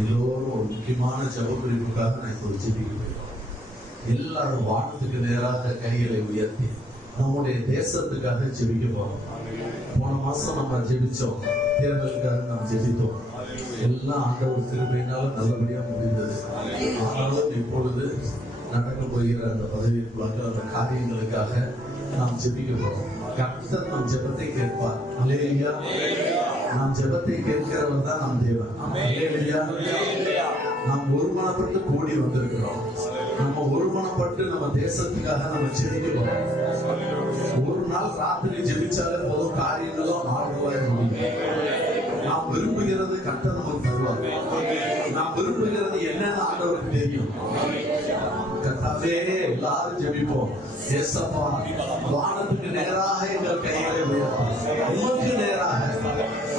எல்லோரும் ஒரு முக்கியமான ஜெபக்குறிப்புக்காக நான் இப்போது ஜெபிக்கிறேன். எல்லாரும் வானத்துக்கு நேராக கைகளை உயர்த்தி நம்முடைய தேசத்துக்காக ஜெபிக்க போறோம். போன மாசம் நம்ம ஜெபிச்சோம், தேர்தலுக்காக நாம் ஜெபித்தோம். எல்லாம் ஆண்டவர் கிருபையினால நல்லபடியா முடிந்தது. ஆனாலும் இப்பொழுது நடக்க போகிற அந்த பதவிக்குள்ளாக அந்த காரியங்களுக்காக நாம் ஜெபிக்க போறோம். கர்த்தர் நம் ஜெபத்தை கேட்பார். அல்லேலூயா. நாம் ஜெபத்தை கேட்கிறவர் தான் நம் தேவன். அல்லேலூயா. நாம் ஒருமனப்பட்டு கூடி வந்திருக்கிறோம். நம்ம ஒருமனப்பட்டு நம்ம தேசத்துக்காக நம்ம ஜெபிக்கிறோம். ஒரு நாள் ராத்திரி ஜெபிச்சாலே போதும், காரியங்களும் ஆர்வமாய் முடியும். நாம் விரும்புகிறது கர்த்தர் நமக்கு தருவார். நாம் விரும்புகிறது என்னன்னு ஆண்டவருக்கு தெரியும். கர்த்தாவே, எல்லாரும் ஜெபிப்போம். ஏசப்பா, வானத்துக்கு நேராக எங்கள் கைகளை உயர்த்தும். உமக்கு நேராக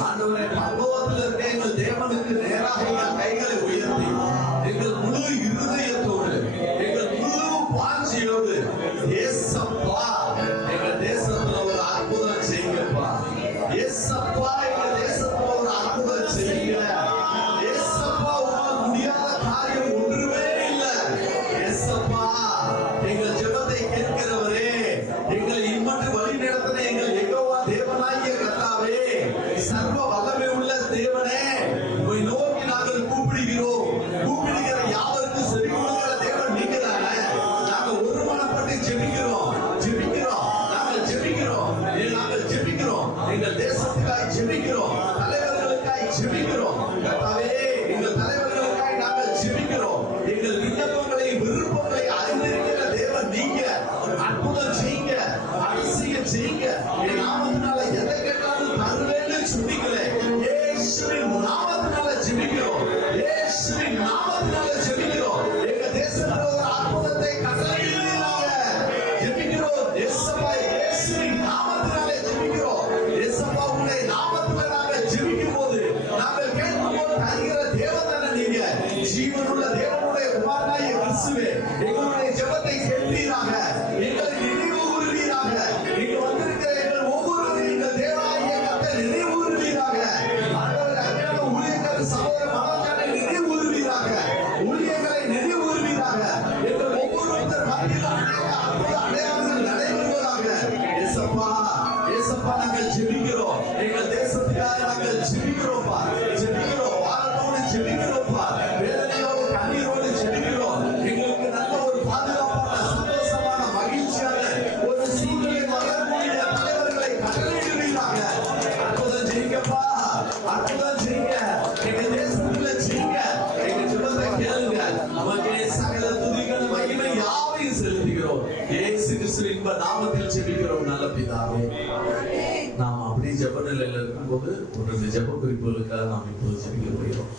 ஆண்டவரே, பரலோகத்தில் இருக்க எங்கள் தேவனுக்கு நேராக எங்கள் கைகளை உயர்த்தி எங்கள் முழு இருதயத்தோடு எங்கள் முழு வாஞ்சியோடு ஏசப்பா எங்கள் தேசத்துல ஒரு அற்புதம் செய்யுங்கப்பா. ஏசப்பா, எங்கள் தேசத்துல ஒரு அற்புதம் செய்யுங்க. ஏசப்பா, உங்களால் முடியாத காரியம் ஒன்றுமே இல்லை. ஏசப்பா, எங்கள் ஜெபத்தை கேட்கிறவரே, எங்களை இம்மட்டு வழி நடத்தின எங்கள் யெகோவா தேவனாகிய கர்த்தாவே, சர்வ வல்லமை உள்ள தேவனே, உம்மை நோக்கி நாங்கள் கூப்பிடுகிறோம். கூப்பிடுகிற யாவருக்கும் செவி கொடுக்கிற தேவன் நீங்க தானே. நாங்கள் ஒருமனப்பட்டு ஜெபிக்கிறோம். நாங்கள் ஜெபிக்கிறோம். எங்கள் தேசத்துக்காய் ஜெபிக்கிறோம். தலைவர்களுக்காய் ஜெபிக்கிறோம். கர்த்தாவே, எங்கள் தலைவர்களுக்காய் நாங்கள் ஜெபிக்கிறோம். எங்கள் விண்ணப்பங்களை விருப்பங்களை அறிந்திருக்கிற தேவன் நீங்க. அற்புதம் செய்யுங்க, அதிசயம் செய்யுங்க. என் நாமத்தினால எதை கேட்டாலும் தருவேன்னு சொன்னீங்களே, இயேசுவின் நாமத்தினால ஜெபிக்கிறோம். இயேசுவின் நாமத்தினால ஜெபிக்கிறோம். எங்க தேசத்துல ஒரு அற்புதத்தை கட்டளையிடுவீராக ஜெபிக்கிறோம். இயேசுவா, இயேசுவின் நாமத்தினால ஜெபிக்கிறோம். இயேசுவா, உங்களுடைய நாமத்தினால நாங்கள் ஜெபிக்கும் போது, நாங்கள் கேட்கும் போது தருகிற தேவன் தானே நீங்க. ஜீவனுள்ள தேவனுடைய குமாரனாகிய கிறிஸ்துவே, எங்களுடைய ஜெபத்தை கேட்பீராக. எங்களை நினைவு கூறுவீராக. இங்கு வந்திருக்கிற எங்கள் ஒவ்வொருவரையும் எங்கள் தேவனாகிய கர்த்தர் நினைவு கூறுவீராக. ஆண்டவரே, அன்றாட ஊழியர்கள் சகோதர மனோஜனை நினைவு கூறுவீராக. ஊழியர்களை நினைவு கூறுவீராக. எங்கள் ஒவ்வொருத்தர் மத்தியில் அற்புத அடையாளங்கள் நடைபெறுவதாக. ஏசப்பா, ஏசப்பா, நாங்கள் ஜெபிக்கிறோம். எங்கள் தேசத்துக்காக நாங்கள் ஜெபிக்கிறோம்ப்பா. ஜெபிக்கிறோம், வாரத்தோடு ஜெபிக்கிறோம்ப்பா. வேதனையோடு கண்ணீரோடு ஜெபிக்கிறோம். எங்களுக்கு நல்ல ஒரு பாதுகாப்பான சந்தோஷமான மகிழ்ச்சியான ஒரு சூழ்நிலை வளரக்கூடிய தலைவர்களை கட்டளையிடுவீராக. அற்புதம் செய்யுங்கப்பா, அற்புதம் செய்யுங்க. எங்க தேசத்துல செய்யுங்க. எங்க ஜெபத்தை கேளுங்க. நமக்கே சகல துதிகள் மகிமை யாவையும் செலுத்துகிறோம். இயேசு கிறிஸ்துவின் இன்ப நாமத்தில் ஜெபிக்கிறோம் நல்ல பிதாவே. நாம் அப்படியே ஜெப நிலையில இருக்கும்போது ஒரு ஜெப குறிப்புகளுக்காக நாம் இப்போது ஜெபிக்க போகிறோம்.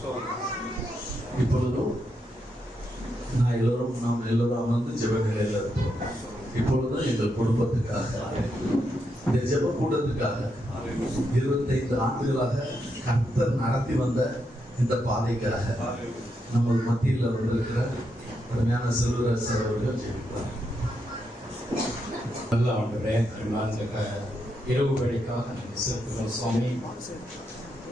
இப்பொழுதும் நாம் எல்லோரும் அமர்ந்து ஜெப நிலையில இருப்போம். இப்பொழுதும் எங்கள் குடும்பத்துக்காக, இந்த ஜெப கூட்டத்துக்காக 25 ஆண்டுகளாக கர்த்தர் நடத்தி வந்த இந்த பாதைக்காக நம்ம மத்தியில் வந்திருக்கிற அருமையான செல்வராஜ் அவர்கள் ஜெபிப்பார். நல்ல ஆண்டவரே, இரவு வேளைக்காக நாங்கள் செலுத்துகிறோம் சுவாமி.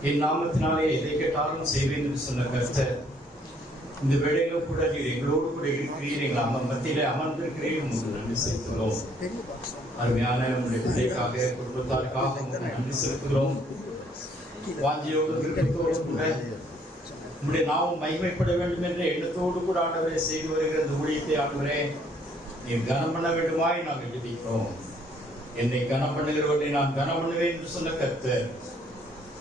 என் நாமத்தினாலே எதை கேட்டாலும் செய்வேன் என்று சொன்ன கர்த்தர், இந்த வேளையிலும் கூட நீர் எங்களோடு கூட இருக்கிறீர், எங்கள் மத்தியிலே அமர்ந்திருக்கிறீர். உங்களுக்கு நன்றி செலுத்துகிறோம். அருமையான உங்களுடைய பிள்ளைக்காக, குடும்பத்தாருக்காக உங்களுக்கு நன்றி செலுத்துகிறோம். வாஞ்சியோடு விருப்பத்தோடு கூட உங்களுடைய நாமம் மகிமைப்பட வேண்டும் என்ற எண்ணத்தோடு கூட ஆண்டவரை செய்து வருகிற இந்த ஊழியத்தை ஆண்டவரே நீர் கனம் பண்ண வேண்டுமாய் நாங்கள் ஜெபிக்கிறோம். என்னை கனம் பண்ணுகிறவர்களை நான் கனம் பண்ணுவேன் என்று சொன்ன கர்த்தர்,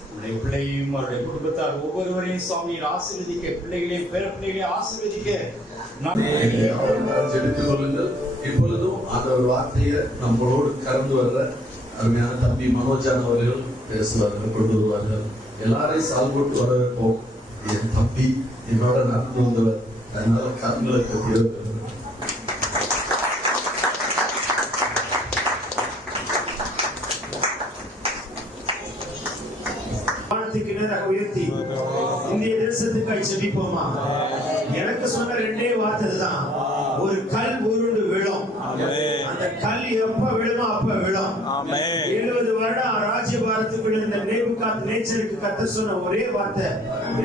உங்களுடைய பிள்ளையும் அவருடைய குடும்பத்தார் ஒவ்வொருவரையும் சுவாமியை ஆசீர்வதிக்க, பிள்ளைகளையும் பேர பிள்ளைகளையும் ஆசீர்வதிக்க ஜெபித்துக் கொள்ளுங்கள். இப்பொழுது ஒரு வார்த்தையை நம்மளோடு கலந்து வர்ற அருமையான தம்பி மனோஜான் அவர்கள் பேசுவார்கள், கொண்டு வருவார்கள். எல்லாரையும் சால்போட்டு வரவேற்போம். என் தம்பி என்னோட நடந்து வந்தவர், அதனால கண்களை கட்டி உயர்த்தி இந்திய தேசத்துக்காய் செபிப்போமா? எனக்கு சொன்ன ரெண்டே வார்த்தை தான், ஒரு கல் உருண்டு விழும். அந்த கல் எப்ப விழுமோ அப்ப விழும். 70 வருடம் ராஜ்யபாரத்துக்குள்ள இருந்த நேபுகாத்நேச்சருக்கு கர்த்தர் சொன்ன ஒரே வார்த்தை,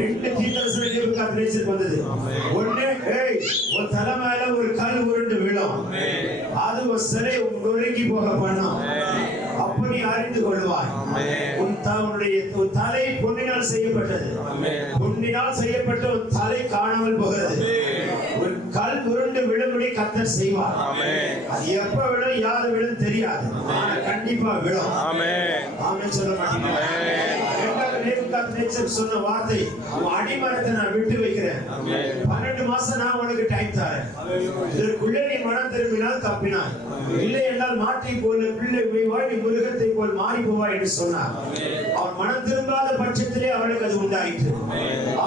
2 தீர்க்கதரிசன நேபுகாத்நேச்சருக்கு வந்தது. ஒண்ணு, உன் தலை மேல ஒரு கல் உருண்டு விழும், அது ஒரு சிலை நொறுங்கி போக பண்ணும், அப்ப நீ அறிந்து கொள்வாய். உன்னுடைய தலை பொன்னினால் செய்யப்பட்டது, பொன்னினால் செய்யப்பட்ட ஒரு தலை காணாமல் போகிறது. ஒரு கல் உருண்டு விழும்படி கர்த்தர் செய்வார். அது எப்ப விழும், யாரு விழும் தெரியாது, ஆனா கண்டிப்பா விழும். ஆமென் சொல்ல மாட்டீங்களா? நேபுகாத்நேச்சர் சொன்ன வார்த்தை, உன் அடிமரத்தை நான் விட்டு வைக்கிறேன், 12 மாசம் நான் உனக்கு டைம் தரேன், இதற்குள்ளே நீ மனம் திரும்பினால் தப்பினாய், இல்லை என்றால் மாட்டை போல பிள்ளை போய்வாய், நீ மிருகத்தை போல் மாறி போவாய் என்று சொன்னார். அவன் மனம் திரும்பாத பட்சத்திலே அவனுக்கு அது உண்டாயிற்று.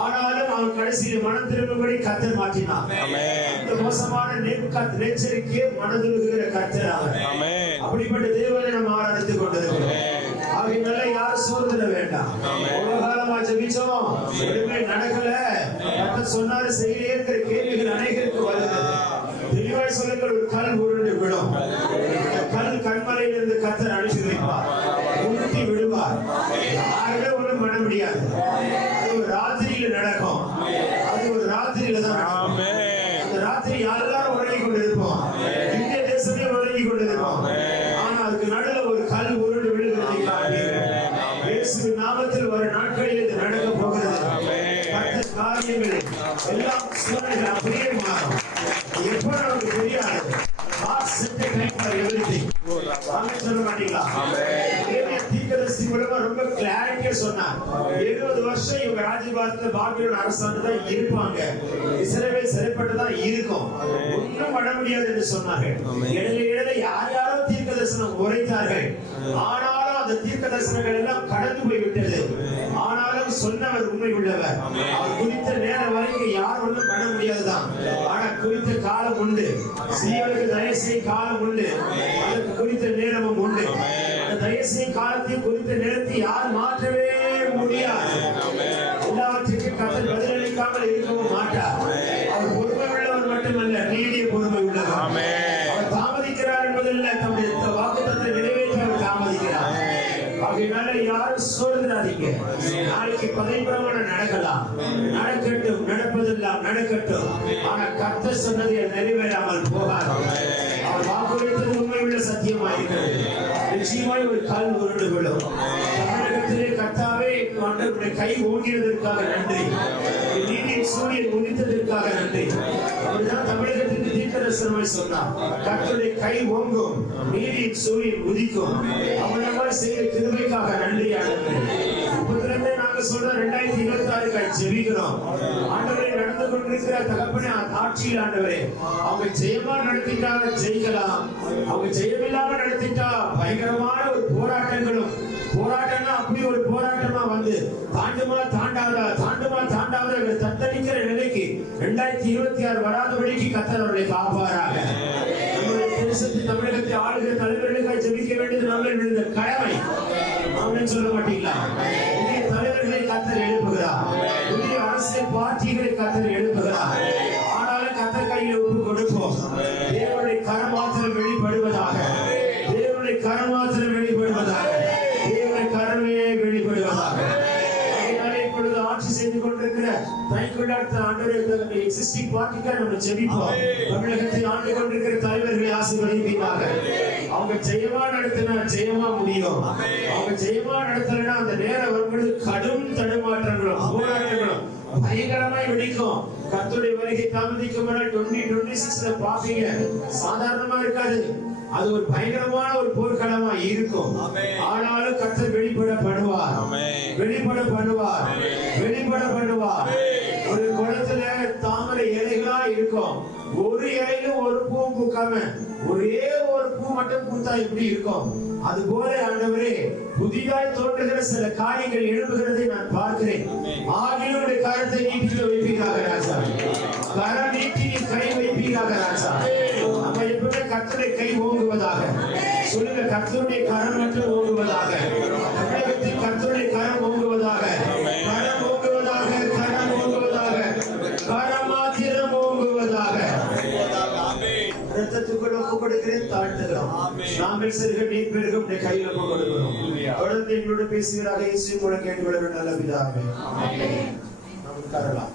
ஆனாலும் அவன் கடைசியில் மனம் திரும்பும்படி கர்த்தர் மாற்றினார். இந்த மோசமான நேபுகாத்நேச்சருக்கே மனதுருகுகிற கர்த்தர் அவர். அப்படிப்பட்ட தேவனை நம்ம ஆராதித்துக் கொண்டிருக்கிறோம். ஆகையினால யாரும் சோர்ந்துட வேண்டாம். ஒரு காலமா ஜெபிச்சோம், எதுவுமே நடக்கல, கர்த்தர் சொன்னாரு செய்யலே இருக்கிற கேள்விகள் அநேகருக்கு வருகிறது. தெளிவாய் சொல்லுங்கள், ஒரு கல் உருண்டு விடும். அந்த கல் கண்மலையிலிருந்து கர்த்தர் அனுப்பி வைப்பார், உருட்டி விடுவார், யாருமே ஒண்ணும் பண்ண முடியாது. அது ஒரு ராத்திரியில நடக்கும், அது ஒரு ராத்திரியில தான் நடக்கும். அந்த ராத்திரி யாரெல்லாம் உறங்கி கொண்டிருப்போம், இந்திய தேசமே உறங்கி கொண்டிருப்போம். ஆனா அதுக்கு நடுவில் ஒரு கல் உருண்டு விழுகிறதை காண்பீர்கள். இயேசு நாமத்தில் வரும் நாட்களில் இது நடக்க போகிறது. கர்த்தர் காரியங்கள் எல்லாம் சூழ்நிலை அப்படியே மாறும். எப்ப நமக்கு தெரியாது. சொல்ல மாட்டீங்களா? தீர்க்கதரிசி மூலமா ரொம்ப கிளாரிட்டியா சொன்னார். 70 வருஷம் இவங்க ராஜ்யபாரத்துல பாபிலோன் அரசாங்கம் தான் இருப்பாங்க, இஸ்ரவேல் சிறைப்பட்டுதான் இருக்கும், ஒன்றும் பண்ண முடியாது என்று சொன்னார்கள். இடையில யார் யாரோ தீர்க்க தரிசனம் உரைத்தார்கள். ஆனாலும் அந்த தீர்க்க தரிசனங்கள் எல்லாம் கடந்து போய் விட்டது. ஆனாலும் சொன்னவர் உண்மை உள்ளவர். அவர் குறித்த நேரம் வரைக்கும் யார் ஒன்றும் பண்ண முடியாதுதான். ஆனா குறித்த காலம் உண்டு, சீவனுக்கு தயவுசெய்ய காலம் உண்டு, அதற்கு குறித்த நேரமும் உண்டு. அந்த தயவுசெய்ய காலத்தையும் குறித்த நேரத்தை யார் மாற்றவே முடியாது. எல்லாவற்றுக்கும் கர்த்தர் பதிலளிக்காமல் இருக்கவும் மாட்டார். அவர் பொறுமை உள்ளவர் மட்டுமல்ல, நீடிய பொறுமை உள்ளவர். அவர் தாமதிக்கிறார் என்பதில்லை, தம்முடைய வாக்குத்தத்தத்தை நிறைவேற்ற அவர் தாமதிக்கிறார். ஆகையினால யாரும் சோர்ந்துடாதீங்க. நாளைக்கு பதவி பிரமாணம் நடக்கலாம், நடக்கட்டும், நடப்பதெல்லாம் நடக்கட்டும். ஆனா கர்த்தர் சொன்னதை நிறைவேறாமல் போகாது. அவர் வாக்குறுத்தது உண்மை உள்ள சத்தியமாயிருக்கிறது. நிச்சயமாய் ஒரு கல் உருண்டு விடும். தமிழகத்திலே கர்த்தாவே ஆண்டவருடைய கை ஓங்கியதற்காக நன்றி, நீதியின் சூரியன் உதித்ததற்காக நன்றி. அப்படிதான் தமிழகத்திற்கு தீர்க்கதரிசனமாய் சொன்னார், கர்த்தருடைய கை ஓங்கும், நீதியின் சூரியன் உதிக்கும். அவனமாய் செய்த கிருபைக்காக நன்றி ஆண்டவரே. இப்பதிலிருந்தே நாங்க சொல்ற 2026 ஜெபிக்கிறோம். ஆண்டவரே, நடந்து கொண்டிருக்கிற தகப்பனே ஆட்சியில் ஆண்டவரே, அவங்க ஜெயமா நடத்திட்டாங்க, ஜெயிக்கலாம். அவங்க ஜெயமில்லாம நடத்திட்டா பயங்கரமான ஒரு போராட்டங்களும், போராட்டம்னா அப்படி ஒரு போராட்டமா வந்து தாண்டுமா தாண்டாதா தத்தளிக்கிற நிலைக்கு 2026 வராதபடிக்கு கர்த்தர் அவர்களை காப்பாராக. நம்முடைய தேசத்தை, தமிழகத்தை ஆளுகிற தலைவர்களுக்காக ஜெபிக்க வேண்டியது நம்மளுடைய கடமை. ஆமென் சொல்ல மாட்டீங்களா? புதிய தலைவர்களை கர்த்தர் எழுப்புகிறார், புதிய அரசியல் பார்ட்டிகளை கர்த்தர் எழுப்புகிறார். ஆனாலும் கர்த்தர் கையில் ஒப்பு கொடுப்போம். தேவனுடைய கரம் மாத்திரம் வெளிப்படுவதாக, தேவனுடைய கரம் மாத்திரம் வெளிப்படுவதாக, தேவனுடைய கரமே வெளிப்படுவதாக. இப்பொழுது ஆட்சி செய்து கொண்டிருக்கிற எக்ஸிஸ்டிங் பார்ட்டிக்காக நம்ம ஜெபிப்போம். தமிழகத்தை ஆண்டு கொண்டிருக்கிற தலைவர்களை ஆசீர்வதிப்பீராக. அவங்க ஜெயமா நடத்தினா ஜெயமா முடியும். அவங்க ஜெயமா நடத்தலைன்னா அந்த நேரம் வரும்பொழுது கடும் தடுமாற்றங்களும் போராட்டங்களும் பயங்கரமாய் வெடிக்கும். கர்த்தருடைய வருகை தாமதிக்கும் 2026 பாப்பீங்க, சாதாரணமா இருக்காது. அது ஒரு பயங்கரமான ஒரு போர்க்களமா இருக்கும். ஆனாலும் கர்த்தர் வெளிப்படப்படுவார். ஒரு குளத்துல தாமரை இலைகளா இருக்கும், ஒரு இலையிலும் ஒரு பூ பூக்க கொடுக்காம ஒரே ஒரு பூ மட்டும் பூத்தா எப்படி இருக்கும்? அது போல ஆண்டவரே, புதிதாய் தோன்றுகிற சில காரியங்கள் எழுப்புகிறதை நான் பார்க்கிறேன். ஆகிலும் உடைய கரத்தை நீட்டி வைப்பீராக ராஜா. கரம் நீட்டி நீ கை வைப்பீராக ராஜா. நம்ம எப்பவுமே கர்த்தருடைய கை ஓங்குவதாக சொல்லுங்க. கர்த்தருடைய கரம் மட்டும் ஓங்குவதாக. தமிழகத்தில் கர்த்தருடைய கரம் ஓங்குவதாக. கரம் ஓங்குவதாக. கரம் ஓங்குவதாக. கரம் மாத்திரம் ஓங்குவதாக. ரத்தத்துக்குள்ள ஒப்புக்கொடுக்கிறேன், தாழ்த்துகிறோம். நாங்கள் செல்கள் நீர் பெருகும் உடைய கையில் ஒப்புக்கொடுக்கிறோம். தொடர்ந்து எங்களோட பேசுவீராக இயேசு மூலம் கேட்டுக்கொள்ள நல்ல பிதாவே. நாம் உட்காரலாம்.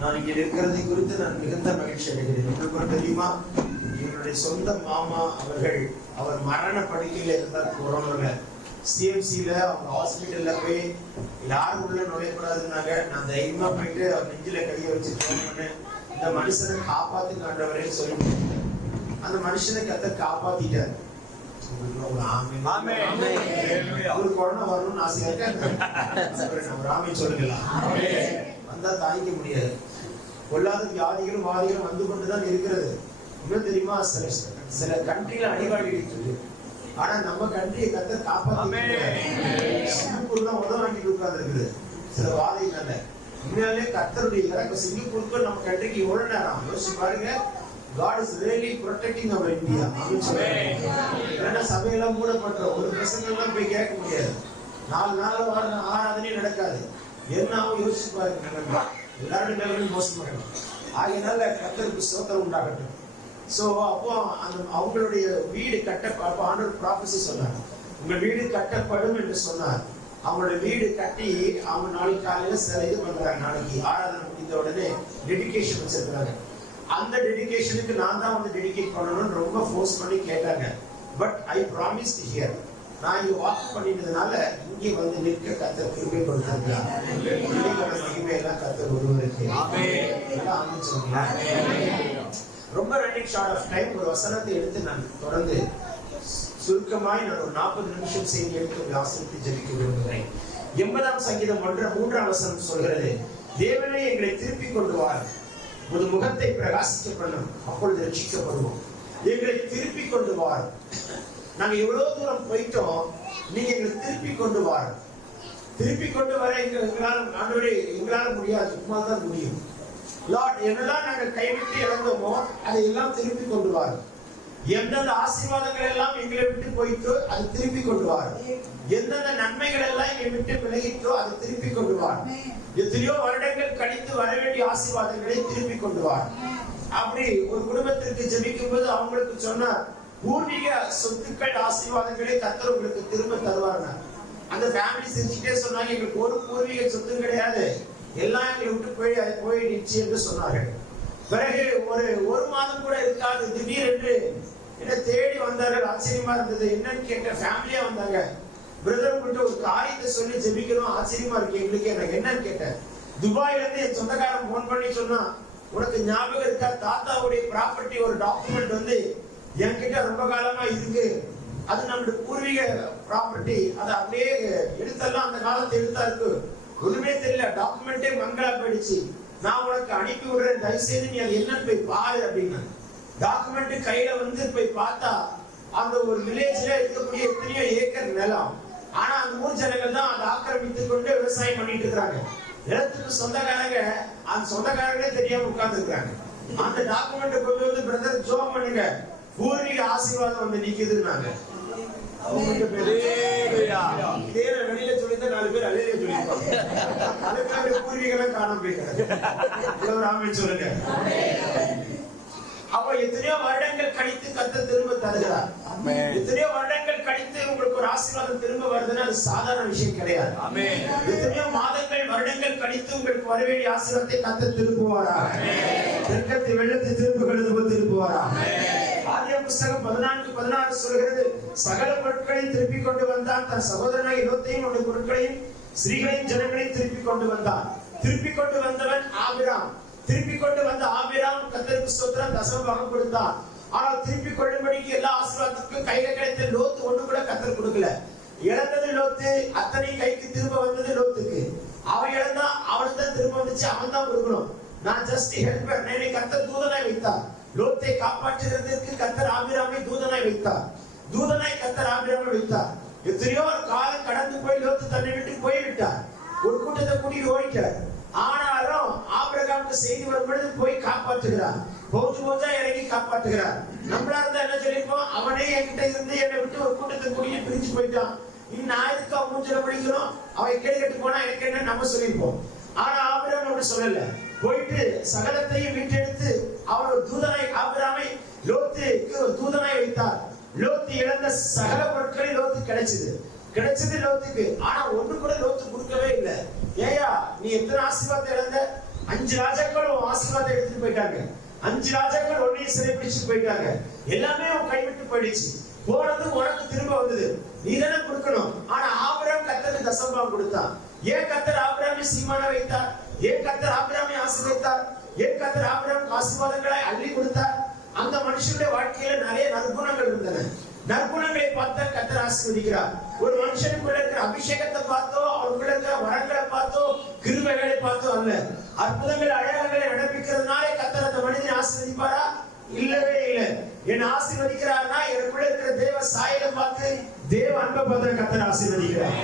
நான் இங்க இருக்கிறதை குறித்து நான் மிகுந்த மகிழ்ச்சி அடைகிறேன். உங்களுக்கு தெரியுமா, என்னுடைய சொந்த மாமா அவர் மரண படுக்கையில இருந்தார். கொரோனால சிஎம்சில அவங்க ஹாஸ்பிட்டல்ல போய் யாரும் உள்ள நுழையக்கூடாதுன்னாங்க. நான் தைரியமா போயிட்டு அவர் நெஞ்சில கையை வச்சு போனேன். இந்த மனுஷனை காப்பாத்துங்க ஆண்டவரே சொல்லி அந்த மனுஷனை கர்த்தர் காப்பாத்திட்டார். ஒரு கொரோனா வரணும்னு ஆசையா இருக்கு. நம்ம ராமே சொல்லுங்களா? வந்தா தாங்கிக்க முடியாது. கொள்ளாத வியாதிகளும் வாதிகளும் வந்து கொண்டுதான் இருக்கிறது. இன்னும் தெரியுமா, சில கண்ட்ரில அடிவாடி இருக்குது. ஆனா நம்ம கண்ட்ரியை கர்த்தர் காப்பாத்தி சிங்கப்பூர் தான் உதவ வாங்கிட்டு உட்கார்ந்து இருக்குது. சில வாதைகள்ல உண்மையாலே கர்த்தருடைய இறக்க சிங்கப்பூருக்கு நம்ம கண்ட்ரிக்கு எவ்வளவு நேரம் யோசிச்சு பாருங்க. God is really protecting our India. ஏன்னா சபையெல்லாம் மூடப்பட்டோம். ஒரு பிரசங்கெல்லாம் போய் கேட்க முடியாது. 4 நாள் ஆராதனையும் நடக்காது. என்ன ஆகும் யோசிச்சு பாருங்க. எல்லாரும் நிலைமையும் மோசமாயிடும். ஆகையினால கர்த்தருக்கு ஸ்தோத்திரம் உண்டாகட்டும். சோ அப்போ அவங்களுடைய வீடு அப்ப ஆண்டவர் ப்ராபசி சொன்னார், உங்க வீடு கட்டப்படும் என்று சொன்னார். அவங்களோட வீடு கட்டி அவங்க நாளைக்கு காலையில சில இது பண்றாங்க. நாளைக்கு ஆராதனை முடிந்த உடனே டெடிகேஷன் வச்சிருக்காங்க. அந்த டெடிகேஷனுக்கு நான் தான் வந்து டெடிகேட் பண்ணணும்னு ரொம்ப ஃபோர்ஸ் பண்ணி கேட்டாங்க. But I promised here. நான் இங்க வாக் பண்ணிட்டதுனால இங்கே வந்து நிற்க கர்த்தர் கிருபை கொடுத்திருக்கிறார். மகிமையெல்லாம் கர்த்தர் ஒருவருக்கு. ரொம்ப ரன்னிங் ஷார்ட் ஆஃப் டைம் ஒரு வசனத்தை எடுத்து நான் தொடர்ந்து சுருக்கமாய் நான் ஒரு 40 நிமிஷம் செய்தி எடுத்து வாசித்து ஜெபிக்க விரும்புகிறேன். 80ஆம் சங்கீதம் 3ஆம் வசனம் சொல்கிறது, தேவனே எங்களை திருப்பி கொண்டு வார், உமது முகத்தை பிரகாசிக்க பண்ணும், அப்பொழுது ரட்சிக்கப்படுவோம். எங்களை திருப்பி கொண்டு வார். நாங்க எவ்வளவு தூரம் போயிட்டோம், நீங்க எங்களை திருப்பி கொண்டு வார். திருப்பி கொண்டு வர எங்களால முடியாது, உங்களால் தான் முடியும். லார்ட், என்னெல்லாம் நாங்கள் கைவிட்டு இழந்தோமோ அதையெல்லாம் திருப்பி கொண்டு வார். எந்தெந்த ஆசீர்வாதங்கள் எல்லாம் எங்களை விட்டு போயிட்டோ அது திருப்பி கொண்டு வார். எந்தெந்த நன்மைகள் எல்லாம் எங்களை விட்டு விலகிட்டோ அதை திருப்பி கொண்டு வார். எத்தனையோ வருடங்கள் கழித்து வர வேண்டிய ஆசீர்வாதங்களை திருப்பி கொண்டு வார். அப்படி ஒரு குடும்பத்திற்கு ஜெபிக்கும் போது அவங்களுக்கு சொன்னார், பூர்வீக சொத்துக்கள் ஆசீர்வாதங்களை கர்த்தர் உங்களுக்கு திரும்ப தருவாங்க. அந்த ஃபேமிலி செஞ்சுட்டே சொன்னாங்க, எங்களுக்கு ஒரு பூர்வீக சொத்தும் கிடையாது, எல்லாம் எங்களை விட்டு போயிடுச்சு என்று சொன்னார்கள். பிறகு ஒரு மாதம் கூட இருக்காது, திடீரென்று என்ன தேடி வந்தார்கள். ஆச்சரியமா இருந்தது. என்னன்னு கேட்ட, ஃபேமிலியா வந்தாங்க. பிரதர் கிட்ட ஒரு காரியத்தை சொல்லி ஜெபிக்கணும், ஆச்சரியமா இருக்கு எங்களுக்கு. எனக்கு என்னன்னு கேட்டேன். துபாயில இருந்து என் சொந்தக்காரன் போன் பண்ணி சொன்னா, உனக்கு ஞாபகம் இருக்கா, தாத்தாவுடைய ப்ராப்பர்ட்டி ஒரு டாக்குமெண்ட் வந்து என்கிட்ட ரொம்ப காலமா இருக்கு, அது நம்மளுடைய பூர்வீக ப்ராப்பர்ட்டி, அதை அப்படியே எடுத்தெல்லாம் அந்த காலத்தை எடுத்தா இருக்கு, ஒண்ணுமே தெரியல, டாக்குமெண்டே மங்களா போயிடுச்சு, நான் உனக்கு அனுப்பி விடுறேன், தயவுசெய்து நீ அது என்னன்னு போய் பாரு அப்படின்னு. டாக்குமெண்ட் கையில வந்து போய் பார்த்தா அந்த ஒரு வில்லேஜ்ல இருக்கக்கூடிய எத்தனையோ ஏக்கர் நிலம், ஆனா அந்த ஊர் ஜனங்கள் தான் அதை ஆக்கிரமித்துக் கொண்டு விவசாயம் பண்ணிட்டு இருக்காங்க. நிலத்துக்கு சொந்தக்காரங்க அந்த சொந்தக்காரங்களே தெரியாம உட்கார்ந்து இருக்காங்க. அந்த டாக்குமெண்ட் கொண்டு வந்து பிரதர் ஜோம் பண்ணுங்க, பூர்வீக ஆசீர்வாதம் வந்து நிக்குதுன்னாங்க. வெளியில சொல்லிட்டு 4 பேர் அலையில சொல்லிருப்பாங்க. அதுக்காக பூர்வீகம் காணாம போயிட்டாங்க. சொல்லுங்க. அப்ப எத்தனையோ வருடங்கள் கழித்து கர்த்தர் திரும்ப தருகிறார். எத்தனையோ வருடங்கள் கழித்து உங்களுக்கு ஒரு ஆசீர்வாதம் திரும்ப வருதுன்னா அது சாதாரண விஷயம் கிடையாது. எத்தனையோ மாதங்கள் வருடங்கள் கழித்து உங்களுக்கு வர வேண்டிய ஆசீர்வாதத்தை கர்த்தர் திருப்புவாராக. தெற்கத்தை வெள்ளத்தை திருப்புவாராக. ஆதியாகமம் புத்தகம் 14:16 சொல்கிறது, சகல பொருட்களையும் திருப்பி கொண்டு வந்தான், தன் சகோதரனாகிய லோத்தையும் அவனுடைய பொருட்களையும் ஸ்திரீகளையும் ஜனங்களையும் திருப்பி கொண்டு வந்தான். திருப்பி கொண்டு வந்தவன் ஆபிராம். திருப்பி கொண்டு வந்த ஆபிராம் கர்த்தருக்கு ஸ்தோத்திரம் தசம பாகம் கொடுத்தான். ஆனால் திருப்பி கொள்ளும்படிக்கு எல்லா ஆசீர்வாதத்துக்கும் கையில கிடைத்த லோத்து ஒண்ணு கூட கர்த்தர் கொடுக்கல. இழந்தது லோத்து, அத்தனை கைக்கு திரும்ப வந்தது லோத்துக்கு. அவன் இழந்தா அவனுக்கு தான் திரும்ப வந்துச்சு, அவன் தான் கொடுக்கணும். நான் ஜஸ்ட் ஹெல்பர். என்னை கர்த்தர் தூதனாய் வைத்தார். லோத்தை காப்பாற்றுகிறதற்கு கர்த்தர் ஆபிரகாமை தூதனாய் வைத்தார். தூதனாய் கர்த்தர் ஆபிரகாமை வைத்தார். எத்தனையோ காலம் கடந்து போய் லோத்து தன்னை விட்டு போய்விட்டார். ஒரு கூட்டத்தை கூட்டிட்டு ஓடிட்டார். ஆனாலும் ஆபிரகாமுக்கு செய்தி வரும்பொழுது போய் காப்பாற்றுகிறார். போஞ்சா இறங்கி காப்பாற்றுகிறார். நம்மளா இருந்தா என்ன சொல்லிருப்போம், அவனே என்கிட்ட இருந்து என்னை விட்டு ஒரு கூட்டத்தை கூட்டிட்டு பிரிஞ்சு போயிட்டான், இன்னும் எதுக்கு அவன் மூஞ்சில பிடிக்கிறோம், அவன் கேடு கட்டு போனா எனக்கு என்ன நம்ம சொல்லிருப்போம். ஆனா ஆபிரகாம் அப்படி சொல்லல. போயிட்டு சகலத்தையும் மீட்டெடுத்து அவர் ஒரு தூதனாய் ஆபிரகாமை லோத்துக்கு ஒரு தூதனாய் வைத்தார். லோத்து இழந்த சகல பொருட்களை லோத்து கிடைச்சது லோத்துக்கு. ஆனா ஒண்ணு கூட லோத்து கொடுக்கவே இல்லை. ஏயா நீ எத்தனை ஆசீர்வாதத்தை இழந்த? 5 ராஜாக்கள் உன் ஆசீர்வாதத்தை எடுத்துட்டு போயிட்டாங்க. 5 ராஜாக்கள் ஒன்னையும் சிறைப்பிடிச்சு போயிட்டாங்க. எல்லாமே உன் கைவிட்டு போயிடுச்சு. போனது உனக்கு திரும்ப வந்தது, நீ தானே கொடுக்கணும். ஆனா ஆபிரகாம் கர்த்தருக்கு தசமபாகம் கொடுத்தான். ஏன் கர்த்தர் ஆபிரகாமை சீமானா வைத்தார்? ஏன் கர்த்தர் ஆபிரகாமை ஆசீர்வதித்தார்? ஏன் கர்த்தர் ஆபிரகாமுக்கு ஆசீர்வாதங்களை அள்ளி கொடுத்தார்? அந்த மனுஷனுடைய வாழ்க்கையில நிறைய நற்குணங்கள் இருந்தன. நற்குணங்களை பார்த்தா கர்த்தர் ஆசீர்வதிக்கிறார். ஒரு மனுஷனுக்குள்ள இருக்கிற அபிஷேகத்தை பார்த்தோ, அவருக்குள்ள இருக்கிற வரங்களை பார்த்தோ, கிருபைகளை பார்த்தோ அல்ல, அற்புதங்கள் அடையாளங்களை நடப்பிக்கிறதுனாலே கர்த்தர் அந்த மனிதனை ஆசீர்வதிப்பாரா? இல்லவே இல்லை. என்ன ஆசீர்வதிக்கிறார்னா எனக்குள்ள இருக்கிற தேவ சாயலை பார்த்து, தேவ அன்பை பார்த்து கர்த்தர் ஆசீர்வதிக்கிறார்.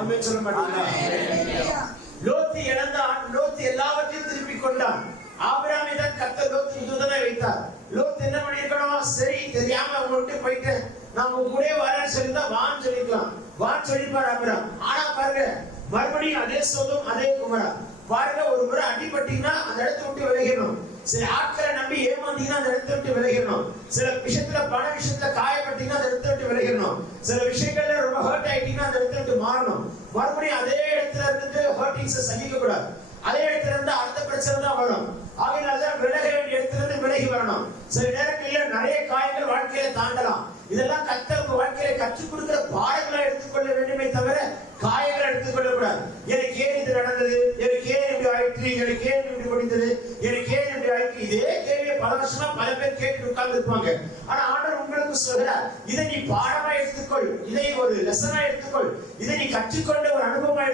ஆமென் சொல்ல மாட்டீங்களா? லோத்து இழந்தான். லோத்து எல்லாவற்றையும் திருப்பி கொண்டான். ஆபிரகாமை தான் கர்த்தர் லோத்துக்கு தூதனாய் வைத்தார். லோத்து என்ன பண்ணிருக்கணும்? சரி தெரியாம உங்கள்கிட்ட போயிட்டேன், நான் உங்க கூட வரேன்னு சொல்லியிருந்தா வான்னு சொல்லிக்கலாம், வான்னு சொல்லிருப்பார் ஆபிரகாம். ஆனா பாருங்க, மறுபடியும் அதே சோதம் அதே குமரா. பாருங்க, ஒரு முறை அடிபட்டீங்கன்னா அந்த இடத்தை விட்டு விலகிடணும். சில ஆட்களை நம்பி ஏமாந்தீங்கன்னா அந்த இடத்தை விட்டு விலகிடணும். சில விஷயத்துல பண விஷயத்துல காயப்பட்டீங்கன்னா அந்த இடத்தை விட்டு விலகிடணும். சில விஷயங்கள்ல ரொம்ப ஹர்ட் ஆயிட்டீங்கன்னா அந்த இடத்தை விட்டு மாறணும். மறுபடியும் அதே இடத்துல இருந்துட்டு ஹர்ட்டிங்ஸை சகிக்க கூடாது. அதே இடத்துல இருந்து அடுத்த பிரச்சனை தான் வரும். ஆகையினால்தான் விலக வேண்டிய இடத்துல இருந்து விலகி வரணும். சில நேரங்களில் நிறைய காயங்கள் வாழ்க்கையில தாண்டலாம். இதெல்லாம் கர்த்தர் வாழ்க்கையில கற்றுக் கொடுக்கிற பாடங்களை எடுத்துக்கொள்ள வேண்டுமே தவிர காயங்களை எடுத்துக்கொள்ள கூடாது. எனக்கு ஏன் இது நடந்தது, எனக்கு ஏன் இப்படி ஆயிற்று, எனக்கு ஏன் இப்படி முடிந்தது, எனக்கு ஏன் இப்படி ஆயிற்று, இதே கேள்வியை பல வருஷமா பல பேர் கேட்டு உட்கார்ந்து இருப்பாங்க. ஆனா ஆண்டவர் உங்களுக்கு சொல்கிறார், இதை நீ பாடமா எடுத்துக்கொள், இதை ஒரு லெசனா எடுத்துக்கொள், இதை நீ கற்றுக்கொண்ட ஒரு அனுபவமா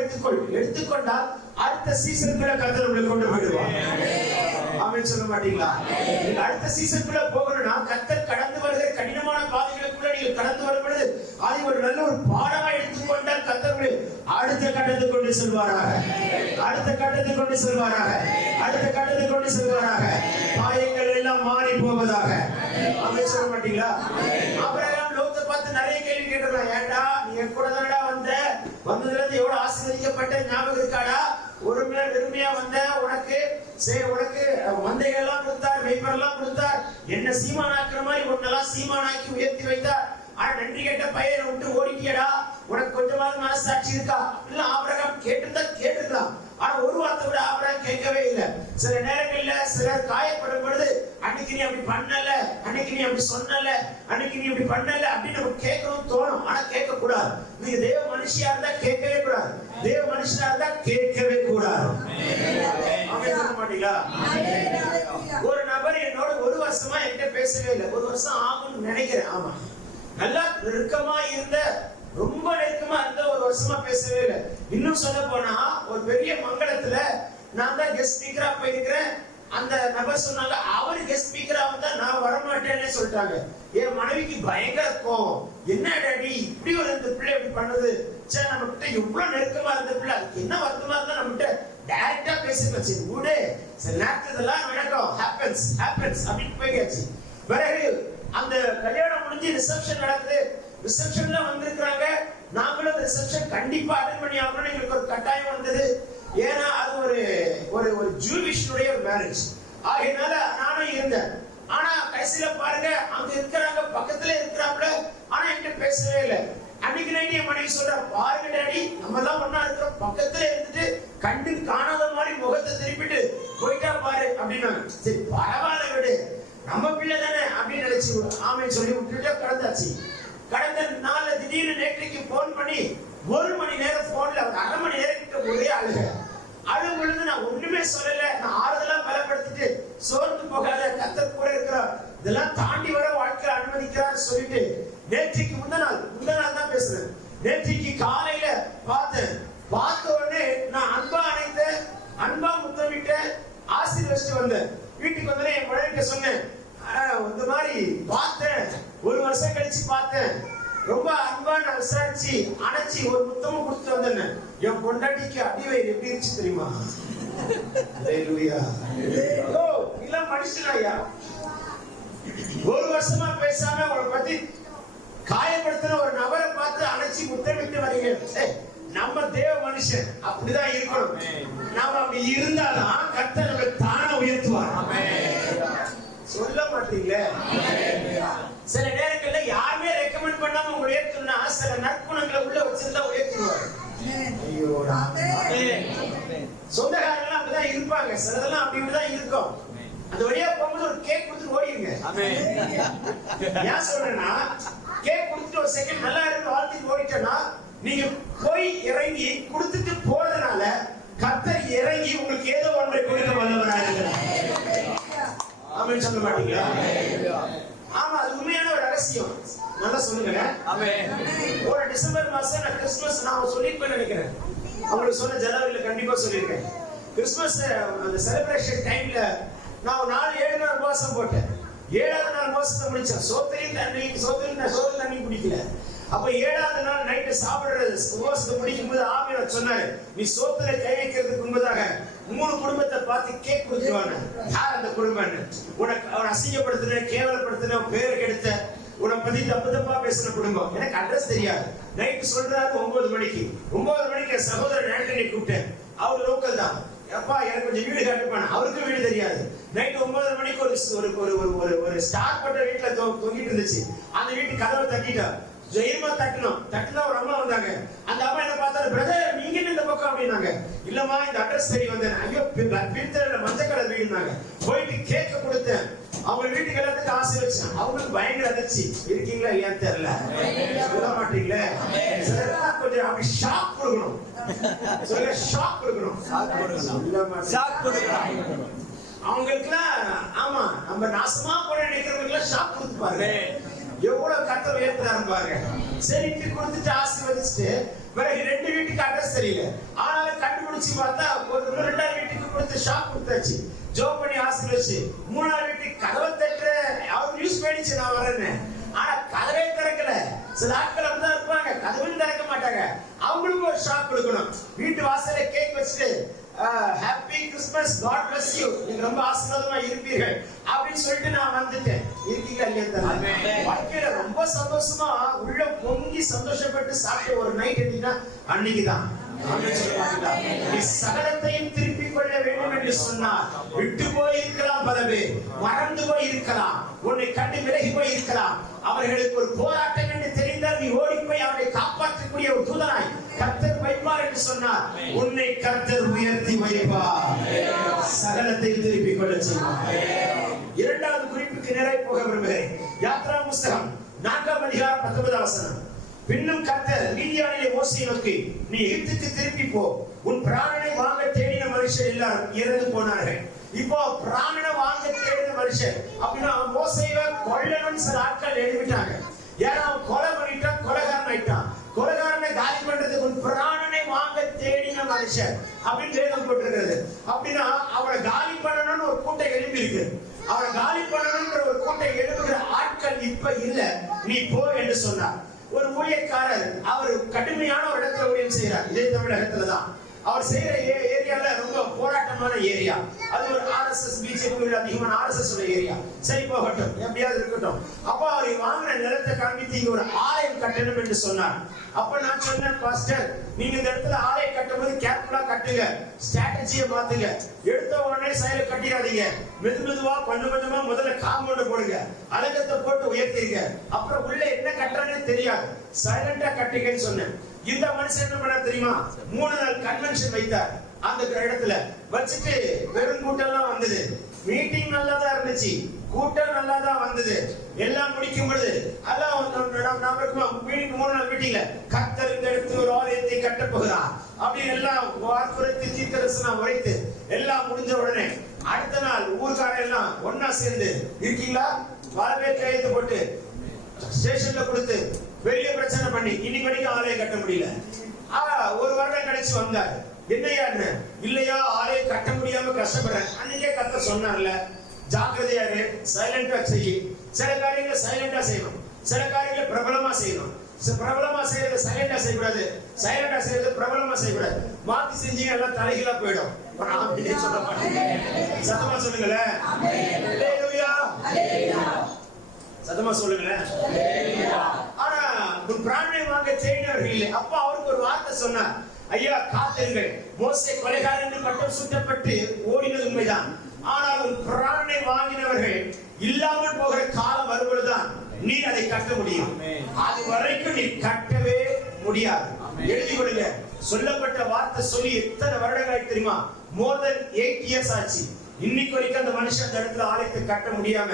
எடுத்துக்கொண்டால் அடுத்த சீசனுக்குள்ள கர்த்தர் உங்களை கொண்டு போயிடுவார். ஆமென் சொல்ல மாட்டீங்களா? நீங்க அடுத்த சீசனுக்குள்ள போகணும்னா கர்த்தர் கடந்து வருகிற கடினமான பாதைகளுக்குள்ள நீங்க கடந்து வரும் பொழுது அதை ஒரு நல்ல ஒரு பாடமா எடுத்துக்கொண்டால் கர்த்தர் உங்களை அடுத்த கட்டத்துக்கு கொண்டு செல்வாராக, அடுத்த கட்டத்துக்கு கொண்டு செல்வாராக, அடுத்த கட்டத்துக்கு கொண்டு செல்வாராக. காயங்கள் எல்லாம் மாறி போவதாக. ஆமென் சொல்ல மாட்டீங்களா? ஆபிரகாம் லோத்தை பார்த்து நிறைய கேள்வி கேட்டுறான். ஏண்டா நீ என் கூட தானடா வந்ததுல இருந்து எவ்வளவு ஆசீர்வதிக்கப்பட்ட ஞாபகம் இருக்காடா? ஒரு மேல் வெறுமையா வந்த உனக்கு மந்தைகள் எல்லாம் கொடுத்தார், மெய்ப்பர் எல்லாம் கொடுத்தார், என்ன சீமானாக்குற மாதிரி உன்னெல்லாம் சீமானாக்கி உயர்த்தி வைத்தார். ஆனா நன்றி கேட்ட பையனை விட்டு ஓடிட்டியடா, உனக்கு கொஞ்சமாவது மனசாட்சி இருக்கா? இல்ல ஆபிரகாம் கேட்டுக்கலாம். ஆனா ஒரு வார்த்தை கூட ஆபிரகாம் கேட்கவே இல்லை. சில நேரங்கள்ல சிலர் காயப்படும் பொழுது அன்னைக்கு நீ அப்படி பண்ணல, அன்னைக்கு நீ அப்படி சொன்னல, அன்னைக்கு நீ அப்படி பண்ணல அப்படின்னு நமக்கு கேட்கணும் தோணும். ஆனா கேட்க கூடாது. நீங்க தேவ மனுஷியா இருந்தா கேட்கவே கூடாது, தேவ மனுஷனா இருந்தா கேட்கவே கூடாது. ஒரு நபர் என்னோட 1 வருஷமா என்கிட்ட பேசவே இல்லை. 1 வருஷம் ஆகும்னு நினைக்கிறேன். ஆமா, நல்லா நெருக்கமா இருந்த, ரொம்ப நெருக்கமா இருந்த 1 வருஷமா பேசவே இல்லை. இன்னும் சொல்ல போனா ஒரு பெரிய மங்களத்துல நான் தான் கெஸ்ட் ஸ்பீக்கரா போயிருக்கிறேன். அந்த நபர் சொன்னாங்க, அவரு கெஸ்ட் ஸ்பீக்கரா வந்தா நான் வரமாட்டேன்னே சொல்லிட்டாங்க. என் மனைவிக்கு பயங்கர கோவம். என்ன டாடி இப்படி ஒரு இந்த பிள்ளை இப்படி பண்ணுது, சரி நம்ம கிட்ட எவ்வளவு நெருக்கமா இருந்த பிள்ளை என்ன வருத்தமா இருந்தா நம்ம கிட்ட டைரக்டா பேசிடுச்சு. ஊடே சில நேரத்துல இதெல்லாம் நடக்கும், ஹேப்பன்ஸ் அப்படின்னு போயாச்சு. பிறகு அந்த கல்யாணம் முடிஞ்சு ரிசப்ஷன் நடக்குது. ரிசப்ஷன்ல வந்திருக்கிறாங்க. நாங்களும் ரிசப்ஷன் கண்டிப்பா அட்டெண்ட் பண்ணி ஆகணும், எங்களுக்கு ஒரு கட்டாயம் வந்தது. ஏன்னா அது ஒரு ஜூவிஷ்னுடைய ஒரு மேரேஜ். ஆகையினால நானும் இருந்தேன். ஆனா கடைசியில பாருங்க, அங்க இருக்கிறாங்க, பக்கத்துல இருக்கிறாப்ல, ஆனா என்கிட்ட பேசவே இல்லை. அன்னைக்கு நைட்டு என் மனைவி சொல்ற, பாருங்க டாடி நம்ம எல்லாம் ஒன்னா இருக்கிறோம், பக்கத்துல இருந்துட்டு கண்டு காணாத மாதிரி முகத்தை திருப்பிட்டு போயிட்டா பாரு அப்படின்னாங்க. சரி பரவாயில்ல விடு, நம்ம பிள்ளை தானே அப்படின்னு நினைச்சு ஆமைன்னு சொல்லி விட்டுட்டு கடந்தாச்சு. கடந்த நாள்ல திடீர்னு நேற்றைக்கு போன் பண்ணி 1 மணி நேரம் போன்ல 1/2 மணி நேரம் கிட்ட ஒரே அழுகும் பொழுது நான் ஒண்ணுமே சொல்லல. நான் ஆறுதலா பலப்படுத்திட்டு சோர்ந்து போகாத, கர்த்தர் கூட இருக்கிறார், இதெல்லாம் தாண்டி வர வாழ்க்கையில அனுமதிக்கிறார் சொல்லிட்டு நேற்றைக்கு முந்த நாள் தான் பேசுறேன். நேற்றைக்கு காலையில பார்த்த உடனே நான் அன்பா அணைத்தேன், அன்பா முத்தமிட்டேன், ஆசீர்வாதம் இந்த மாதிரி பார்த்தேன், ஒரு வருஷம் கழிச்சு பார்த்தேன், ரொம்ப அன்பா நான் விசாரிச்சு அணைச்சி ஒரு முத்தமும் கொடுத்து வந்தேன். என் பொண்டாட்டிக்கு அடிவயிறு எப்படி இருந்துச்சு தெரியுமா? இல்ல மனுஷனாயா, ஒரு வருஷமா பேசாம அவளை பத்தி காயப்படுத்துற ஒரு நபரை பார்த்து அணைச்சி முத்தமிட்டு வரீங்க. நம்ம தேவ மனுஷன் அப்படிதான் இருக்கணும். நாம அப்படி இருந்தாதான் கர்த்தர் நம்மை தான உயர்த்துவார். சொல்ல மாட்டீங்களே? சில நேரங்கள்ல யாருமே ரெக்கமெண்ட் பண்ணாம உயர்த்தணும்னா சில நற்குணங்களை உள்ள வச்சிருந்தா உயர்த்துவார். ஐயோ, சொந்தக்காரங்க அப்படிதான் இருப்பாங்க, சிலதெல்லாம் அப்படி இப்படிதான் இருக்கும். அந்த வழியா போகும்போது ஒரு கேக் கொடுத்துட்டு ஓடிடுங்க. ஏன் சொல்றேன்னா, கேக் கொடுத்துட்டு ஒரு செகண்ட் நல்லா இருக்கு வாழ்த்துட்டு ஓடிட்டேன்னா, நீங்க போய் இறங்கி கொடுத்துட்டு போறதுனால கர்த்தர் இறங்கி உங்களுக்கு ஏதோ ஒன்றை கொடுக்க வல்லவராக இருக்கிறார். ஆமென் சொல்ல மாட்டீங்களா? ஆமா, அது உண்மையான ஒரு ரகசியம். நல்லா சொல்லுங்க. ஒரு டிசம்பர் மாசம் நான் கிறிஸ்துமஸ் நான் சொல்லிருப்பேன் நினைக்கிறேன். அவங்களுக்கு சொன்ன ஜனவரியில கண்டிப்பா சொல்லியிருக்கேன். கிறிஸ்துமஸ் அந்த செலிப்ரேஷன் டைம்ல நான் 4-7 நாள் உபவாசம் போட்டேன். 7வது நாள் உபவாசத்தை முடிச்சேன். சோறு தண்ணி குடிக்கல. அப்ப 7வது நாள் நைட்டு சாப்பிடுற உபவாசத்தை முடிக்கும் போது ஆவியானவர் சொன்னாரு, நீ சோத்துல கை வைக்கிறதுக்கு முன்பதாக 3 குடும்பத்தை பார்த்து கேக் கொடுத்துருவாங்க. யார் அந்த குடும்பம்? உனக்கு அவன் அசிங்கப்படுத்தின, கேவலப்படுத்தின, பேரு கெடுத்த, உன்னை பத்தி தப்பா பேசின குடும்பம். எனக்கு அட்ரஸ் தெரியாது. நைட்டு சொல்றாரு 9 மணிக்கு. 9 மணிக்கு என் சகோதரர் ஆண்டனி கூப்பிட்டேன். அவர் லோக்கல் தான். அப்பா எனக்கு கொஞ்சம் வீடு காட்டுப்பான, அவருக்கு வீடு தெரியாது. நைட் 9 மணிக்கு ஒரு ஸ்டார் போட்ட வீட்டுல தொங்கிட்டு இருந்துச்சு. அந்த வீட்டு கதவை தட்டிட்டா, ஜெயமா தட்டுனா ஒரு அம்மா வந்தாங்க. அந்த அம்மா என்ன பார்த்தாரு, பிரதர் நீங்க இந்த பக்கம் அப்படின்னாங்க. இல்லம்மா இந்த அட்ரஸ் தெரிய வந்தேன். ஐயோ வீட்டுல மஞ்சள் கலர் வீடுனாங்க. போயிட்டு கேக்க கொடுத்தேன். அவங்க வீட்டுக்கு எல்லாத்துக்கும் ஆசை வச்சேன். அவங்களுக்கு பயங்கர அதிர்ச்சி. இருக்கீங்களா இல்லையான்னு தெரியல, சொல்ல மாட்டீங்களே. கொஞ்சம் அப்படி ஷாக் கொடுக்கணும். சொல்ல ஷாக் கொடுக்கணும். அவங்களுக்குலாம் ஆமா, நம்ம நாசமா போட நினைக்கிறவங்களுக்கு ஷாக் கொடுத்து பாருங்க. எவ்வளவு கர்த்தர் உயர்த்துறாரு பாருங்க. சரிட்டு கொடுத்துட்டு ஆசீர்வதிச்சுட்டு பிறகு 2 வீட்டுக்கு அட்ரஸ் தெரியல. ஆனாலும் கண்டுபிடிச்சு பார்த்தா ஒரு 2வது வீட்டுக்கு கொடுத்து ஷாக் கொடுத்தாச்சு. ஜோப் பண்ணி ஆசீர்வதிச்சு 3வது வீட்டுக்கு கதவை தட்டுற அவர் நியூஸ் பேடிச்சு நான் வரேன்னு. ஆனா கதவே திறக்கல. சில ஆட்கள் அப்படிதான் இருப்பாங்க, கதவும் திறக்க மாட்டாங்க. அவங்களுக்கு ஒரு ஷாக் கொடுக்கணும். வீட்டு வாசல்ல கேக் வச்சுட்டு happy Christmas, god bless you, நீங்க ரொம்ப ஆசீர்வாதமா இருப்பீர்கள் அப்படின்னு சொல்லிட்டு நான் வந்துட்டேன். இருக்கீங்களா இல்லையா? வாழ்க்கையில ரொம்ப சந்தோஷமா உள்ள பொங்கி சந்தோஷப்பட்டு சாப்பிட்ட ஒரு நைட் என்னன்னா அன்னைக்குதான். நீ சகலத்தையும் திருப்பிக் கொள்ள வேண்டும் என்று சொன்னார். விட்டு போயிருக்கலாம், பல பேர் மறந்து போய் இருக்கலாம், உன்னை கண்டு விலகி போய் இருக்கலாம். அவர்களுக்கு ஒரு போராட்டம் என்று தெரிந்தால் நீ ஓடி போய் அவரை காப்பாற்றக்கூடிய ஒரு தூதனாய் கர்த்தர் வைப்பார் என்று சொன்னார். உன்னை கர்த்தர் உயர்த்தி வைப்பார், சகலத்தையும் திருப்பிக் கொள்ள செய்வார். 2வது குறிப்புக்கு நிறைய போக விரும்புகிறேன். யாத்ரா புஸ்தகம் 4ஆம் அதிகாரம் 19ஆம் வசனம். பின்னும் கர்த்தர் மீதியானிலே மோசேயை நோக்கி, நீ எகிப்துக்கு திருப்பி போ, உன் பிராணனை வாங்க தேடின மனுஷர் எல்லாரும் இறந்து போனார்கள். இப்போ பிராணனை வாங்க தேடின மனுஷன் அப்படின்னா மோசேயை கொல்லணும்னு சில ஆட்கள் எழுதிட்டாங்க. ஏன்னா அவன் கொலை பண்ணிட்டான், கொலைகாரன் ஆயிட்டான். கொலைகாரனை காலி பண்றதுக்கு உன் பிராணனை வாங்க தேடின மனுஷன் அப்படின்னு வேதம் போட்டிருக்கிறது. அப்படின்னா அவனை காலி பண்ணணும்னு ஒரு கூட்டம் எழுப்பி இருக்கு. அவனை காலி பண்ணணும்ன்ற ஒரு கூட்டம் எழுப்புகிற ஆட்கள் இப்ப இல்ல, நீ போ என்று சொன்னார். ஒரு ஊழியக்காரர் அவர் கடுமையான ஒரு இடத்துல ஊழியம் செய்யறார். இதே தமிழகத்துல தான். அவர் செய்யற ஏரியால ரொம்ப போராட்டமான ஏரியா. அது ஒரு RSS பிஜேபி அதிகமான RSS ஏரியா. சரி போகட்டும், எப்படியாவது இருக்கட்டும். அப்ப அவர் வாங்கின நிலத்தை காண்பித்து இங்க ஒரு ஆலயம் கட்டணும் என்று சொன்னார். அப்ப நான் சொன்னேன், பாஸ்டர் நீங்க இந்த இடத்துல ஆலயம் கட்டும்போது கேர்ஃபுல்லா கட்டுங்க, ஸ்ட்ராட்டஜியை மாத்துங்க. எடுத்த உடனே செயலை கட்டிடாதீங்க. மெதுவா கொஞ்சமா முதல்ல காம்பவுண்ட் போடுங்க, அலங்கத்தை போட்டு உயர்த்திங்க. அப்புறம் உள்ள என்ன கட்டுறன்னு தெரியாது, சைலண்டா கட்டுங்கன்னு சொன்னேன். இந்த மனுஷன் என்ன பண்ண தெரியுமா, 3 நாள் கன்வென்ஷன் வைத்தார். அந்த இடத்துல வச்சுட்டு வெறும் கூட்டம் எல்லாம் வந்தது. மீட்டிங் நல்லா தான் இருந்துச்சு, கூட்டம் நல்லா தான் வந்தது. எல்லாம் முடிக்கும் பொழுது எல்லாம் 3 நாள் மீட்டிங்ல கர்த்தர் இந்த இடத்துல ஒரு ஆலயத்தை கட்ட போகிறார் அப்படின்னு எல்லாம் வாக்குரைத்து தீர்க்கதரிசனம் உரைத்து எல்லாம் முடிஞ்ச உடனே அடுத்த நாள் ஊர்க்காரர் எல்லாம் ஒன்னா சேர்ந்து இருக்கீங்களா, வரவே கையெழுத்து போட்டு ஸ்டேஷன்ல கொடுத்து பெரிய பிரச்சனை பண்ணி இன்னைக்கு வரைக்கும் ஆலயம் கட்ட முடியல. ஒரு வருடம் கழிச்சு வந்தார். என்னையா இல்லையா ஆலயம் கட்ட முடியாம கஷ்டப்படுறேன். அன்னைக்கே கர்த்தர் சொன்னார்ல, ஜாக்கிரதையா இரு, சைலண்டா செய்யி. சில காரியங்களை சைலண்டா செய்யணும், சில காரியங்களை பிரபலமா செய்யணும். பிரபலமா செய்யறது சைலண்டா செய்யக்கூடாது, சைலண்டா செய்யறது பிரபலமா செய்யக்கூடாது. மாத்தி செஞ்சீங்க எல்லாம் தலைகீழா போயிடும். சொல்ல மாட்டீங்க, சத்தமா சொல்லுங்களேன். சத்தமா சொல்லுங்களேன். ஆனா உன் பிராணனை வாங்க தேடினவர்கள் இல்லை. அப்ப அவருக்கு ஒரு வார்த்தை சொன்னார், ஐயா காத்திருங்கள், மோசே கொலைகாரன் என்று பட்டம் சுட்டப்பட்டு ஓடினது உண்மைதான். ஆனால் உன் பிராணனை வாங்கினவர்கள் இல்லாமல் போகிற காலம் வரும்பொழுதுதான் நீ அதை கட்ட முடியும். அது வரைக்கும் நீ கட்டவே முடியாது. எழுதி கொடுங்க. சொல்லப்பட்ட வார்த்தை சொல்லி எத்தனை வருடங்கள் தெரியுமா? more than 8 years ஆச்சு. இன்னைக்கு வரைக்கும் அந்த மனுஷன் அந்த இடத்துல ஆலயத்தை கட்ட முடியாம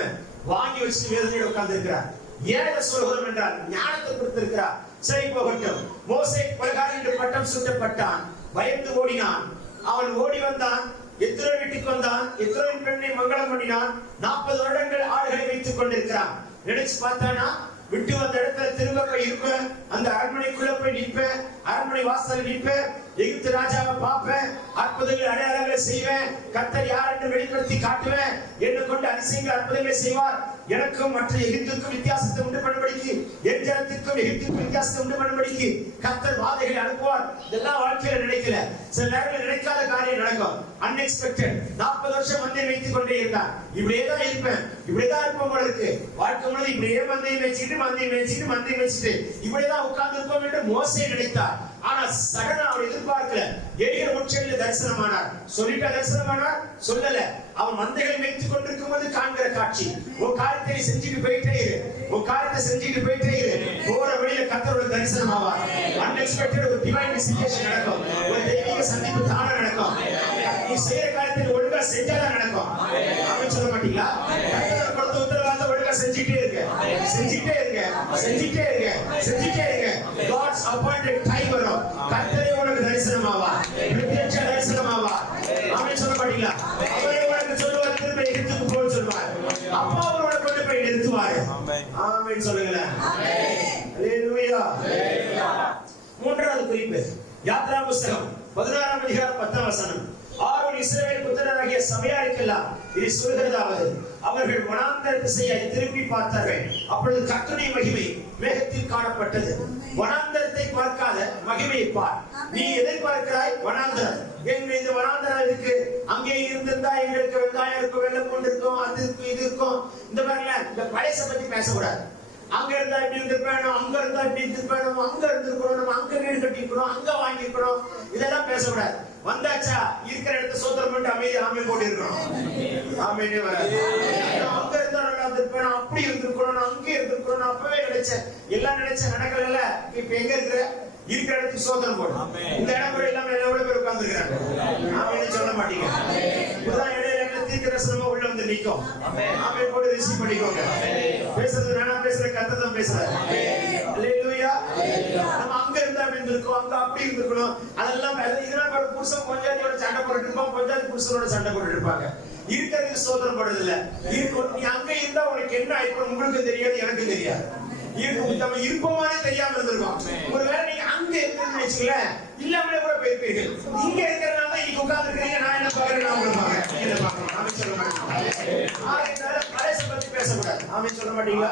வாங்கி வச்சு வேதனையோட உட்கார்ந்து இருக்கிறார். ஏன் இதை சொல்கிறோம் என்றால் ஞானத்தை கொடுத்திருக்கிறார். சரி போகட்டும். மோசே கொலைகாரன் என்று பட்டம் சுட்டப்பட்டான், பயந்து ஓடினான். அவன் ஓடி வந்தான், எத்திரோ வீட்டுக்கு வந்தான், எத்திரோவின் பெண்ணை மங்களம் பண்ணினான். 40 வருடங்கள் ஆடுகளை வைத்துக் கொண்டிருக்கிறான். நினைச்சு பார்த்தானா, விட்டு வந்த இடத்துல திரும்ப போய் இருப்பேன், அந்த அரண்மனைக்குள்ள போய் நிற்பேன், அரண்மனை வாசலில் நிற்பேன், எகிப்து ராஜாவை பார்ப்பேன், அற்புதங்கள் அடையாளங்களை செய்வேன், கர்த்தர் யார் என்று வெளிப்படுத்தி காட்டுவேன், என்ன கொண்டு அதிசயங்கள் அற்புதங்களை செய்வார், எனக்கும் மற்ற எகிப்துக்கும் வித்தியாசத்தை உண்டு பண்ணும்படிக்கு, என் ஜனத்திற்கும் எகிப்துக்கும் வித்தியாசத்தை உண்டு பண்ணும்படிக்கு கர்த்தர் வாதைகளை அனுப்புவார். இதெல்லாம் வாழ்க்கையில நினைக்கல. சில நேரங்களில் நினைக்காத காரியம் நடக்கும். அன்எக்ஸ்பெக்டட். 40 வருஷம் மந்தையை வைத்துக் கொண்டே இருந்தார். இப்படியேதான் இருப்பேன், இப்படியேதான் இருப்போம் போல இருக்கு. வாழ்க்கை முழுவதும் இப்படியே மந்தையை வச்சுட்டு இப்படியேதான் உட்கார்ந்து இருப்போம் என்று மோசே நினைத்தார். ஆனா சடனா அவர் எதிர்பார்க்கல. எரிகிற முட்செடியில் தரிசனமானார். சொல்லிட்டா தரிசனமானார்? சொல்லல. அவன் மந்தைகளை வைத்துக் கொண்டிருக்கும் போது காண்கிற காட்சி. ஒரு காரியத்தை செஞ்சுட்டு போயிட்டே இரு, ஒரு காரியத்தை செஞ்சுட்டு போயிட்டே இரு. போற வழியில கர்த்தரோட தரிசனம் ஆவார். அன்எக்ஸ்பெக்டட் ஒரு டிவைன் விசிட்டேஷன் நடக்கும், ஒரு தெய்வீக சந்திப்பு தானா நடக்கும். நீ செய்யற காரியத்தை ஒழுங்கா செஞ்சாதான் நடக்கும். அப்படின்னு சொல்ல மாட்டீங்களா? கர்த்தர் கொடுத்த உத்தரவாதத்தை ஒழுங்கா செஞ்சுட்டே இருங்க, செஞ்சுட்டே இருங்க, செஞ்சுட்டே இருங்க, செஞ்சுட்டே இருங்க. God's appointed time வரும். கர்த்தரே உனக்கு தரிசனம் ஆவார், பிரத்யட்ச தரிசனம் ஆவார். அப்படின்னு சொல்ல மாட்டீங்களா? அவரே உனக்கு சொல்லுவார், திரும்ப எகிப்துக்கு போக சொல்வார். அப்பா அவரோட கொண்டு போய் நிறுத்துவாரு. ஆமென் சொல்லுங்களேன். ஹல்லேலூயா. மூன்றாவது குறிப்பு யாத்ரா புத்தகம் 16ஆம் அதிகாரம் 10ஆம் வசனம். ஆரோன் இஸ்ரவேல் புத்திரராகிய சபையாருக்கெல்லாம் இது சொல்கிறதாவது, அவர்கள் வனாந்தர திசையை திரும்பி பார்த்தார்கள், அப்பொழுது கர்த்தருடைய மகிமை மேகத்தில் காணப்பட்டது. வனாந்தரத்தை பார்க்காத மகிமையை பார். நீ எதை பார்க்கிறாய்? வனாந்தரம். எங்க இந்த வனாந்தரம் இருக்கு, அங்கே இருந்திருந்தா எங்களுக்கு வெங்காயம் இருக்கும், வெள்ளம் கொண்டு இருக்கும், அது இருக்கும், இது இருக்கும். இந்த மாதிரிலாம் இந்த பழைய பத்தி பேசக்கூடாது. அங்க இருந்தா இப்படி இருந்திருப்பேன், அங்க இருந்தா இப்படி இருந்திருப்பேன், அங்க இருந்திருக்கணும், நம்ம அங்க வீடு கட்டிருக்கணும், அங்க வாங்கிருக்கணும், இதெல்லாம் பேசக்கூடாது. வந்தாச்சா இருக்கிற இடத்த சோதனை பண்ணிட்டு அமைதி ஆமை போட்டு இருக்கணும். ஆமையே வராது. அங்க இருந்தா நல்லா இருந்திருப்பேன், அப்படி இருந்திருக்கணும், அங்கே இருந்திருக்கணும், அப்பவே நினைச்சேன், எல்லாம் நினைச்சேன், நடக்கல. இப்ப எங்க இருக்கிற இடத்துக்கு சோதனை போடும். இந்த இடம் கூட இல்லாம எவ்வளவு பேர் உட்கார்ந்து இருக்கிறாங்க. ஆமைன்னு சொல்ல மாட்டீங்க. இப்பதான் இடையில தீர்க்கதரிசனமா உள்ள வந்து நிக்கும். ஆமை போட்டு ரிசீவ் பண்ணிக்கோங்க. பேசுறது நான் பேசுறேன், கர்த்தர் தான் பேசுறாரு. ஹல்லேலூயா. நம்ம அங்க இருந்தா அப்படி இருக்கோம், அங்க அப்படி இருந்திருக்கணும், அதெல்லாம் இதெல்லாம் புருஷன் பஞ்சாயத்தோட சண்டை போட்டுட்டு இருப்பான், பஞ்சாயத்து புருஷனோட சண்டை போட்டுட்டு இருப்பாங்க. இருக்கிறதுக்கு சோதனை போடுறது இல்ல. நீ அங்க இருந்தா உனக்கு என்ன ஆயிடும் உங்களுக்கு தெரியாது, எனக்கு தெரியாது. நம்ம இருப்போமானே தெரியாம இருந்திருக்கோம். ஒருவேளை நீங்க அங்க இருக்குன்னு வச்சுக்கலேன், இல்லாமலே கூட போயிருப்பீர்கள். இங்க இருக்கிறனால தான் இங்க உட்கார்ந்து இருக்கீங்க. நான் என்ன பாக்குறேன், நான் உங்களை பாக்குறேன். என்ன பாக்கணும்? ஆமென் சொல்ல மாட்டீங்களா? பழைய பத்தி பேசக்கூடாது. ஆமென் சொல்ல மாட்டீங்களா?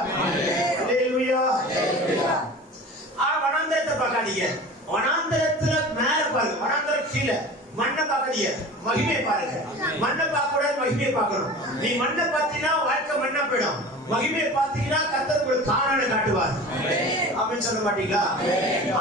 ஹல்லேலூயா. வனாந்தரத்தை பார்க்காதீங்க. வனாந்தரத்துல மேல பாருங்க, வனாந்தரம் கீழே. மண்ணை பார்க்காதீங்க, மகிமையை பாருங்க. மண்ணை பார்க்க கூடாது, மகிமையை பார்க்கணும். நீ மண்ணை பார்த்தீங்கன்னா வாழ்க்கை மண்ணா போயிடும். மகிமையை பார்த்தீங்கன்னா கர்த்தர் உங்களுக்கு காரண காட்டுவார். அப்படின்னு சொல்ல மாட்டீங்களா?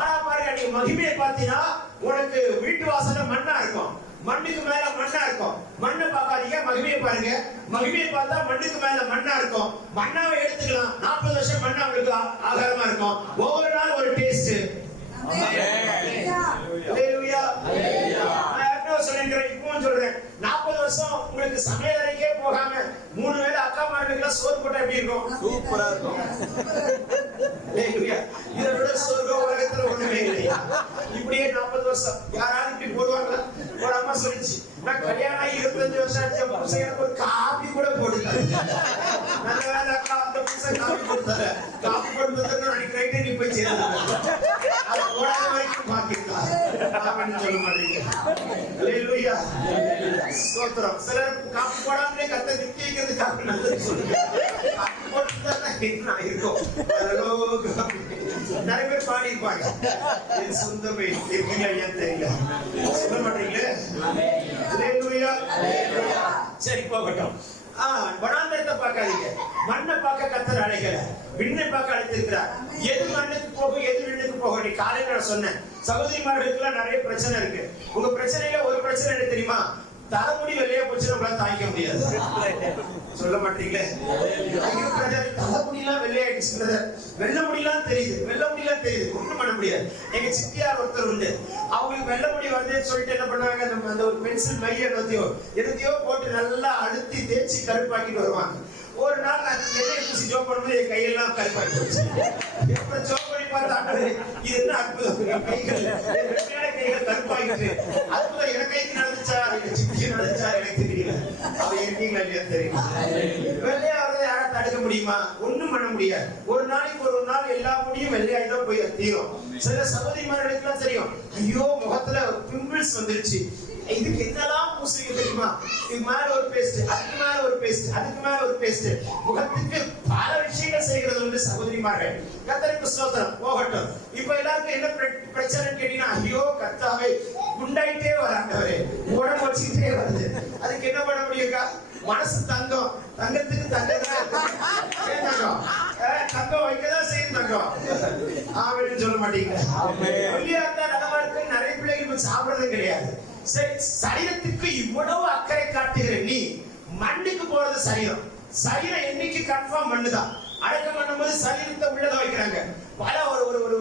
ஆனா பாருங்க, நீ மகிமையை பார்த்தீங்கன்னா உனக்கு வீட்டு வாசல்ல மண்ணா இருக்கும், மண்ணுக்கு மேல மண்ணா இருக்கும். மண்ணை பார்க்காதீங்க, மகிமையை பாருங்க. மகிமையை பார்த்தா மண்ணுக்கு மேல மண்ணா இருக்கும். மண்ணாவை எடுத்துக்கலாம். 40 வருஷம் மண்ணா உங்களுக்கு ஆகாரமா இருக்கும். ஒவ்வொரு நாள் ஒரு டேஸ்ட். சொல்றேன், 40 வருஷம் உங்களுக்கு சமையல் அறைக்கே போகாம 3 வேளை அக்கா மார்களுக்கு சோறு போட்டா எப்படி இருக்கும்? சூப்பரா இருக்கும். இதை விட சொர்க்கம் உலகத்துல ஒண்ணுமே இல்லையா? இப்படியே 40 வருஷம் யாராவது இப்படி போடுவாங்களா? ஒரு அம்மா சொல்லிச்சு, நான் கல்யாணம் ஆகி 25 வருஷம் ஆச்சு, எனக்கு ஒரு காபி கூட போடுதாரு. நல்ல வேலை அக்கா, அந்த புருஷன் காபி கொடுத்தாரு. காபி போடுறதுக்கு அன்னைக்கு நைட்டு நீ போய் சேர்ந்து அதை போடாத வரைக்கும் பாக்கிருக்கா. சொல்ல மாட்டீங்க. ஸ்தோத்திரம். சிலர் காப்பு போடாமலே கர்த்தர் நிக்க வைக்கிறதுக்காக நல்லது சொல்லுங்க. காப்பு போட்டுதான் என்ன இருக்கும். நிறைய பேர் பாடி இருப்பாங்க. என் சொந்தமே இருக்கீங்க ஏன் தெரியல. சொல்ல மாட்டீங்களே. அல்லேலூயா. சரி போகட்டும். வனாந்தரத்தை பார்க்காதீங்க. மண்ணை பார்க்க கர்த்தர் அழைக்கல, விண்ணை பார்க்க அழைத்திருக்கிறார். எது மண்ணுக்கு போகும், எது விண்ணுக்கு போகும். நீ காலையில நான் சொன்னேன், சகோதரிமார்களுக்கு நிறைய பிரச்சனை இருக்கு. உங்க பிரச்சனையில ஒரு பிரச்சனை என்ன தெரியுமா? தலைமுடி வெள்ளையா போச்சு நம்மளால தாங்கிக்க முடியாது. சொல்ல மாட்டீங்களே. தலைமுடி எல்லாம் வெள்ளையாயிடுச்சு, வெள்ள முடியெல்லாம் தெரியுது, வெள்ள முடியெல்லாம் தெரியுது, ஒண்ணும் பண்ண முடியாது. எங்க சித்தியார் ஒருத்தர் உண்டு, அவங்களுக்கு வெள்ள முடி வருதுன்னு சொல்லிட்டு என்ன பண்ணாங்க, நம்ம அந்த ஒரு பென்சில் மைய எதையோ போட்டு நல்லா அழுத்தி தேய்ச்சி கருப்பாக்கிட்டு வருவாங்க. ஒரு நாள் நான் எண்ணெய் பூசி ஜோப் பண்ணும்போது என் கையெல்லாம் கருப்பாக்கி போச்சு. எப்ப ஜோப் பண்ணி பார்த்தா இது என்ன அற்புதம், கைகள் கருப்பாகிட்டு. அற்புதம் என் கைக்கு நடந்துச்சா என் சித்திக்கு நடந்துச்சா எனக்கு தெரியல. அவ இருக்கீங்களா இல்லையா தெரியும். வெள்ளையா வரதை யாரா தடுக்க முடியுமா? ஒண்ணும் பண்ண முடியாது. ஒரு நாளைக்கு ஒரு நாள் எல்லா முடியும் வெள்ளையாகி தான் போய் தீரும். சில சகோதரிமார்களுக்கு தெரியும், ஐயோ முகத்துல பிம்பிள்ஸ் வந்துருச்சு, இதுக்கு என்னெல்லாம் பூசுறீங்க தெரியுமா? இது மேல ஒரு பேஸ்ட், அதுக்கு மேல ஒரு பேஸ்ட், அதுக்கு மேல ஒரு பேஸ்ட், முகத்துக்கு பல விஷயங்கள் செய்கிறது உண்டு சகோதரிமார்கள். கர்த்தருக்கு ஸ்தோத்திரம். போகட்டும். இப்ப எல்லாருக்கும் என்ன பிரச்சனைன்னு கேட்டீங்கன்னா, ஐயோ கர்த்தாவே குண்டாயிட்டே வராண்டவரே, உடம்பு வச்சுக்கிட்டே வருது. அதுக்கு என்ன பண்ண முடியுக்கா? மனசு தங்கம், தங்கத்துக்கு தங்கம் தங்கம் வைக்கதான் செய்யும் தங்கம். ஆமென்னு சொல்ல மாட்டீங்க. வெளியா இருந்தா நல்லா இருக்கு. நிறைய பிள்ளைகள் சாப்பிடுறதும் கிடையாது. சரி, சரீரத்துக்கு இவ்வளவு அக்கறை காட்டுகிற நீ மண்ணுக்கு போறது சரீரம். சரீரம் என்னைக்கு கன்ஃபார்ம் பண்ணுதான். அடக்கம் பண்ணும்போது சரீரத்தை உள்ளதான் வைக்கிறாங்க. பல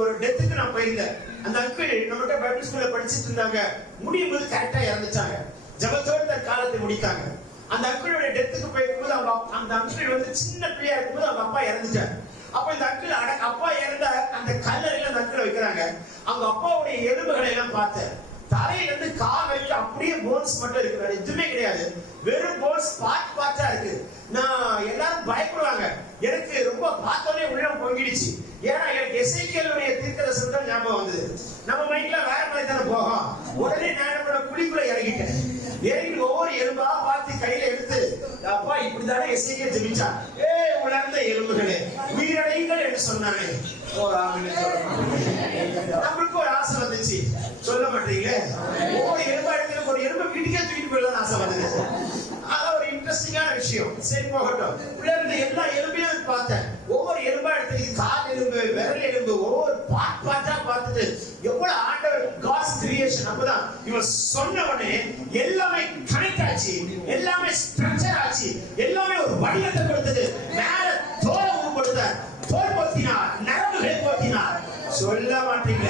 ஒரு டெத்துக்கு நான் போயிருந்தேன். அந்த அங்கிள் நம்மகிட்ட பைபிள் ஸ்கூல்ல படிச்சுட்டு இருந்தாங்க. முடியும் போது கரெக்டா இறந்துச்சாங்க. ஜபத்தோடு தன் காலத்தை முடித்தாங்க. அந்த அங்கிளோட டெத்துக்கு போயிருக்கும்போது அந்த அங்கிள் வந்து சின்ன பிள்ளையா இருக்கும்போது அவங்க அப்பா இறந்துட்டாங்க. அப்ப இந்த அங்கிள் அப்பா இறந்த அந்த கல்லறையில அந்த அங்கிள் வைக்கிறாங்க. அவங்க அப்பாவுடைய எலும்புகளை எல்லாம் பார்த்தேன். தலையில இருந்து கால் வரைக்கும் அப்படியே போன்ஸ் மட்டும் இருக்கு, வேற எதுவுமே கிடையாது. வெறும் போன்ஸ் பார்ட்டா இருக்கு. நான் எல்லாரும் பயப்படுவாங்க. எனக்கு ரொம்ப பார்த்தோன்னே உள்ளம் பொங்கிடுச்சு. ஏன்னா எனக்கு எசேக்கியேலுடைய தீர்க்கதரிசனம் தான் ஞாபகம் வந்தது. நம்ம மைண்ட்ல வேற மாதிரி தானே போகும். உடனே நான் என்ன குழிக்குள்ள இறங்கிட்டேன். இறங்கி ஒவ்வொரு எலும்பா பார்த்து கையில எடுத்து, அப்பா இப்படிதானே எசேக்கியேல் ஜெபிச்சான், உலர்ந்த எலும்புகளே உயிரடையுங்கள் என்று சொன்னானே. நம்மளுக்கு ஒரு ஆசை வந்துச்சு. சொல்ல மாட்டீங்க. ஒவ்வொரு எலும்பா எடுத்து ஒரு எலும்பை வீட்டுக்கே தூக்கிட்டு போயிடலாம் ஆசை வந்தது. அதான் ஒரு இன்ட்ரெஸ்டிங்கான விஷயம். சரி போகட்டும். உள்ள இருந்து எல்லா எலும்பையும் பார்த்தேன். ஒவ்வொரு எலும்பா எடுத்து கால் எலும்பு, விரல் எலும்பு, ஒவ்வொரு பார்ட்டா பார்த்துட்டு எவ்வளவு ஆண்டவர் காட்ஸ் கிரியேஷன். அப்பதான் இவன் சொன்ன உடனே எல்லாமே கனெக்ட் ஆச்சு, எல்லாமே ஸ்ட்ரக்சர் ஆச்சு, எல்லாமே ஒரு வடிவத்தை கொடுத்தது. மேல தோலை கொடுத்தார், தோல் போத்தினார், நரம்புகளை போத்தினார். சொல்ல மாட்டீங்க.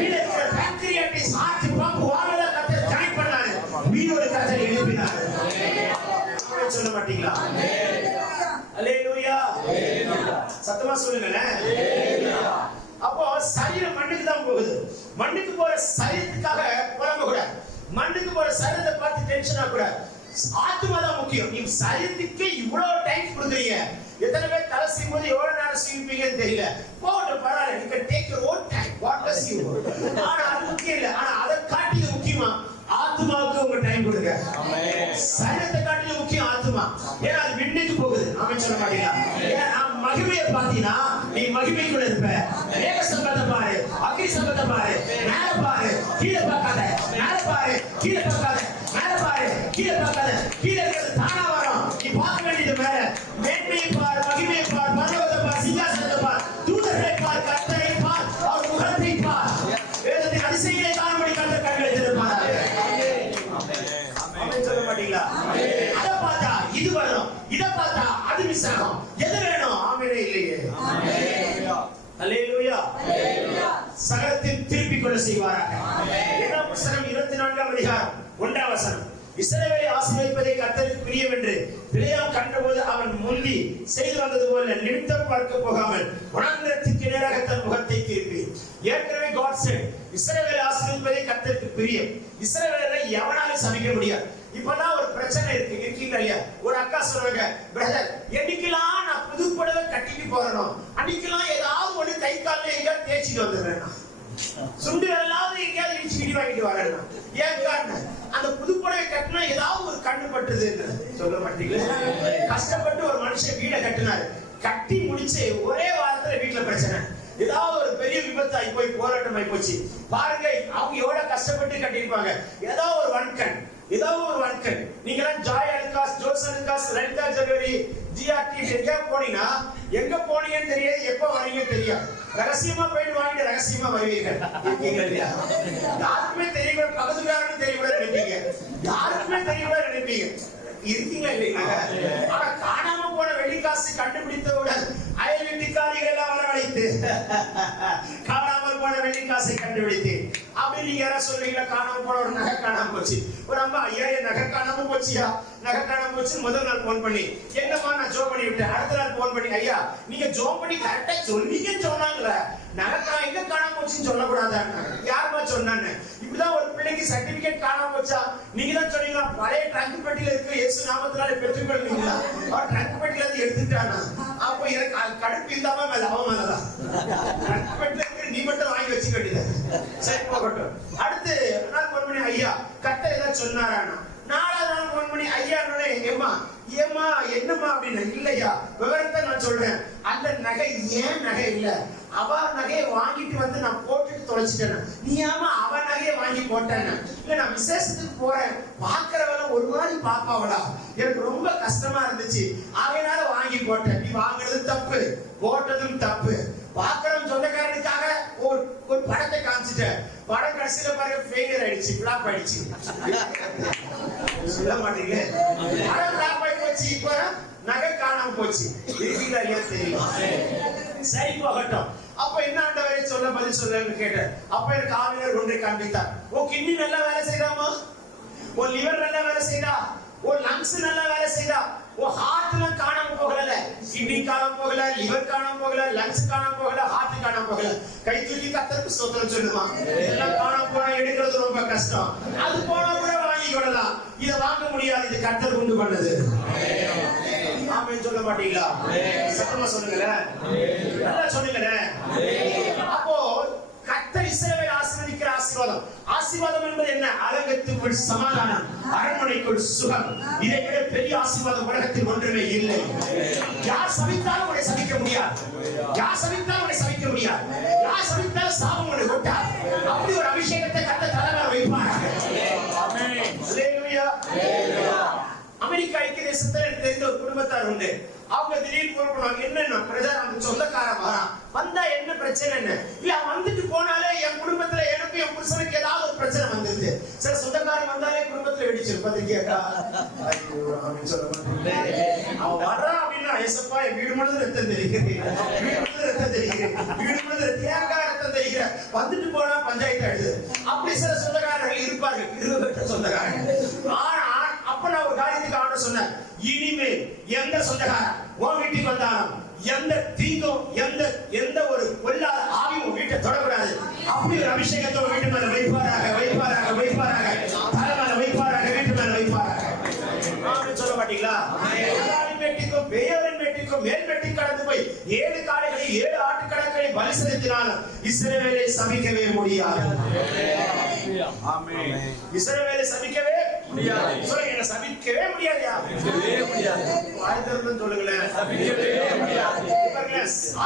வீடு பேங்க்ரியாட்டிஸ் ஆர்ட் பம்ப் வாங்கல கர்த்தர் கனெக்ட் பண்ணாரு. வீடோட கர்த்தர் எழுப்பினார். சொல்ல மாட்டீங்களா? அல்லேலூயா. சத்தமா சொல்லுங்க. அப்போ சரீரம் மண்ணுக்கு தான் போகுது. மண்ணுக்கு போற சரீரத்துக்காக புலம்ப கூடாது. மண்ணுக்கு போற சரீரத்தை பார்த்து டென்ஷன் ஆகக்கூடாது. ஆத்மா தான் முக்கியம். நீங்க சரீரத்துக்கு இவ்வளவு டைம் கொடுக்குறீங்க. எத்தனை பேர் தலை செய்யும் போது எவ்வளவு நேரம் செய்வீங்கன்னு தெரியல. போகட்டும், பரவாயில்ல. You can take your own time. God bless you. ஆனா அது முக்கியம் இல்ல. ஆனா அதை காட்டியது முக்கியமா ஆத்மாவுக்கு உங்க டைம் கொடுங்க. சரீரத்தை காட்டியது முக்கியம் ஆத்மா. ஏன்னா அது விண்ணுக்கு போகுது. ஆமென் சொல்ல மாட்டீங்களா? ஏன்னா மகிமையை பார்த்தீங்கன்னா நீ மகிமைக்குள்ள இருப்ப. மேக சம்பத்தை பாரு, அக்னி சம்பத்தை பாரு, மேல பாரு, கீழே பார்க்காத. மேல பாரு, கீழே பார்க்காத. மேல பாரு, கீழே பார்க்காத. கீழே இருக்கிறது தானா வரும். நீ பார்க்க வேண்டியது மேல. மேன்மையை பார், மகிமையை பார், பரலோகத்தை பார், சிங்காசனத்தை பார், தூதர்களை பார், கர்த்தரை பார், அவர் முகத்தை பார். வேதத்தின் அதிசயங்களை காணும்படி கர்த்தர் கண்களை திறப்பார். ஆமென் சொல்ல மாட்டீங்களா? அத பார்த்தா இது வரும், இத பார்த்தா அது மிஸ் ஆகும். எது வேணும்? ஆமெனே இல்லையே. அல்லேலூயா. சகலத்தையும் திருப்பிக் கொள்ள செய்வாராக. இரண்டாம் வசனம் 24ஆம் அதிகாரம் 1ஆம் வசனம். இஸ்ரவேலை ஆசீர்வதிப்பதே கர்த்தருக்கு பிரியம் என்று பிலேயாம் கண்டபோது அவன் முந்தி செய்து வந்தது போல நிமித்தம் பார்க்க போகாமல் வனாந்திரத்திற்கு நேராக தன் முகத்தை திருப்பி. ஏற்கனவே காட் செட் இஸ்ரவேலை ஆசீர்வதிப்பதே கர்த்தருக்கு பிரியம். இஸ்ரவேலை எவனாலும் சபிக்க முடியாது. இப்பதான் ஒரு பிரச்சனை இருக்கு. இருக்கீங்க இல்லையா? ஒரு அக்கா சொல்றாங்க, பிரதர் என்னைக்கெல்லாம் நான் புது புடவை கட்டிட்டு போறேனோ அன்னைக்கெல்லாம் ஏதாவது ஒண்ணு கை காலில் எங்கேயாவது தேய்ச்சிட்டு வந்துடுறேன். சுண்டு எல்லாவது எங்கேயாவது இடிச்சு இடி வாங்கிட்டு வரேன். ஏன் காரணம்? அந்த புது புடவை கட்டினா ஏதாவது ஒரு கண்ணு பட்டுது சொல்ல மாட்டீங்களா? கஷ்டப்பட்டு ஒரு மனுஷன் வீடை கட்டினாரு, கட்டி முடிச்சு ஒரே வாரத்துல வீட்டுல பிரச்சனை, ஏதாவது ஒரு பெரிய விபத்து ஆகி போய் போராட்டம் ஆகி போச்சு. பாருங்க அவங்க எவ்வளவு கஷ்டப்பட்டு கட்டியிருப்பாங்க. ஏதாவது ஒரு வன்கண், ஏதாவது ஒரு வன்கண். நீங்க எல்லாம் ஜாய் அலுகாஸ், ஜோஸ் அலுகாஸ், லலிதா ஜுவல்லரி, ஜிஆர்டி எங்க போனீங்கன்னா எங்க போனீங்கன்னு தெரியாது, எப்ப வரீங்கன்னு தெரியாது. ரகசியமா போயிட்டு வாங்கிட்டு ரகசியமா வருவீர்கள். யாருக்குமே தெரியல, பக்கத்துக்காரன்னு தெரியல நினைப்பீங்க, யாருக்குமே தெரியல நினைப்பீங்க. இருக்கீங்களா இல்லைங்களா? ஆனா காணாம போன வெள்ளிக்காசு கண்டுபிடித்தவுடன் அயல் வீட்டுக்காரிகள் எல்லாம் வரவழைத்து காணாமல் போன வெள்ளிக்காசை கண்டுபிடித்து அப்படி நீங்க யாராவது சொல்றீங்களா? காணாம போன ஒரு நகை காணாம போச்சு. ஒரு அம்மா, ஐயா என் நகை காணாம போச்சியா, நகை காணாம போச்சு. முதல் நாள் போன் பண்ணி, என்னம்மா நான் ஜோம் பண்ணி விட்டேன். அடுத்த நாள் போன் பண்ணி, ஐயா நீங்க ஜோம் பண்ணி கரெக்டா சொன்னீங்கன்னு சொன்னாங்கள, நகை எங்க காணாம போச்சுன்னு சொல்லக்கூடாதான்னு. யாருமா சொன்னான்னு? இப்படிதான் ஒரு பிள்ளைக்கு சர்டிபிகேட் காணாம போச்சா, நீங்க தான் சொன்னீங்களா? பழைய ட்ரங்க் பெட்டியில இருக்கு, இயேசு நாமத்தினால பெற்றுக்கொள்வீங்களா? அவர் ட்ரங்க் பெட்டில இருந்து எடுத்துட்டானா? அப்போ எனக்கு கடுப்பு இல்லாம மேல அவன் மேலதான் ட்ரங்க் பெட்டில இருக்கு, நீ மட்டும் வாங்கி வச்சுக்க வேண்டியது. சரி போகட்டும். அடுத்து நாள் போன் பண்ணி, ஐயா கர்த்தர் ஏதாவது சொன்னாரானா? நாலாவது நாள் போன் பண்ணி, ஐயா ஏமா ஏமா என்னம்மா அப்படின்னு. இல்லையா, விவரத்தை நான் சொல்றேன். அந்த நகை ஏன் நகை இல்ல, அவ நகையை வாங்கிட்டு வந்து நான் போட்டுட்டு தொலைச்சிட்டேன். நீ ஏமா அவ நகையை வாங்கி போட்டேன்னு? இல்ல நான் விசேஷத்துக்கு போறேன், பாக்குறவள ஒரு மாதிரி பாப்பாவளா, எனக்கு ரொம்ப கஷ்டமா இருந்துச்சு, அதனால வாங்கி போட்டேன். நீ வாங்குறது தப்பு, போட்டதும் தப்பு. பாக்குறவன் சொந்தக்காரனுக்காக ஒரு படத்தை காமிச்சிட்டேன், படம் கடைசியில பாருங்க ஃபெயிலியர் ஆயிடுச்சு, பிளாப் ஆயிடுச்சு. சொல்ல மாட்டீங்களே, படம் பிளாப் ஆகி போச்சு, இப்ப நகை காணாம போச்சு. இருக்கீங்களா இல்லையா தெரியும். சரி போகட்டும். அப்ப என்ன ஆண்டவரே சொல்ல பதில் சொல்றேன்னு கேட்டேன். அப்ப எனக்கு ஆவியானவர் ஒன்றை காண்பித்தார். ஓ கிட்னி நல்லா வேலை செய்தாமா, ஓ லிவர் நல்லா வேலை செய்தா, ஓ லங்ஸ் நல்லா வேலை செய்தா, ஓ ஹார்ட்ல காணாம போகல, கிட்னி காணாம போகல, லிவர் காணாம போகல, லங்ஸ் காணாம போகல, ஹார்ட் காணாம போகல. கை தூக்கி கர்த்தருக்கு ஸ்தோத்திரம் சொல்லுமா. எல்லாம் காணாம போனா எடுக்கிறது ரொம்ப கஷ்டம், அது போனா கூட வாங்கி கொள்ளலாம். இத வாங்க முடியாது, இது கர்த்தர் உண்டு பண்ணது. ஆமென் சொல்ல மாட்டீங்களா? சத்தமா சொல்லுங்களேன், நல்லா சொல்லுங்களேன். அப்போ கர்த்தர் இஸ்ரவேலை ஆசீர்வதிக்கிற ஆசீர்வாதம். ஆசீர்வாதம் என்பது என்ன? அரங்கத்துக்குள் சமாதானம், அரண்மனைக்குள் சுகம். இதை விட பெரிய ஆசீர்வாதம் உலகத்தில் ஒன்றுமே இல்லை. யார் சபித்தாலும் உன்னை சபிக்க முடியாது, யார் சபித்தாலும் உன்னை சபிக்க முடியாது, யார் சபித்தாலும் சாபம் உன்னை ஒட்டாது. அப்படி ஒரு அபிஷேகத்தை கர்த்தர் தலைவர் வைப்பார். ஆமென். ஹல்லேலூயா. அமெரிக்கா ஐக்கிய தேசத்துல எனக்கு தெரிந்த ஒரு குடும்பத்தார் உண்டு. அவங்க திடீர்னு போன் பண்ணுவாங்க, என்னன்னா பிரதர் அந்த சொந்தக்காரன் வரான், வந்தா என்ன பிரச்சனை என்ன? இல்ல வந்துட்டு போனாலே என் குடும்பத்துல எனக்கு என் புருஷனுக்கு ஏதாவது ஒரு பிரச்சனை வந்துருது. சில சொந்தக்காரன் வந்தாலே குடும்பத்துல வெடிச்சிரு பாத்தீங்களா? அவன் வர்றான் அப்படின்னா, ஏசப்பா என் வீடு முழுது ரத்தம் தெரிகிறது, வீடு முழுது ரத்தம் தெரிகிறது, வீடு முழுது தேங்காய் ரத்தம் தெரிகிற, வந்துட்டு போனா பஞ்சாயத்து ஆயிடுது. அப்படி சில சொந்தக்காரர்கள் இருப்பார்கள், இருபது சொந்தக்காரர்கள். ஆனா அப்ப நான் ஒரு காரியத்துக்கு ஆர்டர் சொன்னேன், இனிமேல் எந்த சொந்தக்காரன் உன் வீட்டுக்கு வந்தாலும் எந்த தீங்கும் எந்த ஒரு பொல்லாத ஆவியும் வீட்டை தொடக்கூடாது. அப்படி ஒரு அபிஷேகத்தை வீட்டு மேல வைப்பாராக, வைப்பாராக, வைப்பாராக, தலை மேல வைப்பாராக, வீட்டு மேல வைப்பாராக. சொல்ல மாட்டீங்களா? மேட்டிக்கும் பேரின் மேட்டிக்கும் மேல் மேட்டி கடந்து போய் 7 காளைகளை 7 ஆட்டுக்கடக்களை பலி செலுத்தினாலும் இஸ்ரவேலை சபிக்கவே முடியாது. ஆமென். இஸ்ரவேலை சபிக்கவே முடியாது. சொல்லுங்க, சபிக்கவே முடியாதுயா. சபிக்கவே முடியாது. வாய்தர்ன்னு சொல்லுங்களேன், சபிக்கவே முடியாது.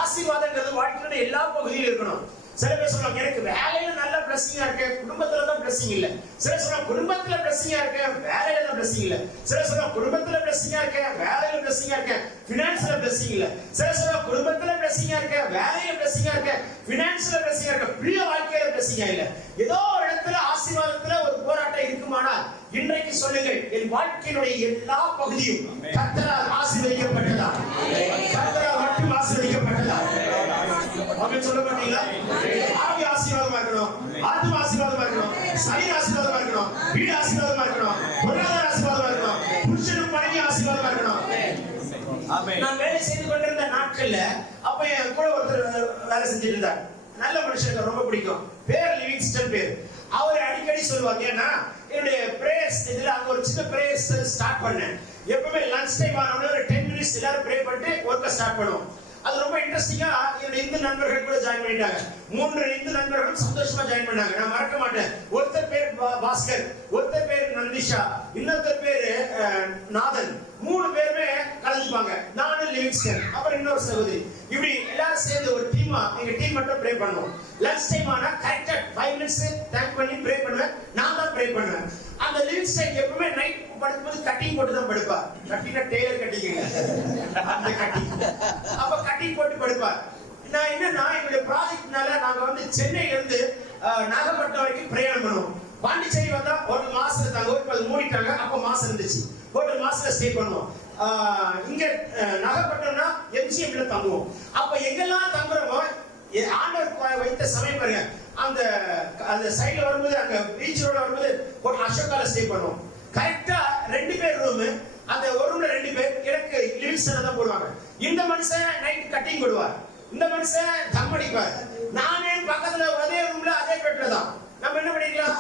ஆசீர்வாதம்ங்கிறது வாழ்க்கையோட எல்லா பகுதியிலும் இருக்கணும். சில பேர் சொல்லுவாங்க, எனக்கு வேலையில நல்ல பிளஸிங்கா இருக்கு, குடும்பத்துல தான் பிளஸிங் இல்ல. சில சொல்லுவாங்க குடும்பத்துல பிளஸிங்கா இருக்கு, வேலையில தான் பிளஸிங் இல்ல. சில சொல்லுவாங்க குடும்பத்துல பிளஸிங்கா இருக்கு, வேலையில பிளஸிங்கா இருக்கு, பினான்ஸ்ல பிளஸிங் இல்ல. சில சொல்லுவாங்க குடும்பத்துல பிளஸிங்கா இருக்கு, வேலையில பிளஸிங்கா இருக்கு, பினான்ஸ்ல பிளஸிங்கா இருக்கு, பிள்ளை வாழ்க்கையில பிளஸிங்கா இல்ல. ஏதோ ஒரு இடத்துல ஆசீர்வாதத்துல ஒரு போராட்டம் இருக்குமானால் இன்றைக்கு சொல்லுங்கள், என் வாழ்க்கையினுடைய எல்லா பகுதியும் கர்த்தரால் ஆசீர்வதிக்கப்பட்டதா, கர்த்தரால் மட்டும் ஆசீர்வதிக்கப்பட்டதா. ஆமென் சொல்ல மாட்டீங்களா? ஆவி ஆசீர்வாதமா இருக்கணும், ஆத்ம ஆசீர்வாதமா இருக்கணும், சரீர ஆசீர்வாதமா இருக்கணும், வீடு ஆசீர்வாதமா இருக்கணும், பொருளாதார ஆசீர்வாதமா இருக்கணும், புருஷனும் மனைவி ஆசீர்வாதமா இருக்கணும். நான் வேலை செய்து கொண்டிருந்த நாட்கள்ல அப்ப என் கூட ஒருத்தர் வேலை செஞ்சுட்டு இருந்தார். நல்ல மனுஷனுக்கு ரொம்ப பிடிக்கும், பேர் லிவிங்ஸ்டன் பேர். அவர் அடிக்கடி சொல்லுவாங்க, ஏன்னா என்னுடைய பிரேயர்ஸ் இதுல அங்க ஒரு சின்ன பிரேயர்ஸ் ஸ்டார்ட் பண்ணேன். எப்பவுமே லஞ்ச் டைம் ஆனோட ஒரு 10 மினிட்ஸ் எல்லாரும் ப்ரே பண்ணிட்டு ஒர்க்க ஸ்டார்ட் பண்ணுவோம். அது ரொம்ப இன்ட்ரெஸ்டிங்கா என்னோட இந்து நண்பர்கள் கூட ஜாயின் பண்ணிட்டாங்க. 3 இந்து நண்பர்களும் சந்தோஷமா ஜாயின் பண்ணாங்க. நான் மறக்க மாட்டேன். ஒருத்தர் பேர் பாஸ்கர், ஒருத்தர் பேர் நந்திஷா, இன்னொருத்தர் பேரு நாதன். 3 பேருமே கலந்துப்பாங்க. நானும் லிவிங்ஸ்டன், அப்புறம் இன்னொரு சகோதரி. இப்படி எல்லாரும் சேர்ந்து ஒரு டீமா எங்க டீம் மட்டும் ப்ரே பண்ணுவோம். லஞ்ச் டைம் ஆனா கரெக்டா 5 மினிட்ஸ் தேங்க் பண்ணி ப்ரே பண்ணுவேன். நான் தான் ப்ரே பண்ணுவேன். அந்த லிவிங்ஸ்டன் எப்பவுமே நைட் படுக்கும்போது கட்டிங் போட்டு தான் படுப்பார். கட்டினா டெய்லர் கட்டிங்க அந்த கட்டிங். அப்ப கட்டிங் போட்டு படுப்பார். நான் என்னன்னா எங்களுடைய ப்ராஜெக்ட்னால நாங்க வந்து சென்னையில இருந்து நாகப்பட்டினம் வரைக்கும் பிரயாணம் பண்ணுவோம். பாண்டிச்சேரி வந்தா ஒரு மாசத்துல தாங்க, இப்ப அது மூடிட்டாங்க. அப்ப மாசம் இருந்துச்சு. ஹோட்டல் மாசத்துல ஸ்டே பண்ணுவோம். இங்க நாகப்பட்டினம்னா எம்ஜிஎம்ல தங்குவோம். அப்ப எங்கெல்லாம் தங்குறோமோ ஆண்டவர் வைத்த சமயம் பாருங்க. அந்த சைடுல வரும்போது அங்க பீச் ரோட வரும்போது ஒரு அசோகால ஸ்டே பண்ணுவோம். கரெக்டா 2 பேர் ரூம். அந்த ஒரு ரூம்ல 2 பேர். எனக்கு லிவிங்ஸ்டன் தான் போடுவாங்க. இந்த மனுஷன் நைட் கட்டிங் போடுவார், இந்த மனுஷன் தம் அடிப்பார். நானே பக்கத்துல அதே ரூம்ல அதே பெட்ல தான். நம்ம என்ன பண்ணிக்கலாம்?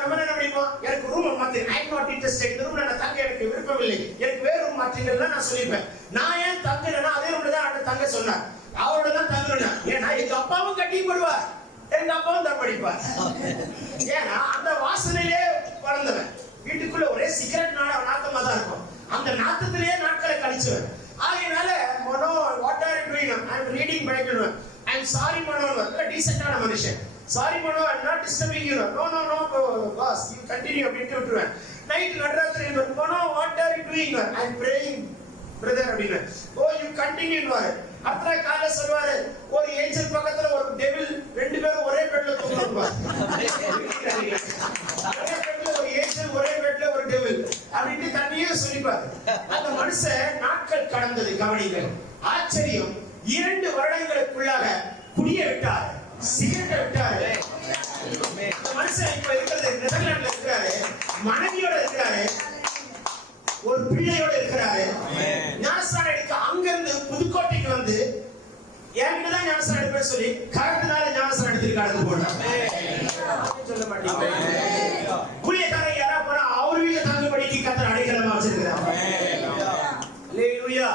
நம்ம என்ன பண்ணிப்போம்? எனக்கு ரூம் மாத்தி, ஐ அம் நாட் இன்ட்ரஸ்டட், இந்த ரூம்ல நான் தங்க எனக்கு விருப்பம் இல்லை, எனக்கு வேற ரூம் மாத்திங்கறத நான் சொல்லிப்பேன். நான் ஏன் தங்குறேன்னா அதே ரூம்ல தான் அண்ணன் தங்க சொன்னார். அவரோட தான் தங்குறேன். ஏன்னா எங்க அப்பாவும் கட்டி போடுவார், எங்க அப்பாவும் தம் அடிப்பார். ஏன்னா அந்த வாசனையிலே வளர்ந்தவன். வீட்டுக்குள்ள ஒரே சிகரெட் நாத்தமா தான் இருக்கும். அந்த நாத்தத்திலேயே நாட்களை கழிச்சுவேன். ஆகையினால Mano what are you doing? I am reading Bible. I am sorry Mano, டீசென்ட்டான மனுஷன். Sorry Mano, I am not disturbing you. No no no boss, you continue அப்படினு விட்டுருவேன். நைட் நடுராத்திரி Mano what are you doing? I am praying brother அப்படின்னு. Oh you கண்டினியூவாரு. அப்புற காலைல சொல்வாரு, ஒரு ஏஞ்சல் பக்கத்துல ஒரு டெவில், 2 பேரும் ஒரே பெட்ல தூங்குவாங்க. ஒரே பெட்ல ஒரு ஏஞ்சல், ஒரே பெட்ல ஒரு டெவில் அப்படின்னு தனியே சொல்லிப்பாரு. அந்த மனுஷன் நாட்கள் கடந்தது. கவனிங்கள், ஆச்சரியம். 2 வருடங்களுக்குள்ளாக குடிய விட்டார், சிகரெட்டை விட்டாரு. அந்த மனுஷன் இப்ப இருக்கிறது நெதர்லாந்துல இருக்கிறாரு, மனைவியோட இருக்கிறாரு, ஒரு பிள்ளையோட இருக்கிறாரு. ஞானஸ்நானம் எடுக்க அங்கிருந்து புதுக்கோட்டைக்கு வந்து என்கிட்ட தான் ஞானஸ்நானம் எடுப்பேன்னு சொல்லி கரெக்ட்னால ஞானஸ்நானம் எடுத்திருக்காரு. சொல்ல மாட்டீங்க. ஊழியக்காரர் யாரா போனா அவர் வீட்டுல தங்கும்படிக்கு கர்த்தர் அடைக்கலமா வச்சிருக்கிறார். அல்லேலூயா.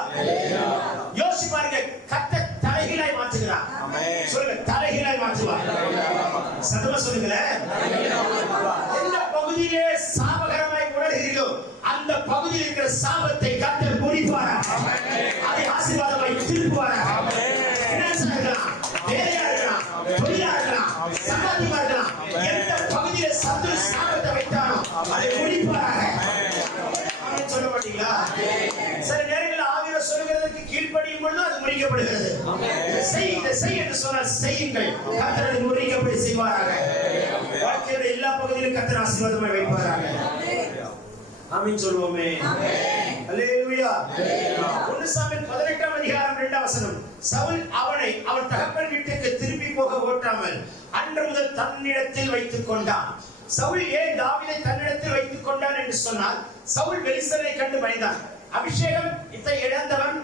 யோசிச்சு பாருங்க, கர்த்தர் தலைகீழாய் மாற்றுகிறார். சொல்லுங்க, தலைகீழாய் மாற்றுவார். சத்தமா சொல்லுங்க. எந்த பகுதியிலே சாபகரமாய் உணர்கிறீர்களோ அந்த பகுதியில் இருக்கிற சாபத்தை கர்த்தர் முடிப்பார். அதை ஆசீர்வாதமாய் திருப்புவார். ஃபினான்ஸா இருக்கலாம், வேலையா இருக்கலாம், தொழிலா இருக்கலாம், சம்பாத்தியமா இருக்கலாம். எந்த பகுதியில சத்துரு சாபத்தை வைத்தானோ அதை முடிப்பாராக. சொல்ல மாட்டீங்களா? சில நேரங்களில் ஆவியானவர் சொல்லுகிறதற்கு கீழ்ப்படியும் பொழுது அது முறிக்கப்படுகிறது. செய் என்று சொன்னால் செய்யுங்கள், கர்த்தர் அதை முறிக்கப்படி செய்வாராக. வாழ்க்கையோட எல்லா பகுதியிலும் கர்த்தர் ஆசீர்வாதமாய் வைப்பாராக. ஆமென் சொல்வோமே. அல்லேலூயா. 1 சாமுவேல் 18ஆம் அதிகாரம் 2ஆம் வசனம். சவுல் அவனை அவன் தகப்பன் வீட்டுக்கு திருப்பி போக ஓட்டாமல் அன்று முதல் தன்னிடத்தில் வைத்துக் கொண்டான். சவுல் ஏன் தாவீதை தன்னிடத்தில் வைத்துக் கொண்டான் என்று சொன்னால், சவுல் பெலிஸ்தரை கண்டு பயந்தான். அபிஷேகம் இதை இழந்தவன்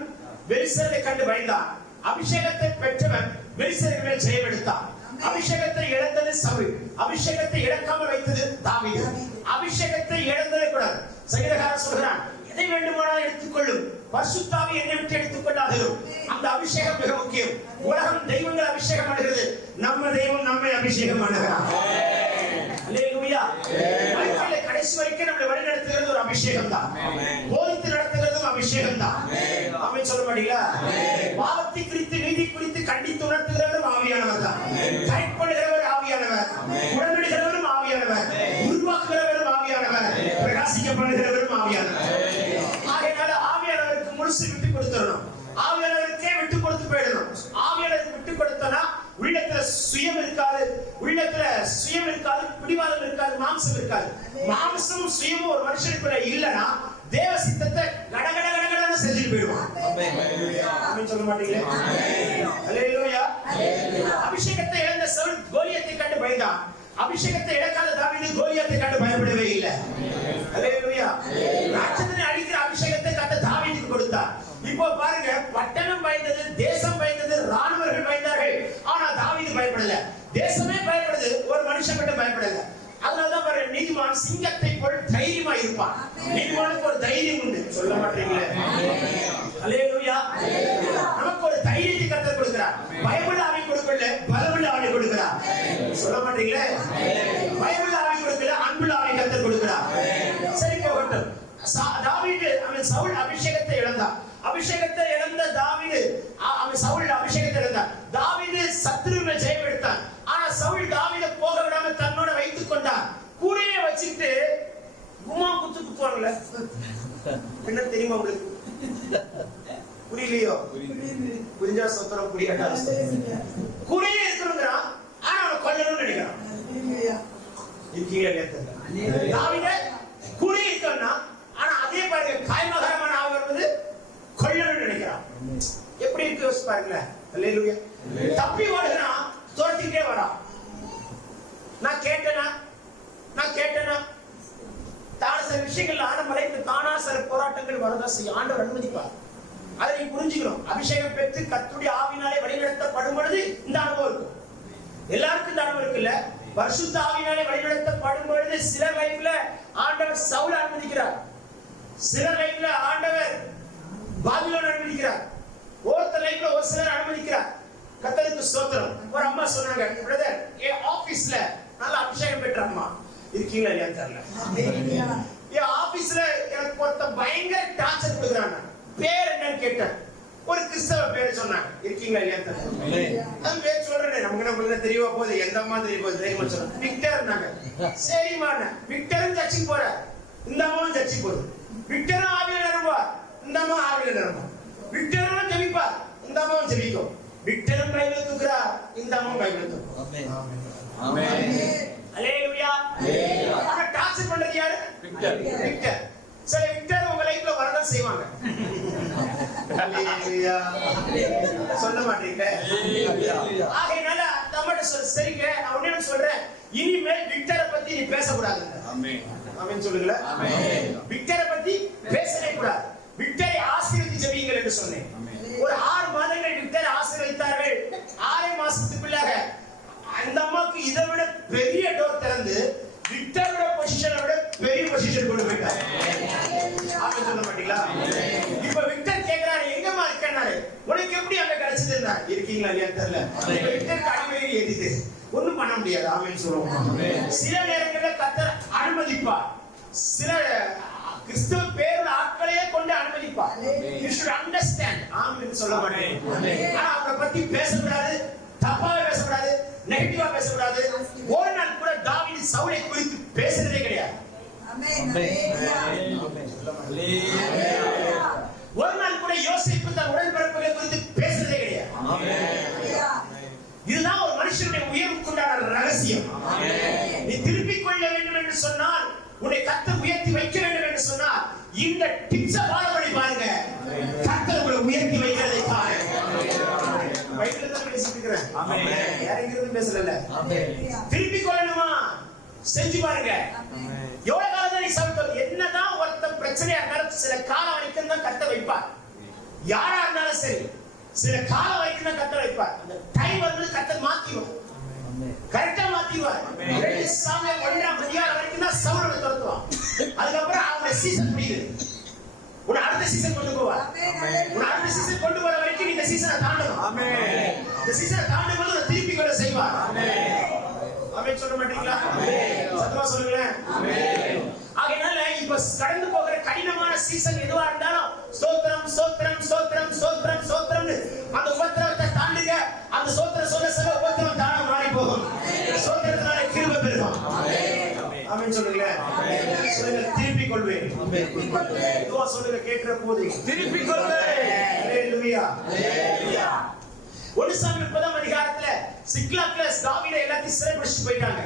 பெலிஸ்தரை கண்டு பயந்தான். அபிஷேகத்தை பெற்றவன் பெலிஸ்தரின் மேல் ஜெயம் எடுத்தான். அபிஷேகத்தை இழந்தது சவுல், அபிஷேகத்தை இழக்காமல் வைத்தது தாவீது. அபிஷேகத்தை இழந்ததே கூடாது. சங்கீதக்காரன் சொல்கிறான், எதை வேண்டுமானால் எடுத்துக்கொள்ளும், பரிசுத்த ஆவி என்னை விட்டு எடுத்துக்கொள்ளாதீரும். அந்த அபிஷேகம் மிக முக்கியம். உலகம் தெய்வங்கள் அபிஷேகம் பண்ணுகிறது, நம்ம தெய்வம் நம்மை அபிஷேகம் பண்ணுகிறார். அல்லேலூயா. வாழ்க்கையில கடைசி வரைக்கும் நம்மளை வழி நடத்துகிறது ஒரு அபிஷேகம் தான். போதித்து நடத்துகிறதும் அபிஷேகம் தான். ஆமென் சொல்ல மாட்டீங்களா? பாவத்தை குறித்து நீதி குறித்து கண்டித்து உணர்த்துகிறவரும் ஆவியானவர் தான். கைட் பண்ணுகிறவர் ஆவியானவர், உடன்படுகிறவரும் ஆவியானவர், உருவாக்குகிறவரும் ஆவியானவர், பிரகாசிக்க பண்ணுகிறவரும் ஆவியானவர். ஆகையால ஆவியானவருக்கு முழுசு விட்டு கொடுத்துடணும். ஆவியானவருக்கே விட்டு கொடுத்து போயிடணும். ஆவியானவருக்கு விட்டு கொடுத்தனா உள்ளத்துல சுயம் இருக்காது, உள்ளத்துல சுயம் இருக்காது, பிடிவாதம் இருக்காது, மாம்சம் இருக்காது. மாம்சமும் சுயமும் ஒரு மனுஷனுக்குள்ள இல்லனா தேவ சித்தத்தை கடகட கடகடன்னு செஞ்சுட்டு போயிடுவான். ஆமென் சொல்ல மாட்டீங்களே? அல்லேலூயா. அபிஷேகத்தை இழந்த சவுல் கோலியாத்தை கண்டு பயந்தான். அபிஷேகத்தை இழக்காத தாவீது கோலியாத்தை கண்டு பயப்படவே இல்லை. அல்லேலூயா. ராட்சதனை அழிக்கிற அபிஷேகத்தை கர்த்தர் தாவீதுக்கு கொடுத்தார். இப்போ பாருங்க, பட்டணம் பயந்தது, தேசம் பயந்தது, ராணுவர்கள் பயந்தார்கள். ஆனா தாவீது பயப்படல. தேசமே பயப்படுது, ஒரு மனுஷன் மட்டும் பயப்படல. அதனாலதான் பாருங்க, நீதிமான் சிங்கத்தை போல் தைரியமா இருப்பான். நீதிமானுக்கு ஒரு தைரியம் உண்டு. சொல்ல மாட்டீங்களே? அல்லேலூயா. நமக்கு ஒரு தைரியம் அபிஷேகத்தை இழந்த தாவீது, அவன் சவுல் அபிஷேகத்தை இழந்தான். தாவீது சத்துருவை ஜெயம் எடுத்தான். ஆனா சவுல் தாவீதை போக விடாம தன்னோட வைத்துக் கொண்டான். கூடையே வச்சுட்டு கும்மா குத்துவாங்கல்ல, என்ன தெரியுமா உங்களுக்கு? புரியலையோ? புரிஞ்சா சொத்தரம், புரியாட்டா கூடையே இருக்கணுங்கிறான். ஆனா அவன் கொல்லணும்னு நினைக்கிறான். தாவீது கூடையே இருக்கா, ஆனா அதே பாருங்க காய்மகரமான ஆவது கொல்லணும்னு நினைக்கிறான். எப்படி இருக்கு யோசிச்சு பாருங்களேன். அல்லேலூயா. தப்பி ஓடுகிறான், துரத்திட்டே வரான். நான் கேட்டேனா தான சில விஷயங்கள் ஆனமலைக்கு தானா சில போராட்டங்கள் வரதான் செய்யும். ஆண்டவர் அனுமதிப்பார். அதை நீ புரிஞ்சுக்கணும். அபிஷேகம் பெற்று கர்த்தருடைய ஆவியினாலே வழிநடத்தப்படும் பொழுது இந்த அனுபவம் இருக்கும். எல்லாருக்கும் இந்த அனுபவம் இருக்குல்ல. பரிசுத்த ஆவியினாலே வழிநடத்தப்படும் பொழுது சில லைஃப்ல ஆண்டவர் சவுல் அனுமதிக்கிறார், சில லைஃப்ல ஆண்டவர் பாபிலோன் அனுமதிக்கிறார், ஒருத்தர் லைஃப்ல ஒரு சிலர் அனுமதிக்கிறார். கர்த்தருக்கு ஸ்தோத்திரம். ஒரு அம்மா சொன்னாங்க, பிரதர் என் ஆபீஸ்ல நல்ல அபிஷேகம் பெற்ற அம்மா இருக்கீங்களா இல்லையா தெரியல, என் ஆபீஸ்ல எனக்கு ஒருத்த பயங்கர டார்ச்சர் கொடுக்குறாங்க, பேர் என்னன்னு கேட்டேன். ஒரு கிறிஸ்தவ பேரை சொன்னாங்க, இருக்கீங்களா இல்லையா தெரியல. அது பேர் சொல்றேன், நமக்கு என்ன தெரியவா போகுது, எந்த அம்மா தெரிய போகுது, தெரியுமா சொல்றேன். விக்டர் இருந்தாங்க. சரிமா, விக்டரும் சர்ச்சுக்கு போற, இந்த அம்மாவும் சர்ச்சுக்கு போகுது. விக்டரும் ஆவியில நிரம்புவார், இந்த அம்மா ஆவியில நிரம்பும். விக்டரும் ஜெபிப்பார், இந்த அம்மாவும் ஜெபிக்கும். விக்டரும் பைபிள் தூக்குறா, இந்த அம்மாவும் பைபிள் தூக்கும். அல்லேலூயா. ஆனா டார்ச்சர் பண்றது யாரு? விக்டர். சரி, விக்டர் உங்க லைஃப்ல வரதான் செய்வாங்க. அல்லேலூயா. சொல்ல மாட்டீங்க. ஆகையால நம்மட்ட சரிங்க, நான் உடனே சொல்றேன், இனிமேல் விக்டரை பத்தி நீ பேசக்கூடாது. ஆமென். ஆமென் சொல்லுங்க. ஆமென். விக்டரை பத்தி பேசவே கூடாது. விக்டரை ஆசீர்வதித்து ஜெபியுங்கள் என்று சொன்னேன். ஒரு 6 மாதங்கள் விக்டரை ஆசீர்வதித்தார்கள். 6 மாசத்துக்குள்ளாக அந்த அம்மாவுக்கு இதை விட பெரிய டோர் திறந்து விக்டரோட பொசிஷனை விட பெரிய பொசிஷன் கொண்டு போயிட்டார். ஆமென் சொல்ல மாட்டீங்களா? இப்ப விக்டர் கேக்குறாரு, எங்கம்மா இருக்கேன்னாரு. உனக்கு எப்படி அங்க கிடைச்சது? இருக்கீங்களா இல்லையா தெரியல. விக்டருக்கு அடிமையை ஏத்திட்டு ஒண்ணும் பண்ண முடியாது. ஆமென் சொல்லுவோம். சில நேரங்களில் கர்த்தர் அனுமதிப்பார், சில கிறிஸ்துவ பேரோட ஆட்களையே கொண்டு அனுமதிப்பார். You should understand. ஆமென் சொல்ல மாட்டேன். ஆனா அவரை பத்தி பேசக்கூடாது, தப்பாவே பேசக்கூடாது, நெகட்டிவா பேசக்கூடாது. ஒரு நாள் கூட தாவீது சவுலை குறித்து பேசுறதே கிடையாது. ஒரு நாள் கூட யோசேப்பு தன் உடன்பிறப்புகளை குறித்து பேசுறதே கிடையாது. இதுதான் ஒரு மனுஷனுடைய உயர்வுக்குண்டான ரகசியம். நீ திருப்பிக் கொள்ள வேண்டும் என்று சொன்னால், உன்னை கர்த்தர் உயர்த்தி வைக்க வேண்டும் என்று சொன்னால், இந்த டிப்ஸை ஃபாலோ பண்ணி பாருங்க. கர்த்தர் உங்களை உயர்த்தி வைக்கிறதை பாருங்க. பைபிள்ல தான் பேசிட்டு இருக்கேன். ஆமென். யாரையும் பேசல. திருப்பிக் கொள்ளணுமா? செஞ்சு பாருங்க. எவ்வளவு காலம் நீ சமைத்தோம், என்னதான் ஒருத்த பிரச்சனையா இருந்தாலும் சில காலம் வரைக்கும் தான் கர்த்தர் வைப்பார். யாரா இருந்தாலும் சரி, சில காலம் வரைக்கும் தான் கர்த்தர் வைப்பார். அந்த டைம் வந்து கர்த்தர் மாத்திடுவார், கரெக்டா மாத்திடுவார். 2 சாமுவேல் 1ஆம் அதிகாரம் வரைக்கும் தான் சவுலை துரத்துவான். அதுக்கப்புறம் அவனுடைய சீசன் முடியுது. உன்னை அடுத்த சீசன் கொண்டு போவார். உன்னை அடுத்த சீசன் கொண்டு போற வரைக்கும் நீ இந்த சீசனை தாண்டணும். ஆமென். இந்த சீசனை தாண்டும் போது உன்னை திருப்பி கொள்ள செய்வார். ஆமென். ஆமென் சொல்ல மாட்டீங்களா? சத்தமா சொல்லுங்களேன். ஆமென். ஆகையால இப்ப கடந்து போகிற கடினமான சீசன் எதுவா இருந்தாலும் ஸ்தோத்திரம் ஸ்தோத்திரம் ஸ்தோத்திரம் ஸ்தோத்திரம் ஸ்தோத்திரம் அந்த உபத்திரவத்தை தாண்டுங்க. அந்த ஸ்தோத்திரம் சொல்ல சொல்ல உபத்திரவம் தானா மாறி போகும். ஸ்தோத்திரத்தினால கிருபை பெருகும். ஆமென் சொல்லுங்களேன். சொல்லுங்க, திருப்பிக் கொள்வேன். துவா சொல்லுங்க, கேட்கிற போது திருப்பிக் கொள்வேன். அல்லேலூயா. அல்லேலூயா. 1 சாமுவேல் 10ஆம் அதிகாரத்துல சிக்லாக்ல தாவீதை எல்லாத்தையும் சிறைபிடிச்சு போயிட்டாங்க.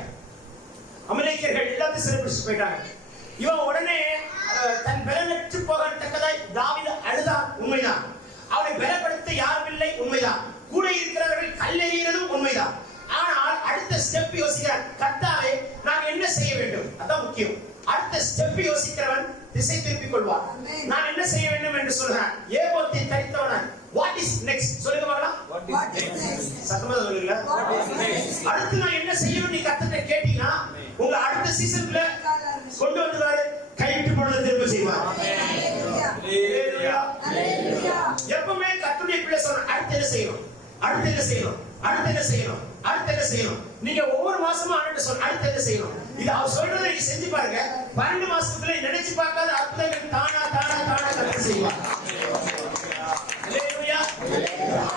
அமலேக்கியர்கள் எல்லாத்தையும் சிறைபிடிச்சு போயிட்டாங்க. இவன் உடனே தன் பலனற்று போகத்தக்கதாய் தாவீது அழுதான், உண்மைதான். அவனை பலப்படுத்த யாரும் இல்லை, உண்மைதான். கூட இருக்கிறவர்கள் கல்லெறிகிறதும் உண்மைதான். ஆனால் அடுத்த ஸ்டெப் யோசிக்கிறான், கர்த்தாவே நான் என்ன செய்ய வேண்டும்? அதான் முக்கியம். அடுத்த ஸ்டெப் யோசிக்கிறவன் திசை திருப்பிக் கொள்வார். நான் என்ன செய்ய வேண்டும் என்று சொல்றான். ஏபோத்தை தரித்தவன் வாட் இஸ் நெக்ஸ்ட் சொல்லுங்க பார்க்கலாம். வாட் இஸ் நெக்ஸ்ட் சத்தமா சொல்லுங்க. அடுத்து நான் என்ன செய்யணும் நீ கர்த்தரை கேட்டீங்கன்னா உங்க அடுத்த சீசன்ல கொண்டு வந்துவாரு. கைவிட்டு போனதை திரும்ப செய்வார். அல்லேலூயா. அல்லேலூயா. எப்பவுமே கர்த்தருடைய பிள்ளை சொல்ற அடுத்து என்ன செய்யணும், அடுத்து என்ன செய்யணும், அடுத்து என்ன செய்யணும், அடுத்து என்ன செய்யணும். நீங்க ஒவ்வொரு மாசமும் ஆண்டு சொல்ல அடுத்து என்ன செய்யணும். இது அவர் சொல்றதை நீங்க செஞ்சு பாருங்க. 12 மாசத்துக்குள்ள நினைச்சு பார்க்காத அற்புதங்கள் தானா தானா தானா கர்த்தர் செய்வார்.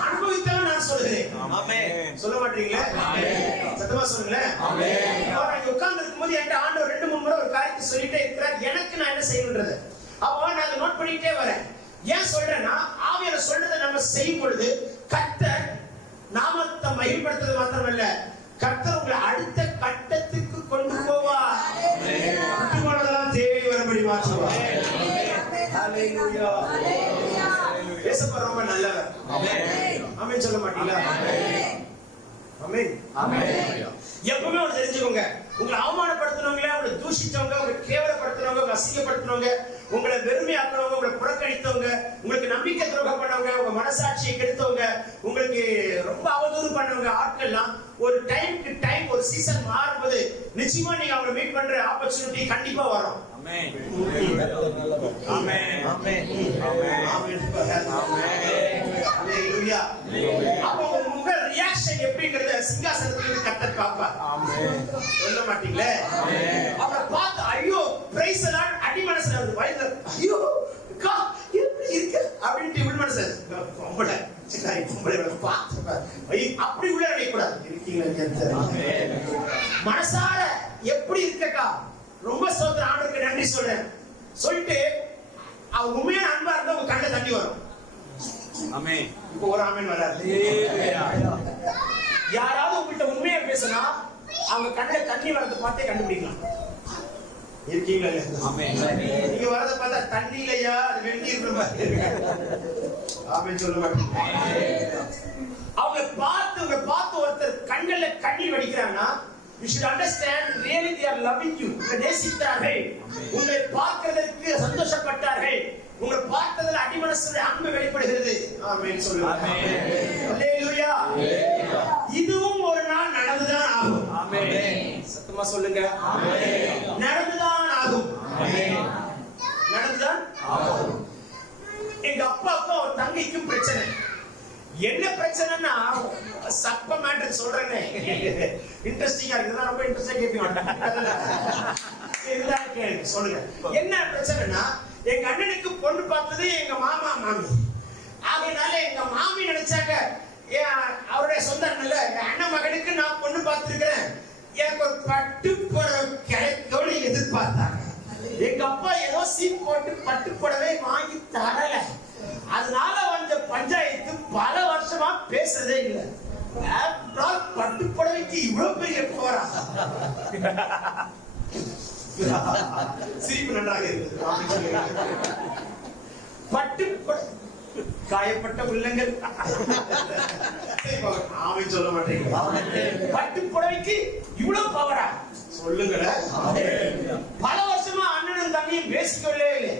அனுபவித்தான் நான் சொல்கிறேன். சொல்ல மாட்டீங்களா? சத்தமா சொல்லுங்களேன். நான் உட்கார்ந்து இருக்கும்போது என்கிட்ட ஆண்டவர் 2-3 முறை ஒரு காரியத்தை சொல்லிட்டே இருக்கிறார். எனக்கு நான் என்ன செய்யணும்ன்றது அப்போ நான் அதை நோட் பண்ணிட்டே வரேன். ஏன் சொல்றேன்னா ஆவியானவர் சொல்றதை நம்ம செய்யும் பொழுது கர்த்தர் நாமத்தை மகிமைப்படுத்துறது மாத்திரமல்ல, கர்த்தர் உங்களை அடுத்த கட்டத்துக்கு கொண்டு போவார். விட்டுப்போனதெல்லாம் தேவை வரும்படி மாற்றுவார். ஹல்லேலூயா. இயேசுப்பா ரொம்ப நல்லவர். ஆமென் சொல்ல மாட்டீங்களா? ஆமென். எப்பவுமே ஒன்று தெரிஞ்சுக்கோங்க, உங்களை அவமானப்படுத்தினவங்க, உங்களை தூஷித்தவங்க, உங்களை கேவலப்படுத்தினவங்க, உங்களை அசிங்கப்படுத்தினவங்க, உங்களை வெறுமையாக்குறவங்க, உங்களை புறக்கணித்தவங்க, உங்களுக்கு நம்பிக்கை துரோகம் பண்ணவங்க, உங்க மனசாட்சியை கெடுத்தவங்க, உங்களுக்கு ரொம்ப அவதூறு பண்ணவங்க ஆட்கள்லாம் ஒரு டைம்க்கு டைம் ஒரு சீசன் மாறும்போது நிச்சயமா நீங்க அவங்களை மீட் பண்ற ஆப்பர்ச்சுனிட்டி கண்டிப்பா வரும். ஆமென். ஆமென். ஆமென். ஆமென். ஹல்லேலூயா. அப்போ உங்க ரியாக்ஷன் எப்படிங்கறத சிங்காசனத்துல கர்த்தர் பாப்பார். ஆமென். சொல்ல மாட்டீங்களே? அவரை பார்த்து ஐயோ பிரைஸ் தி லார்ட் அடி மனசுல வந்து வயது ஐயோ கா எப்படி இருக்கு அப்படினு உள் மனசு பொம்பளை சிக்காய் பொம்பளை பார்த்து அப்படி உள்ள நினைக்க கூடாது. இருக்கீங்களா? ஆமென். மனசார எப்படி இருக்கக்கா ரொம்ப ஸ்தோத்திரம் ஆண்டவருக்கு நன்றி சொல்றேன் சொல்லிட்டு அவ உண்மையான அன்பா இருந்தா உங்க கண்ணுல தண்ணி வரும். ஆமென். இப்போ ஒரு ஆமென் வராது. யாராவது உங்கள்கிட்ட உண்மையா பேசினா அவங்க கண்ணுல தண்ணி வரத பார்த்தே கண்டுபிடிக்கலாம். இருக்கீங்களா? ஆமென். நீங்க வரத பார்த்தா தண்ணி இல்லையா அது வெந்நீர் மாதிரி இருக்கு. ஆமென் சொல்ல மாட்டீங்க. அவங்க பார்த்து ஒருத்தர் கண்ணுல கண்ணீர் வடிக்கிறாங்கன்னா you should understand really they are loving you. நேசிக்கிறார்கள், உங்களை பார்க்கிறதற்கு சந்தோஷப்பட்டார்கள், உங்களை பார்த்ததில் அடிமனசுடைய அன்பு வெளிப்படுகிறது. ஆமென் சொல்லுங்க. ஹல்லேலூயா. இதுவும் ஒரு நாள் நடந்துதான் ஆகும். ஆமென். சத்தமா சொல்லுங்க. ஆமென். நடந்துதான் ஆகும். ஆமென். நடந்துதான் ஆகும். எங்க அப்பாவுக்கும் ஒரு தங்கைக்கும் பிரச்சனை. என்ன பிரச்சனைன்னா சப்ப மேட்டர் சொல்றேனே, இன்ட்ரெஸ்டிங்கா இருக்கு. ரொம்ப இன்ட்ரெஸ்டிங்கா கேட்பீங்க. சொல்லுங்க என்ன பிரச்சனைனா, எங்க அண்ணனுக்கு பொண்ணு பார்த்தது எங்க மாமா மாமி. ஆகையினால எங்க மாமி நினைச்சாங்க அவருடைய சொந்த அண்ணன்ல எங்க அண்ணன் மகனுக்கு நான் பொண்ணு பார்த்திருக்கிறேன், எனக்கு ஒரு பட்டு புடவை கிடைக்கோடு எதிர்பார்த்தாங்க. எங்க அப்பா ஏதோ சீட் போட்டு பட்டு புடவை வாங்கி தரல. அதனால வந்த பஞ்சாயத்து பல வருஷமா பேசுறதே இல்லை. பட்டு புடவைக்கு இவ்வளவு பெரிய போரா? சிரிப்பு நன்றாக இருக்குது. பட்டு காயப்பட்ட உள்ளங்கள். ஆமென் சொல்ல மாட்டீங்க. பட்டு புடவைக்கு இவ்வளவு பவரா? சொல்லுங்க. பல வருஷமா அண்ணனும் தம்பியும் பேசிக்கொள்ளே இல்லை.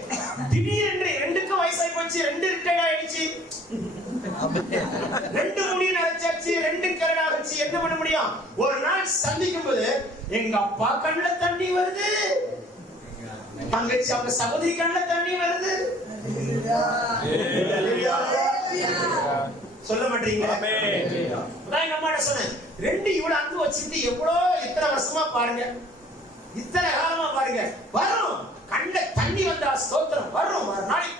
திடீரென்று 2க்கும் வயசாகி போச்சு, 2 ரிட்டையர்ட் ஆயிடுச்சு, 2 முடி நரைச்சாச்சு, 2 கரடாச்சு. என்ன பண்ண முடியும்? ஒரு நாள் சந்திக்கும் போது எங்க அப்பா கண்ணுல தண்ணி வருது, தங்கச்சி அவங்க சகோதரி கண்ணுல தண்ணி வருது. சொல்ல மாட்டீங்க. எங்க அம்மா சொன்னேன், 2 இவ்வளவு அன்பு வச்சுட்டு எவ்வளவு இத்தனை வருஷமா பாருங்க, இத்தனை காலமா பாருங்க, வரும் கண்ட தண்ணி வந்தா ஸ்தோத்திரம் வரும்.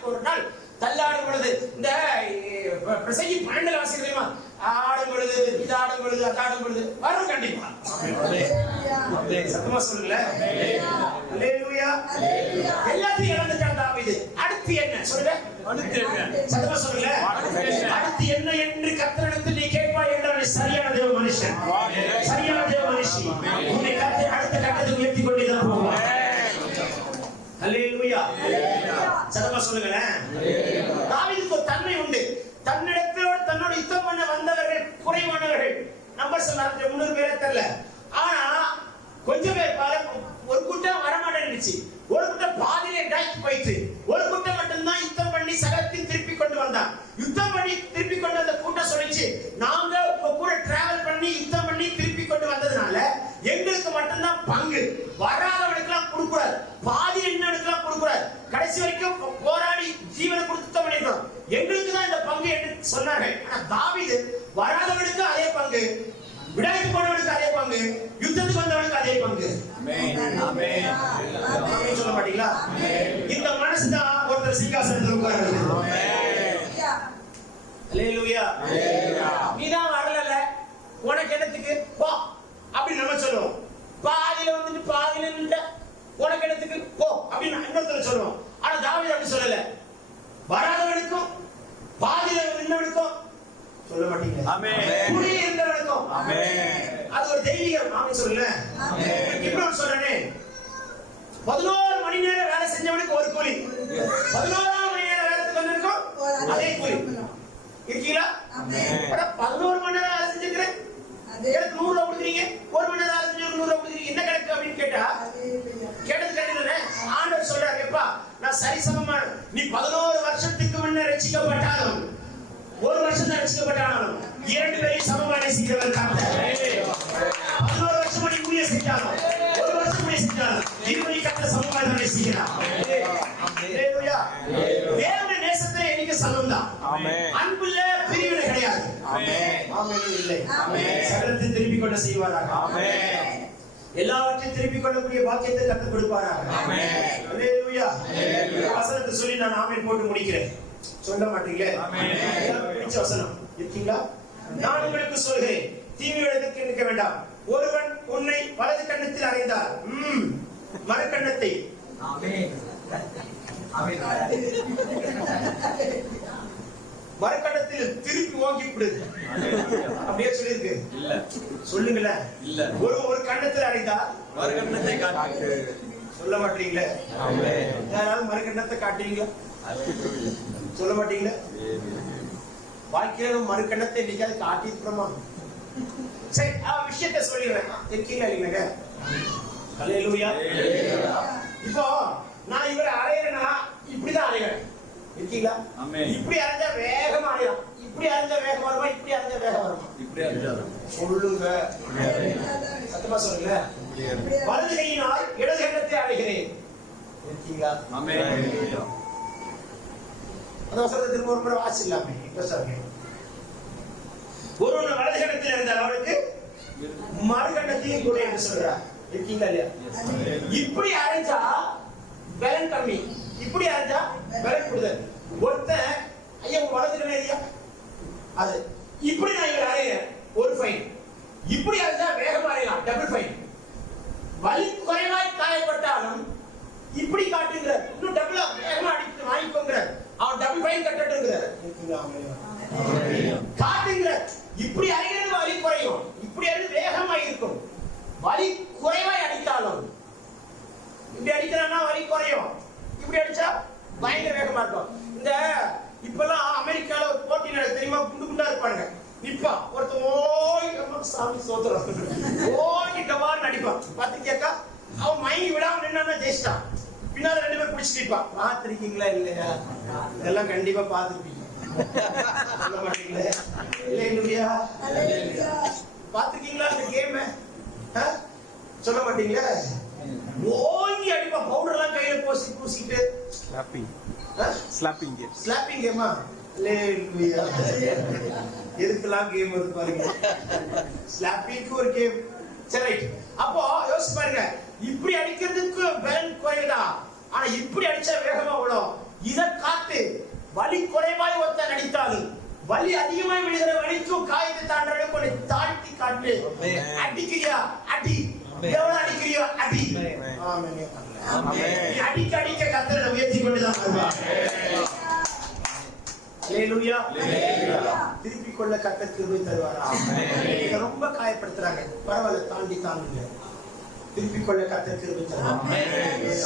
ஒரு நாள் தள்ளாடும் பொழுது இந்த பிரசங்கி 12 வாசிக்க தெரியுமா, ஆடும் பொழுது இது ஆடும் பொழுது அது ஆடும் பொழுது வரும் கண்டிப்பா. சத்தமா சொல்லுங்க. அல்லேலூயா. எல்லாத்தையும் இழந்துட்டான் தாவீது. அடுத்து என்ன சொல்லுங்க? சத்தமா சொல்லுங்க. அடுத்து என்ன என்று கர்த்தரிடத்தில் நீ கேட்பாய் என்றால் சரியான தேவ மனுஷன், சரியான தேவ மனுஷி உன்னை கர்த்தர் அடுத்த கட்டத்துக்கு உயர்த்தி கொண்டுதான் போவார். அல்லேலூயா. சத்தமா சொல்லுங்க. தாவீதுக்கு ஒரு தன்மை உண்டு. தன்னிடத்தோடு தன்னோட யுத்தம் பண்ண வந்தவர்கள் குறைவானவர்கள். நம்பர் சொன்னாரு 300 பேரை தெரியல. ஆனா கொஞ்சம் பேர் ஒரு கூட்டம் வரமாட்டேன்னுச்சு, ஒரு கூட்டம் பாதியிலே டாக்கி போயிட்டு, ஒரு கூட்டம் மட்டும்தான் யுத்தம் பண்ணி சகலத்தையும் திருப்பி கொண்டு வந்தான். யுத்தம் பண்ணி திருப்பி கொண்டு வந்த கூட்டம் சொல்லிச்சு, நாங்க உங்க கூட டிராவல் பண்ணி யுத்தம் பண்ணி திருப்பி கொண்டு வந்ததுனால எங்களுக்கு மட்டும்தான் பங்கு, வராதவனுக்கெல்லாம் கொடுக்கூடாது, பாதி என்னெல்லாம் கொடுக்கூடாது, கடைசி வரைக்கும் போராடி ஜீவனை கொடுத்து பண்ணிடுறோம், எங்களுக்கு தான் இந்த பங்கு என்று சொன்னார்கள். ஆனா தாவீது வராதவனுக்கு அதே பங்கு, விடாய்க்கு போனவனுக்கு அதே பங்கு, யுத்தத்துக்கு வந்தவனுக்கு அதே பங்கு. சொல்ல மாட்டீங்களா? இந்த மனசுதான் ஒருத்தர் சிங்காசனத்தில் உட்கார்றது. அல்லேலூயா. நீதான் வரல, உனக்கு என்னத்துக்கு போ அப்படின்னு நம்ம சொல்லுவோம். பாதியில வந்துட்டு பாதியில நின்ற உனக்கு என்னத்துக்கு போ அப்படின்னு இன்னொருத்தர் சொல்லுவோம். ஆனா தாவீது அப்படி சொல்லல. வராதவனுக்கும் பாதியில நின்றவனுக்கும் சொல்ல மாட்டீங்க. குடி இருந்தவனுக்கும் அது ஒரு தெய்வீகம். ஆமென் சொல்லுங்க. இப்படி சொல்றேனே, 11 மணி நேரம் வேலை செஞ்சவனுக்கு ஒரு கூலி, 11 மணி நேரம் வேலை செஞ்சவனுக்கும் அதே கூலி. இருக்கீங்களா? 11 மணி நேரம் வேலை செஞ்சிருக்கிறேன், எனக்கு 100 ரூபாய் கொடுக்குறீங்க, 1 மணி நேரம் வேலை செஞ்சவனுக்கு 100 ரூபாய் கொடுக்குறீங்க, என்ன கணக்கு அப்படின்னு கேட்டா கேட்டது கரெக்ட். ஆண்டவர் சொல்றாரு, எப்பா நான் சரிசமமான, நீ 11 வருஷத்துக்கு முன்ன ரட்சிக்கப்பட்டாலும் 1 வருஷம் தான் ரட்சிக்கப்பட்டாலும் 2 பேரையும் சமமா நேசிக்கிறவர் கர்த்தர். 11 வருஷம் நீ ஊழிய செஞ்சாலும் 1 வருஷம் ஊழிய செஞ்சாலும் இருவரையும் கர்த்தர் சமமா நேசிக்கிறார். அல்லேலூயா. தேவனுடைய நேசத்தை எனக்கு சமம் தான். அன்புல பிரிவினை கிடையாது. ஆமென் இல்லை. சகலத்தை திருப்பிக் கொள்ள செய்வாராக. எல்லாவற்றையும் திருப்பிக் கொள்ளக்கூடிய பாக்கியத்தை கர்த்தர் கொடுப்பாராக. அல்லேலூயா. வசனத்தை சொல்லி நான் ஆமென் போட்டு முடிக்கிறேன். சொல்ல மாட்டீங்களே? பிடிச்ச வசனம் இருக்கீங்களா? நான் உங்களுக்கு சொல்கிறேன், தீமையுள்ளதற்கு நிற்க வேண்டாம். ஒருவன் உன்னை வலது கண்ணத்தில் அறைந்தால் மறுகண்ணத்தை மறுகண்ணத்தில் திருப்பி ஓங்கி விடு. அப்படியே சொல்லிருக்கு. சொல்லுங்களேன். ஒரு கண்ணத்தில் அறைந்தால் மறுகண்ணத்தை காட்டு. சொல்ல மாட்டீங்களே? யாராவது மறுகண்ணத்தை காட்டுவீங்களா? சொல்ல மாட்டீங்களா? வாழ்க்கையில மறுகண்ணத்தை என்னைக்காவது காட்டியிருக்கிறோமா? சரி, விஷயத்தை சொல்லிடுறேன். இருக்கீங்களா இல்லைங்க? அல்லேலூயா. இப்போ நான் இவரை அறையிறேன்னா இப்படிதான் அறைவேன். இருக்கீங்களா? இப்படி அரைஞ்சா வேகமா அறையும். இப்படி அரைஞ்சா வேகம் வருமா? இப்படி அரைஞ்சா வேகம் வருமா? இப்படி அரைஞ்சா சொல்லுங்க. சத்தமா சொல்லுங்க. வலது கையினால் இடது கண்ணத்தை அறைகிறேன். இருக்கீங்களா? அந்த வசனத்தை திரும்ப ஒரு முறை வாசிக்கலாமே. ஒருவன் வலது கண்ணத்தில் இருந்தால் அவனுக்கு மறுகண்ணத்தையும் கூட என்று சொல்றார். இருக்கீங்களா இல்லையா? இப்படி அரைஞ்சா பலன் கம்மி, இப்படி அரைஞ்சா பலன் கூடுதல். ஒருத்தன் ஐயா வலது கண்ண ஐயா அது இப்படி நான் இவர் அரைகிறேன், ஒரு ஃபைன். இப்படி அரைஞ்சா வேகமா அரையலாம், டபுள் ஃபைன். வலி குறைவாய் காயப்பட்டாலும் இப்படி காட்டுங்கிற, இன்னும் டபுளா வேகமா அடித்து வாங்கிக்கோங்கிற, அவன் டபுள் ஃபைன் கட்டட்டுங்கிற காட்டுங்கிற. இப்படி அரைகிறது வலி குறையும், இப்படி அரைது வேகமா இருக்கும். வலி குறைவாய் அடித்தாலும் இப்படி அடிக்கிறான்னா வலி குறையும், இப்படி அடிச்சா பயங்கர வேகமா இருக்கும். இந்த இப்பெல்லாம் அமெரிக்கால ஒரு போட்டி நடக்குது தெரியுமா? குண்டு குண்டா இருப்பாங்க. நிப்பா ஒருத்தன் ஓய் சாமி சோத்திரம் ஓய் டபான்னு அடிப்பான். பாத்துக்கியாக்கா அவன் மயங்கி விடாம நின்னா ஜெயிச்சிட்டான். பின்னால 2 பேர் பிடிச்சிட்டு நிப்பான். பாத்திருக்கீங்களா இல்லையா? இதெல்லாம் கண்டிப்பா பாத்துருப்பீங்க. சொல்ல மாட்டீங்களே? இல்லையா? பாத்துருக்கீங்களா அந்த கேம்? சொல்ல மாட்டீங்களா? ஓங்கி அடிப்பான். பவுடர் எல்லாம் கையில பூசிட்டு ஸ்லாப்பிங் கேமா? எதுக்கெல்லாம் கேம் இருக்கு பாருங்க. ஸ்லாப்பிங்க்கு ஒரு கேம். சரி, அப்போ யோசிச்சு பாருங்க. இப்படி அடிக்கிறதுக்கு பலன் குறையுதா? ஆனா இப்படி அடிச்சா வேகமா விடும். இத காட்டு. வலி குறைவாய் ஒருத்தன் அடித்தாலும் வலி அதிகமாய் விழுகிற வலிக்கும் காயத்தை தாண்டற அளவுக்கு தாழ்த்தி காட்டு. அடிக்கிறியா அடி, எவ்வளவு அடிக்கிறியோ அடி. அடிக்க அடிக்க கர்த்தரை உயர்த்தி கொண்டுதான் வருவார். அல்லேலூயா. திருப்பி கொள்ள கர்த்தர் கிருபை தருவார். ரொம்ப காயப்படுத்துறாங்க, பரவாயில்ல, தாண்டி தாண்டுங்க. திருப்பிக் கொள்ள கர்த்தர் கிருபை தருவார்.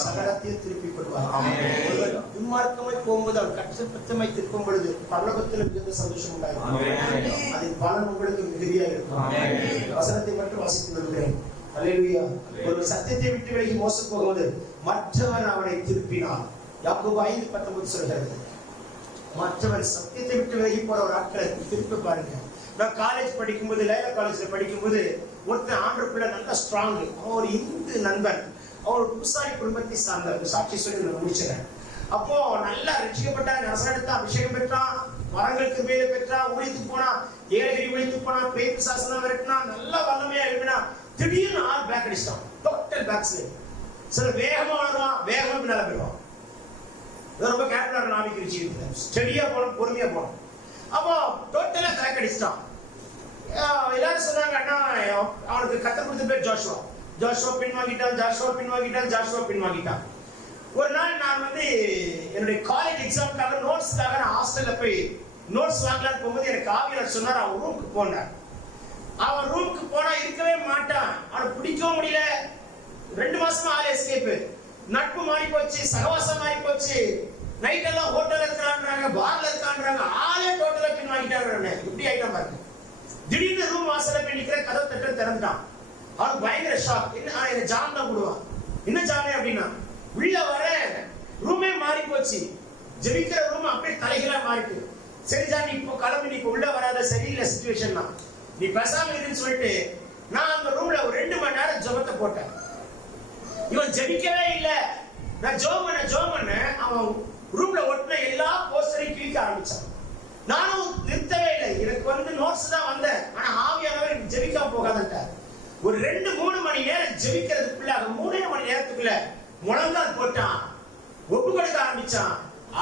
சகலத்தையும் திருப்பிக் கொள்வார். துன்மார்க்கமாய் போகும்போது அவர் கஷ்டப்பட்டமாய் திருப்பும் பொழுது பரலோகத்தில் மிகுந்த சந்தோஷம் உண்டாகும். அதின் பலன் உங்களுக்கு மிகுதியாக இருக்கும். வசனத்தை மட்டும் வாசித்து வருகிறேன். அல்லேலூயா. ஒரு சத்தியத்தை விட்டு விலகி மோசம் போகும்போது மற்றவன் அவனை திருப்பினான். யாக்கோபு 5:19 சொல்கிறது. மற்றவன் சத்தியத்தை விட்டு விலகி போற ஒரு ஆட்களை திருப்பி பாருங்க. நான் காலேஜ் படிக்கும்போது, லைலா காலேஜ்ல படிக்கும்போது ஒருத்தன் ஆண்டருக்குள்ள நல்ல ஸ்ட்ராங். அவன் ஒரு இந்து நண்பன். அவன் ஒரு பூசாரி குடும்பத்தை சார்ந்த சாட்சி சொல்லி நான் முடிச்சிடறேன். அப்போ நல்லா ரட்சிக்கப்பட்டான், நசரேயனுக்கு அபிஷேகம் பெற்றான், வரங்களுக்கு மேல பெற்றான், ஊழியத்துக்கு போனா, ஏழைகளை ஊழியத்துக்கு போனா, பேய் பிசாசெல்லாம் விரட்டினா, நல்லா வல்லமையா எழுப்பினா. திடீர்னு ஆள் பேக் அடிச்சிட்டான். Total back slip. சில வேகமா வருவான், வேகமா பின்னால போயிடுவான். ரொம்ப கேர்ஃபுல்லா நாமிக்கு வச்சுக்கிட்டு ஸ்டெடியா போனோம், பொறுமையா போனோம். அப்போ டோட்டலா கலக்கடிச்சிட்டான். எல்லாரும் சொன்னாங்க, அண்ணா அவனுக்கு கத்தர் கொடுத்த பேர் ஜோஷுவா. ஜோஷுவா பின்வாங்கிட்டான். ஒரு நாள் நான் வந்து என்னுடைய காலேஜ் எக்ஸாமுக்காக நோட்ஸ்க்காக நான் ஹாஸ்டல்ல போய் நோட்ஸ் வாங்கலான்னு போகும்போது எனக்கு ஆவியாளர் சொன்னார், அவன் ரூமுக்கு போனார். அவன் ரூமுக்கு போனா இருக்கவே மாட்டான். அவனுக்கு பிடிக்கவும் முடியல. 2 மாசமா ஆள் எஸ்கேப்பு. நட்பு மாறி போச்சு, சகவாசம் மாறி போச்சு. நைட் எல்லாம் ஹோட்டல்ல இருக்கான்றாங்க, பார்ல இருக்கான்றாங்க. ஆளே டோட்டலா பின்வாங்கிட்டாங்க. இப்படி ஆயிட்டான் பாருங்க. திடீர்னு ரூம் வாசல்ல போய் நிக்கிற, கதவு தட்ட திறந்துட்டான். அவனுக்கு பயங்கர ஷாக். என்ன ஜாம் தான் போடுவான். என்ன ஜாமே அப்படின்னா, உள்ள வர ரூமே மாறி போச்சு. ஜெபிக்கிற ரூம் அப்படியே தலைகீழா மாறிட்டு. சரி ஜா, நீ இப்போ கிளம்பி, நீ உள்ள வராத, சரியில்லை சிச்சுவேஷன் தான், நீ பேசாம இருன்னு சொல்லிட்டு நான் அந்த ரூம்ல ஒரு 2 மணி நேரம் ஜெபத்தை போட்டேன். இவன் ஜெபிக்கவே இல்லை. நான் ஜெபம் பண்ண அவன் ரூம்ல ஒட்டின எல்லா போஸ்டரையும் கிழிக்க ஆரம்பிச்சான். நானும் நிறுத்தவே இல்லை. எனக்கு வந்து நோட்ஸ் தான் வந்தேன். ஆனா ஆவியானவர் எனக்கு ஜெபிக்காம போகாதட்டார். ஒரு 2-3 மணி நேரம் ஜெபிக்கிறதுக்குள்ள, 3 மணி நேரத்துக்குள்ள முழங்கால் போட்டான், ஒப்பு கொடுக்க ஆரம்பிச்சான்,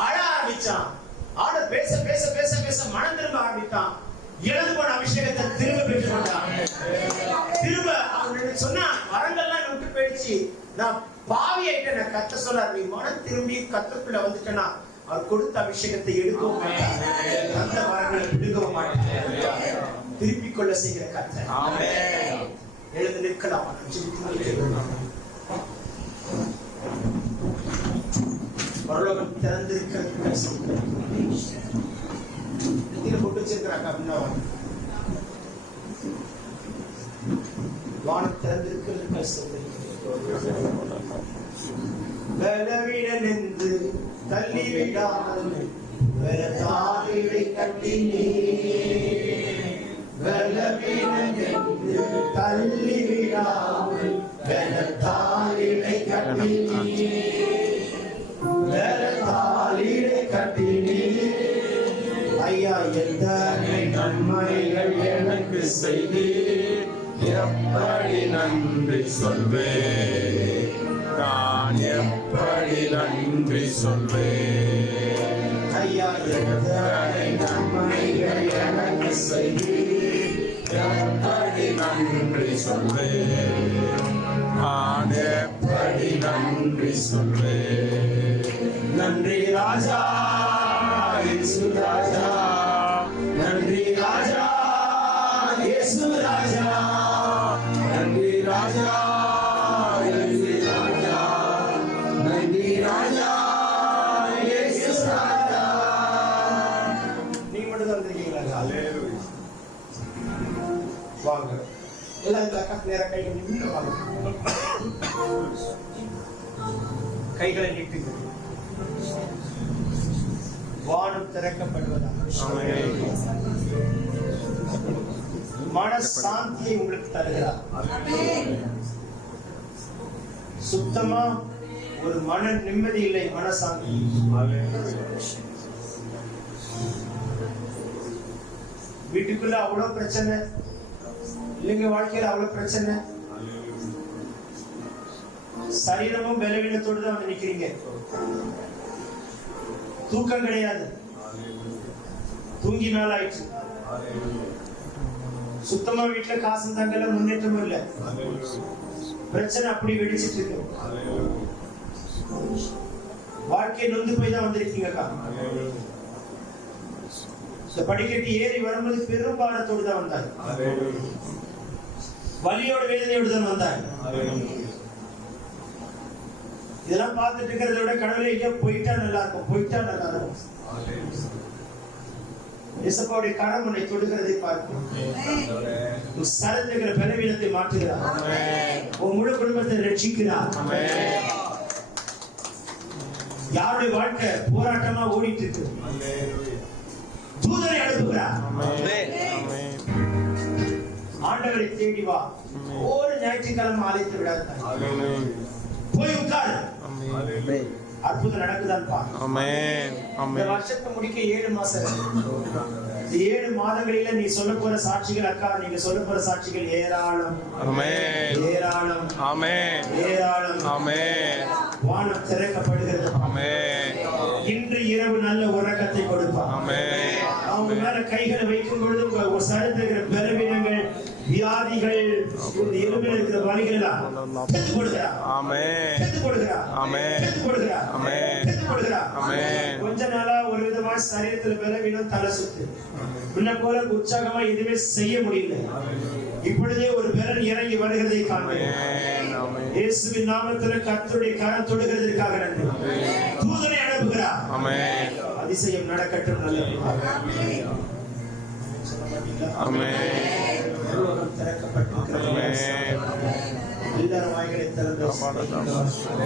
ஆட ஆரம்பிச்சான். ஆட பேச பேச பேச பேச மனம் திரும்ப ஆரம்பித்தான். இழந்து போன அபிஷேகத்தை திரும்ப பெற்றுக்கொண்டான். திரும்ப அவன் சொன்னா, வரங்கள்லாம் விட்டு போயிடுச்சு, நான் பாவி ஆயிட்டேன். நான் கத்த சொன்னார், நீ மனம் திரும்பி கத்தக்குள்ள வந்துட்டேன்னா அவர் கொடுத்த அபிஷேகத்தை எடுக்கவும் மாட்டார், அந்த வரங்களை பிடுங்கவும் மாட்டார், திருப்பிக் கொள்ள செய்கிற கத்த. எழுந்து நிற்கலாம். பரலோகம் திறந்திருக்கிறது. போட்டு வச்சிருக்கிறாங்க அப்படின்னா வானம் திறந்திருக்கிறது. பலவீனன் என்று தள்ளிவிடாமல் கட்டினே, பலவீனன் என்று தள்ளிவிடாமல் கட்டினே. ஐயா, எத்தனை நன்மைகள் எனக்கு செய்து, எப்படி நன்றி சொல்வேன், நான் எப்படி நன்றி சொல்வேன். ஐயா, எத்தனை நன்மைகள் எனக்கு செய்து, எப்படி நன்றி சொல்வேன், நான் எப்படி நன்றி சொல்வேன். நன்றி ராஜா, இயேசு ராஜா, நன்றி ராஜா, இயேசு ராஜா, நன்றி ராஜா, நன்றி ராஜா, நன்றி ராஜா, இயேசு ராஜா. நீங்க மட்டும் தான் வந்திருக்கீங்களா? வாங்க எல்லாம் இந்த அக்கா நேர கைகளை நின்று வாங்க. கைகளை நீட்டுங்க. வானம் திறக்கப்படுவதாக, மனசாந்தியை உங்களுக்கு தருகிறார். சுத்தமா ஒரு மன நிம்மதி இல்லை, மனசாந்தி. வீட்டுக்குள்ள அவ்வளவு பிரச்சனை இல்லைங்க, வாழ்க்கையில அவ்வளவு பிரச்சனை. சரீரமும் பலவீனத்தோடு தான் வந்து நிக்கிறீங்க. தூக்கம் கிடையாது, தூங்கி நாள் ஆயிடுச்சு. சுத்தமா வீட்டுல காசு தங்கல, முன்னேற்றமும் இல்ல, பிரச்சனை அப்படி வெடிச்சிட்டு இருக்கு. வாழ்க்கை நொந்து போய் தான் வந்திருக்கீங்கக்கா. படிக்கட்டு ஏறி வரும்போது பெரும்பாலத்தோடு தான் வந்தாங்க, வலியோட வேதனையோடு தான் வந்தாங்க. இதெல்லாம் பார்த்துட்டு இருக்கிறத விட கடவுளே எங்க போயிட்டா நல்லா இருக்கும், போயிட்டா நல்லா இருக்கும். இயேசுவோடைய கரம் உன்னை தொடுகிறதை பார்க்கும். சரத்துகிற பலவீனத்தை மாற்றுகிறார், உன் முழு குடும்பத்தை ரட்சிக்கிறார். யாருடைய வாழ்க்கை போராட்டமா ஓடிட்டு இருக்கு, தூதரை அனுப்புகிறார். ஆண்டவரை தேடி வா, ஒரு ஞாயிற்றுக்கிழமை ஆலயத்தை விடாத, போய் உட்கார், அற்புதம் நடக்குதான் பார். இந்த வருஷத்தை முடிக்க 7 மாசம். 7 மாதங்களில நீ சொல்ல போற சாட்சிகள், அக்கா நீங்க சொல்ல போற சாட்சிகள் ஏராளம், ஏராளம், ஏராளம். வானம் திறக்கப்படுகிறது. இன்று இரவு நல்ல உறக்கத்தை கொடுப்பார். அவங்க மேல கைகளை வைக்கும் பொழுது உங்க சரீரத்தில் இருக்கிற பலவீனங்கள், வியாதிகள், எலும்பில் இருக்கிற வலிகள் எல்லாம் செத்து போடுகிறா. ஆமென். செத்து போடுகிறா. ஆமென். செத்து போடுகிறா. ஆமென். செத்து போடுகிறா. ஆமென். கொஞ்ச நாளா ஒரு விதமா சரீரத்துல பலவீனம், தலை சுத்து, முன்ன போல உற்சாகமா எதுவுமே செய்ய முடியல. இப்பொழுதே ஒரு பலன் இறங்கி வருகிறதை காண்கிறேன். இயேசுவின் நாமத்தில் கர்த்தருடைய கரம் தொடுகிறதற்காக நன்றி. தூதனை அனுப்புகிறார். ஆமென். அதிசயம் நடக்கட்டும். நல்ல எல்லாரும் வாய்களை திறந்து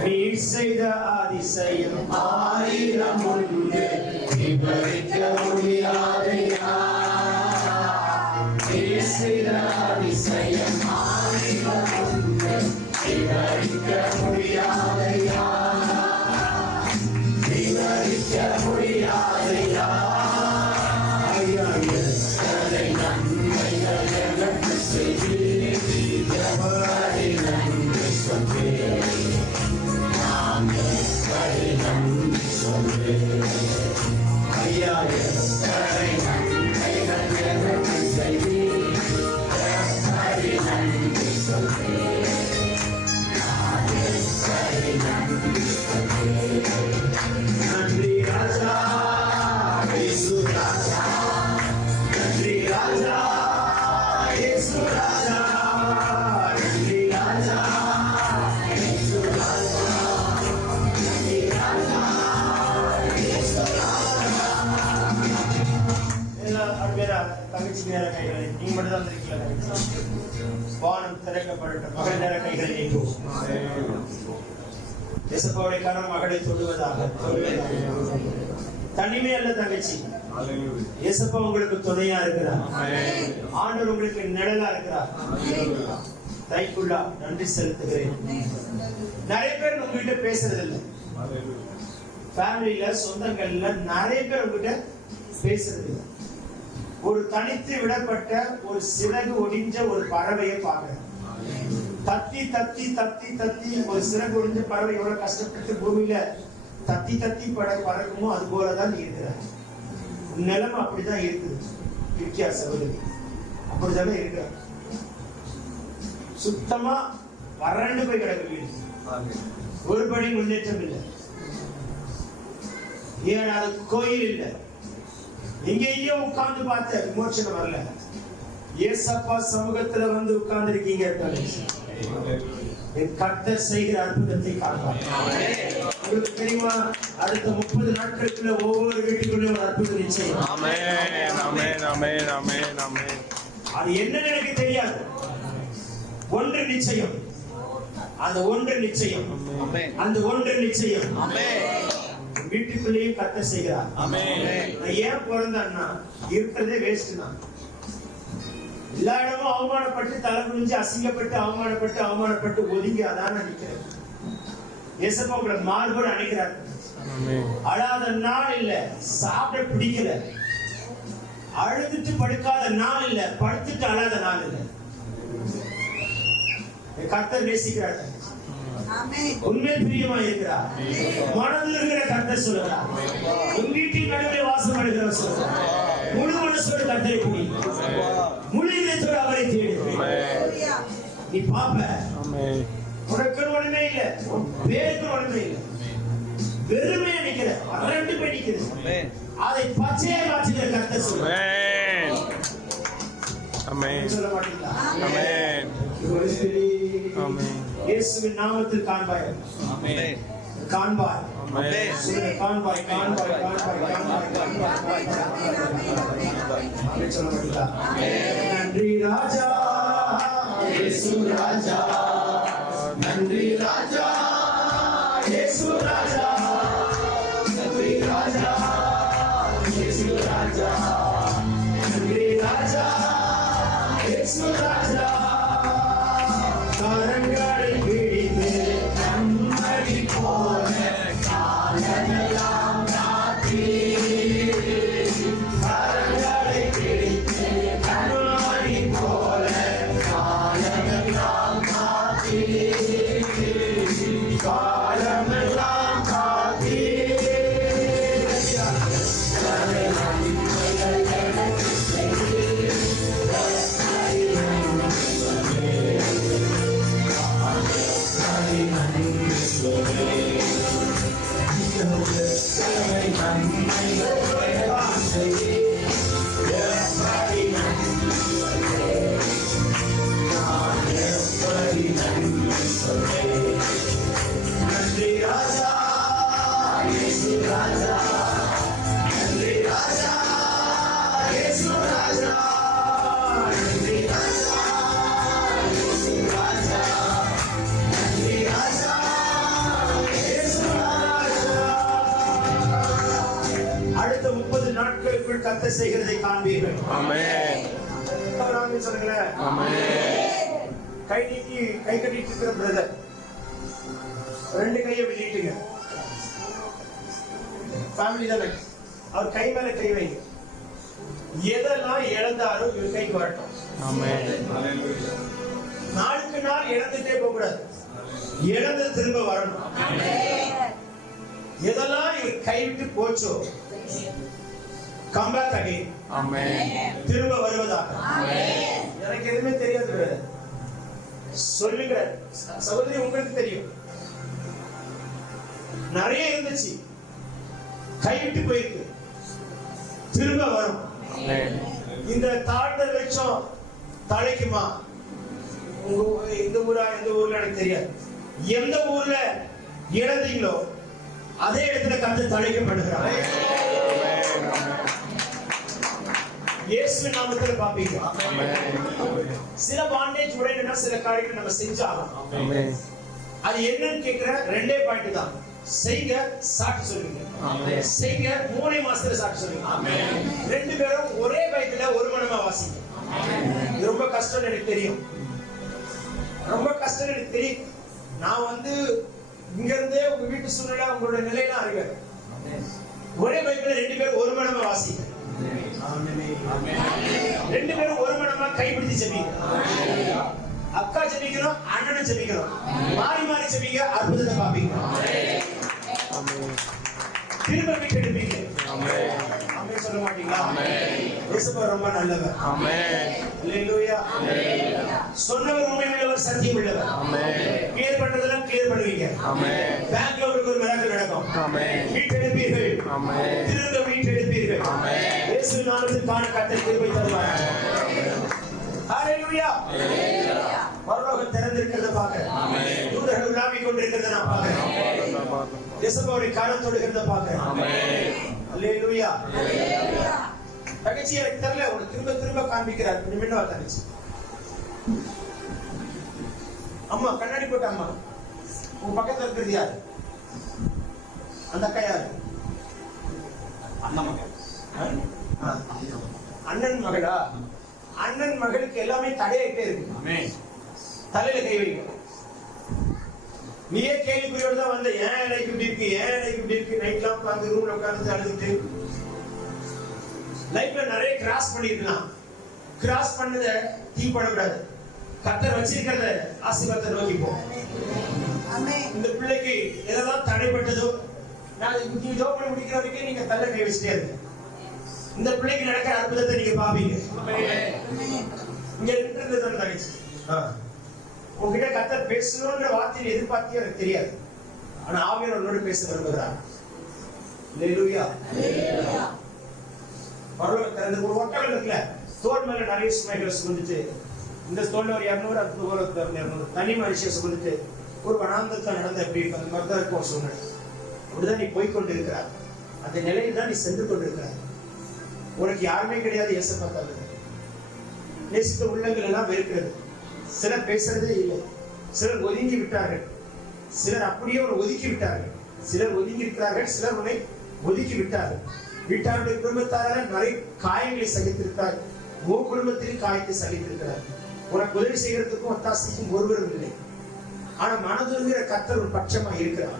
நீர் செய்த அதிசயம் ஆயிரம் உண்டு விவரிக்க முடியாதையா. நீர் செய்த அதிசயம் ஆயிரம் உண்டு விவரிக்க முடியாதையா. விவரிக்க முடியாதையா. ஐயா எத்தனை நன்மைகள் எனக்கு செய்தீர். எவரை நன்றி சொல்வேன். நான் எவரை நன்றி சொல்வேன். ஐயா எத்தனை நன்மைகள் எனக்கு செய்தீர். எவரை நன்றி சொல்வேன். நான் எவரை நன்றி சொல்வேன். நன்றி ராஜா, இயேசு ராஜா. நன்றி ராஜா, இயேசு ராஜா. நன்றி ராஜா, இயேசு ராஜா. நன்றி ராஜா, இயேசு ராஜா. எல்லாம் அருமையா தங்கச்சி நேர கைகளை நீங்க மட்டும் தான் இருக்கீங்களா? வானம் திறக்கப்பட்ட மகள் நேர கைகளை நீங்கும். இயேசுவோட கரம் மகளை தொடுவதாக. தனிமே அல்ல தங்கச்சி, இயேசுப்பா உங்களுக்கு துணையா இருக்கிறார். ஆண்டவர் உங்களுக்கு நிழலா இருக்கிறார். தைக்குள்ளா நன்றி செலுத்துகிறேன். நிறைய பேர் உங்ககிட்ட பேசுறது இல்லை. ஃபேமிலியில, சொந்தங்கள்ல நிறைய பேர் உங்ககிட்ட பேசுறது இல்லை. ஒரு தனித்து விடப்பட்ட ஒரு சிறகு ஒடிஞ்ச ஒரு பறவையை பார்க்கிறேன். தத்தி தத்தி தத்தி தத்தி ஒரு சிறகு ஒடிஞ்ச பறவை எவ்வளவு கஷ்டப்பட்டு பூமியில தத்தி தத்தி பறக்குமோ அது போலதான் இருக்கிறார். நிலைமை அப்படிதான் இருக்குது. இருக்கியா சகோதரி? அப்படித்தானே இருக்கிறார். சுத்தமா வறண்டு போய் கிடக்கு வீடு. ஒருபடி முன்னேற்றம் இல்லை. ஏன் அது கோயில் இல்லை. எங்கேயோ உட்கார்ந்து பார்த்த விமோசனம் வரல. ஏசப்பா சமூகத்துல வந்து உட்கார்ந்து இருக்கீங்க. கர்த்தர் செய்கிற அற்புதத்தை காண்பார். உங்களுக்கு தெரியுமா, அடுத்த 30 நாட்களுக்குள்ள ஒவ்வொரு வீட்டுக்குள்ள ஒரு அற்புதம் நிச்சயம். அது என்னன்னு எனக்கு தெரியாது. ஒன்று நிச்சயம். அந்த ஒன்று நிச்சயம். அந்த ஒன்று நிச்சயம். வீட்டுக்குள்ளேயும் கர்த்தர் செய்கிறார். நான் ஏன் பிறந்தேன்னா இருக்கிறதே வேஸ்ட் தான். எல்லா இடமும் அவமானப்பட்டு, தலை குனிஞ்சு அசிங்கப்பட்டு, அவமானப்பட்டு ஒதுங்கி அதான் நினைக்கிறேன். இயேசுப்பா உங்களை மார்போடு அணைக்கிறார். அழாத நாள் இல்ல, சாப்பிட பிடிக்கல, அழுதுட்டு படுக்காத நாள் இல்ல, படுத்துட்டு அழாத நாள் இல்ல. கர்த்தர் நேசிக்கிறார். உண்மையில் பிரியமா இருக்கிறார். மனதில் இருக்கிற கர்த்தர் சொல்லுகிறார். உன் வீட்டில் நடுவே வாசம் அடைகிறவர் சொல்லுகிறார். முழு மனசோடு கர்த்தரை பிடி, முழு இதயத்தோடு அவரை தேடு. நீ பாப்ப, உனக்கு ஒண்ணுமே இல்ல, உன் பேருக்கு ஒண்ணுமே இல்ல, வெறுமையா நிக்கிற, அரண்டு போய் நிக்கிற, அதை பச்சையா மாற்றுகிற கர்த்தர் சொல்லுகிறார். சொல்ல மாட்டீங்களா? இயேசுவின் நாமத்தில் காண்பாய். காண்பாய். காண்பாய். சொல்ல மாட்டீங்களா? நன்றி ராஜா, இயேசு ராஜா. நன்றி ராஜா, இயேசு ராஜா. நன்றி ராஜா, இயேசு ராஜா. நன்றி ராஜா, இயேசு ராஜா. கரங்களை பிடித்து கண்மணி போல காலமெல்லாம் காத்தி. கரங்களை பிடித்து கண்மணி போல காலமெல்லாம் காத்தி. காலமெல்லாம் காத்தி. நன்மைகள் செய்கிறதை காண்பீர்கள். ஆமென். ஆமென் சொல்லுங்களேன். ஆமென். கை நீட்டி கை கட்டிட்டு இருக்கிற பிரதர், ரெண்டு கையை வெளியிட்டுங்க. ஃபேமிலி தானே, அவர் கை மேல கை வைங்க. எதெல்லாம் இழந்தாலும் இவர் கைக்கு வரட்டும். ஆமென். நாளுக்கு நாள் இழந்துட்டே போக கூடாது, இழந்து திரும்ப வரணும். எதெல்லாம் இவர் கைவிட்டு போச்சோ come back again. ஆமென். திரும்ப வருவதாக. எனக்கு எதுவுமே தெரியாது பிரதர், சொல்லுங்க சகோதரி, உங்களுக்கு தெரியும். நிறைய இருந்துச்சு, கைவிட்டு போயிருக்கு, திரும்ப வரும். இந்த தாழ்ந்த வெளிச்சம் தலைக்குமா? இந்த ஊரா எந்த ஊர்ல எனக்கு தெரியாது. எந்த ஊர்ல இழந்தீங்களோ அதே இடத்துல கர்த்தர் தலைக்கப்படுகிறார். இயேசு நாமத்துல பாப்பீங்க. சில பாண்டேஜ் உடையனா சில காரியங்கள் நம்ம செஞ்சாலும் அது என்னன்னு கேக்குற ரெண்டே பாயிண்ட் தான். செய்க, சாட்சி சொல்லுங்க. செய்க, 3 மாசத்துல சாட்சி சொல்லுங்க. ரெண்டு பேரும் ஒரே பைபிள்ல ஒரு மனமா வாசிங்க. இது ரொம்ப கஷ்டம் எனக்கு தெரியும், ரொம்ப கஷ்டம் எனக்கு தெரியும். நான் இங்க இருந்தே உங்க வீட்டு சூழ்நிலை உங்களோட நிலையெல்லாம் அறிவேன். ஒரே பைபிள்ல ரெண்டு பேரும் ஒரு மனமா வாசிங்க. ரெண்டு பேரும் ஒரு மனமா கைப்பிடிச்சு ஜெபிங்க. அக்கா ஜெபிக்கணும், அண்ணனும் ஜெபிக்கணும், மாறி மாறி ஜெபிங்க. அற்புதத்தை பாப்பீங்க. திரும்ப வீட்டு எடுப்பீங்க. ஆமென் சொல்ல மாட்டீங்களா? இயேசு ரொம்ப நல்லவர். அல்லேலூயா. சொன்னவர் உண்மை உள்ளவர், சத்தியம் உள்ளவர். கிளியர் பண்றதெல்லாம் கிளியர் பண்ணுவீங்க. பேங்க்ல உங்களுக்கு ஒரு மிராக்கிள் நடக்கும். வீட்டு எடுப்பீர்கள், திரும்ப வீட்டு எடுப்பீர்கள். இயேசு நாமத்தில் காண கர்த்தர் கிருபை தருவார். ஹalleluya. பரலோகம் திறந்திருக்கிறத பார்க்கிறேன். தூதர்கள் உலாவிக் கொண்டிருக்கிறத நான் பார்க்கிறேன். இயேசுவோட கரம் தொடுகிறத பார்க்கிறேன். அல்லேலூயா. தங்கச்சி எனக்கு தெரியல, உனக்கு திரும்ப திரும்ப காண்பிக்கிறார். முன்ன வா தங்கச்சி. அம்மா கண்ணாடி போட்ட அம்மா, உங்க பக்கத்துல இருக்கிறது யாரு? அந்த அக்கா யாரு? அண்ணன் மகளா? அண்ணன் மகளுக்கு எல்லாமே தடையாயிட்டே இருக்கு. தலையில கை வைக்க நீயே கேள்விக்குறியோடு தான் வந்த. ஏன் எனக்கு இப்படி இருக்கு, ஏன் எனக்கு இப்படி இருக்கு? நைட்லாம் உட்காந்து ரூம்ல உட்காந்து அழுதுட்டு லைஃப்ல நிறைய கிராஸ் பண்ணிருக்கலாம். கிராஸ் பண்ணத தீப்படக்கூடாது. கர்த்தர் வச்சிருக்கிறத ஆசீர்வாதத்தை நோக்கி போ. இந்த பிள்ளைக்கு எதெல்லாம் தடைப்பட்டதோ, நான் ஜோப் பண்ணி முடிக்கிற வரைக்கும் நீங்க தள்ள கை வச்சுட்டே இருக்கு. இந்த பிள்ளைக்கு நடக்கிற அற்புதத்தை நீங்க பாப்பீங்க. இங்க இருக்கிறது தான் தங்கச்சி, உங்ககிட்ட கர்த்தர் பேசணும்ன்ற வார்த்தையை எதிர்பார்த்தியோ எனக்கு தெரியாது. ஆனா ஆவியானவர் உன்னோட பேச விரும்புகிறார். அல்லேலூயா. பரலோகம் திறந்து ஒரு ஒட்டகம் இருக்குல்ல, தோல் மேல நிறைய சுமைகளை சுமந்துட்டு, இந்த தோல்ல ஒரு 200, அந்த தோல்ல 200 தனி மனுஷன் சுமந்துட்டு ஒரு வனாந்தரத்துல நடந்த எப்படி இருக்கு, அந்த மாதிரி தான் இருக்கும் சூழ்நிலை. அப்படிதான் நீ போய்கொண்டு இருக்கிறார். அந்த நிலையில் தான் நீ சென்று கொண்டிருக்கிறார். உனக்கு யாருமே கிடையாது. இயேசுவை தவிர நேசித்த உள்ளங்கள் எல்லாம் வெறுக்கிறது. சிலர் பேசுறதே இல்லை, சிலர் ஒதுங்கி விட்டார்கள், சிலர் அப்படியே ஒரு ஒதுக்கி விட்டார்கள், சிலர் ஒதுங்கி இருக்கிறார்கள், சிலர் உன்னை ஒதுக்கி விட்டார்கள். வீட்டாருடைய குடும்பத்தார நிறைய காயங்களை சகித்திருக்கிறார். உன் குடும்பத்திலும் காயத்தை சகித்திருக்கிறார். உனக்கு உதவி செய்யறதுக்கும் ஒத்தாசைக்கும் ஒருவரும் இல்லை. ஆனா மனதுங்கிற கர்த்தர் ஒரு பட்சமா இருக்கிறார்.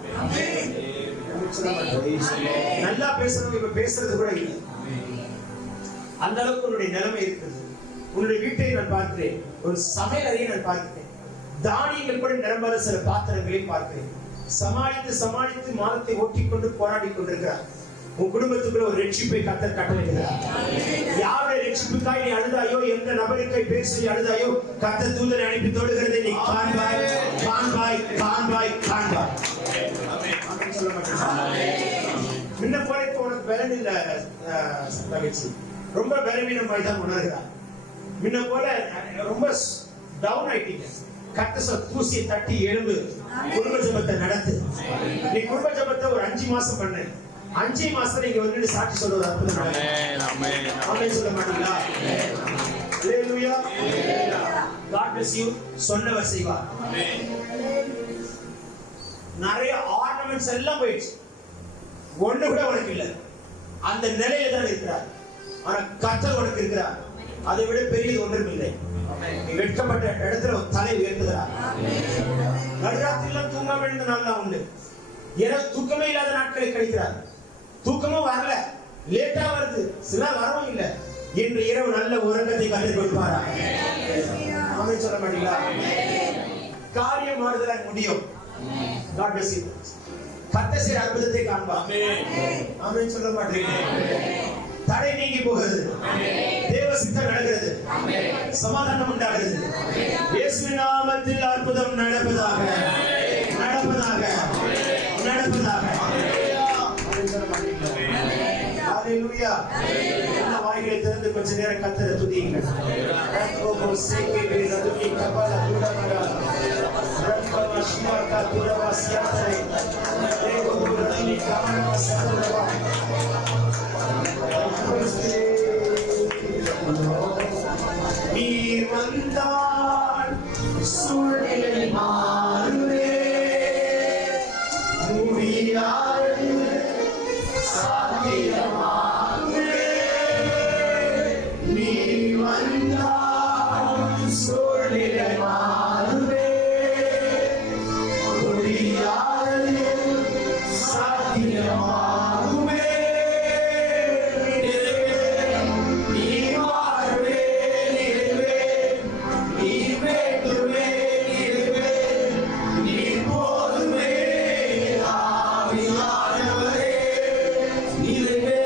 நல்லா பேசுறவங்க இப்ப பேசுறது கூட இல்லை. அந்த அளவுக்கு உன்னுடைய நிலைமை இருக்கிறது. உன்னுடைய வீட்டை நான் பார்க்கிறேன், ஒரு சமையல் அறையை நான் பார்க்கிறேன், தானியங்கள் கூட நிரம்பாத சில பாத்திரங்களை பார்க்கிறேன். சமாளித்து சமாளித்து மாதத்தை ஓட்டிக்கொண்டு போராடி கொண்டிருக்கிறார். உன் குடும்பத்துக்குள்ள ஒரு ரட்சிப்பை கர்த்தர் கட்டளையிடுகிறார். யாருடைய ரட்சிப்புக்காய் நீ அழுதாயோ, எந்த நபருக்கை பேர் சொல்லி அழுதாயோ, கர்த்தர் தூதரை அனுப்பி தொடுகிறதை நீ காண்பாய், காண்பாய், காண்பாய், காண்பாய். சொல்ல மாட்டேன். முன்ன போல இப்ப உனக்கு பலன் இல்ல தங்கச்சி, ரொம்ப பலவீனமாய் தான் உணர்கிறார். முன்ன போல ரொம்ப டவுன் ஆயிட்டீங்க. கர்த்தர் தூசியை தட்டி எழும்பு, குடும்ப ஜெபத்தை நடத்து. நீ குடும்ப ஜெபத்தை ஒரு 5 மாசம் பண்ணு. 5 மாசத்துல நீங்க வந்து சாட்சி சொல்றது அற்புதம். ஆமென் சொல்ல மாட்டீங்களா? ஹalleluya. God bless you. சொன்னவர் செய்வார். நிறைய ஆர்னமெண்ட்ஸ் எல்லாம் போயிடுச்சு, ஒண்ணு கூட உனக்கு இல்ல. அந்த நிலையில தான் இருக்கிறார். ஆனா கர்த்தர் உனக்கு இருக்கிறார். அதை விட பெரியது ஒன்றும் இல்லை. நீ வெட்கப்பட்ட இடத்துல ஒரு தலை உயர்த்துகிறார். நடுராத்திரிலாம் தூங்காம எழுந்த நாள்லாம் உண்டு. ஏன்னா தூக்கமே இல்லாத நாட்களை கழிக்கிறார். தூக்கமும் வரல, லேட்டா வருது, சில வரவும் இல்லை. இன்று இரவு நல்ல உறக்கத்தை கற்றுக் கொடுப்பாரா? ஆமென் சொல்ல மாட்டீங்களா? காரியம் மாறுதலாக முடியும். God bless you. கர்த்தர் செய்கிற அற்புதத்தை காண்பா. ஆமென் சொல்ல மாட்டீங்க? தடை நீங்கி போகிறது, தேவ சித்தம் நடக்கிறது, சமாதானம் உண்டாகிறது. இயேசுவின் நாமத்தில் அற்புதம் நடப்பதாக, நடப்பதாக, நடப்பதாக. ஹalleluya. எல்லா வாய்களை திறந்து கொஞ்ச நேரம் கர்த்தரை துதியுங்கள். ரப்போ சேகே ரதுகி கபால துடமரா ரப்பா வஷ்மாகா துரவாசியாதரே தேவோ ரதுகி கமன சதரவா. நீர் வந்தால் சூழ்நிலை மாறுவே, முடியாது சாத்தியமாகுவே. நீ வந்தால் சூழ்நிலை மாறுவே, முடியாது சாத்தியமாகுவே. நீ மாறுவே, நிறுவே, நீ வேண்டுவே, நிறுவே, நீ போதுவே, ஆவியானவரே. நிறுவே,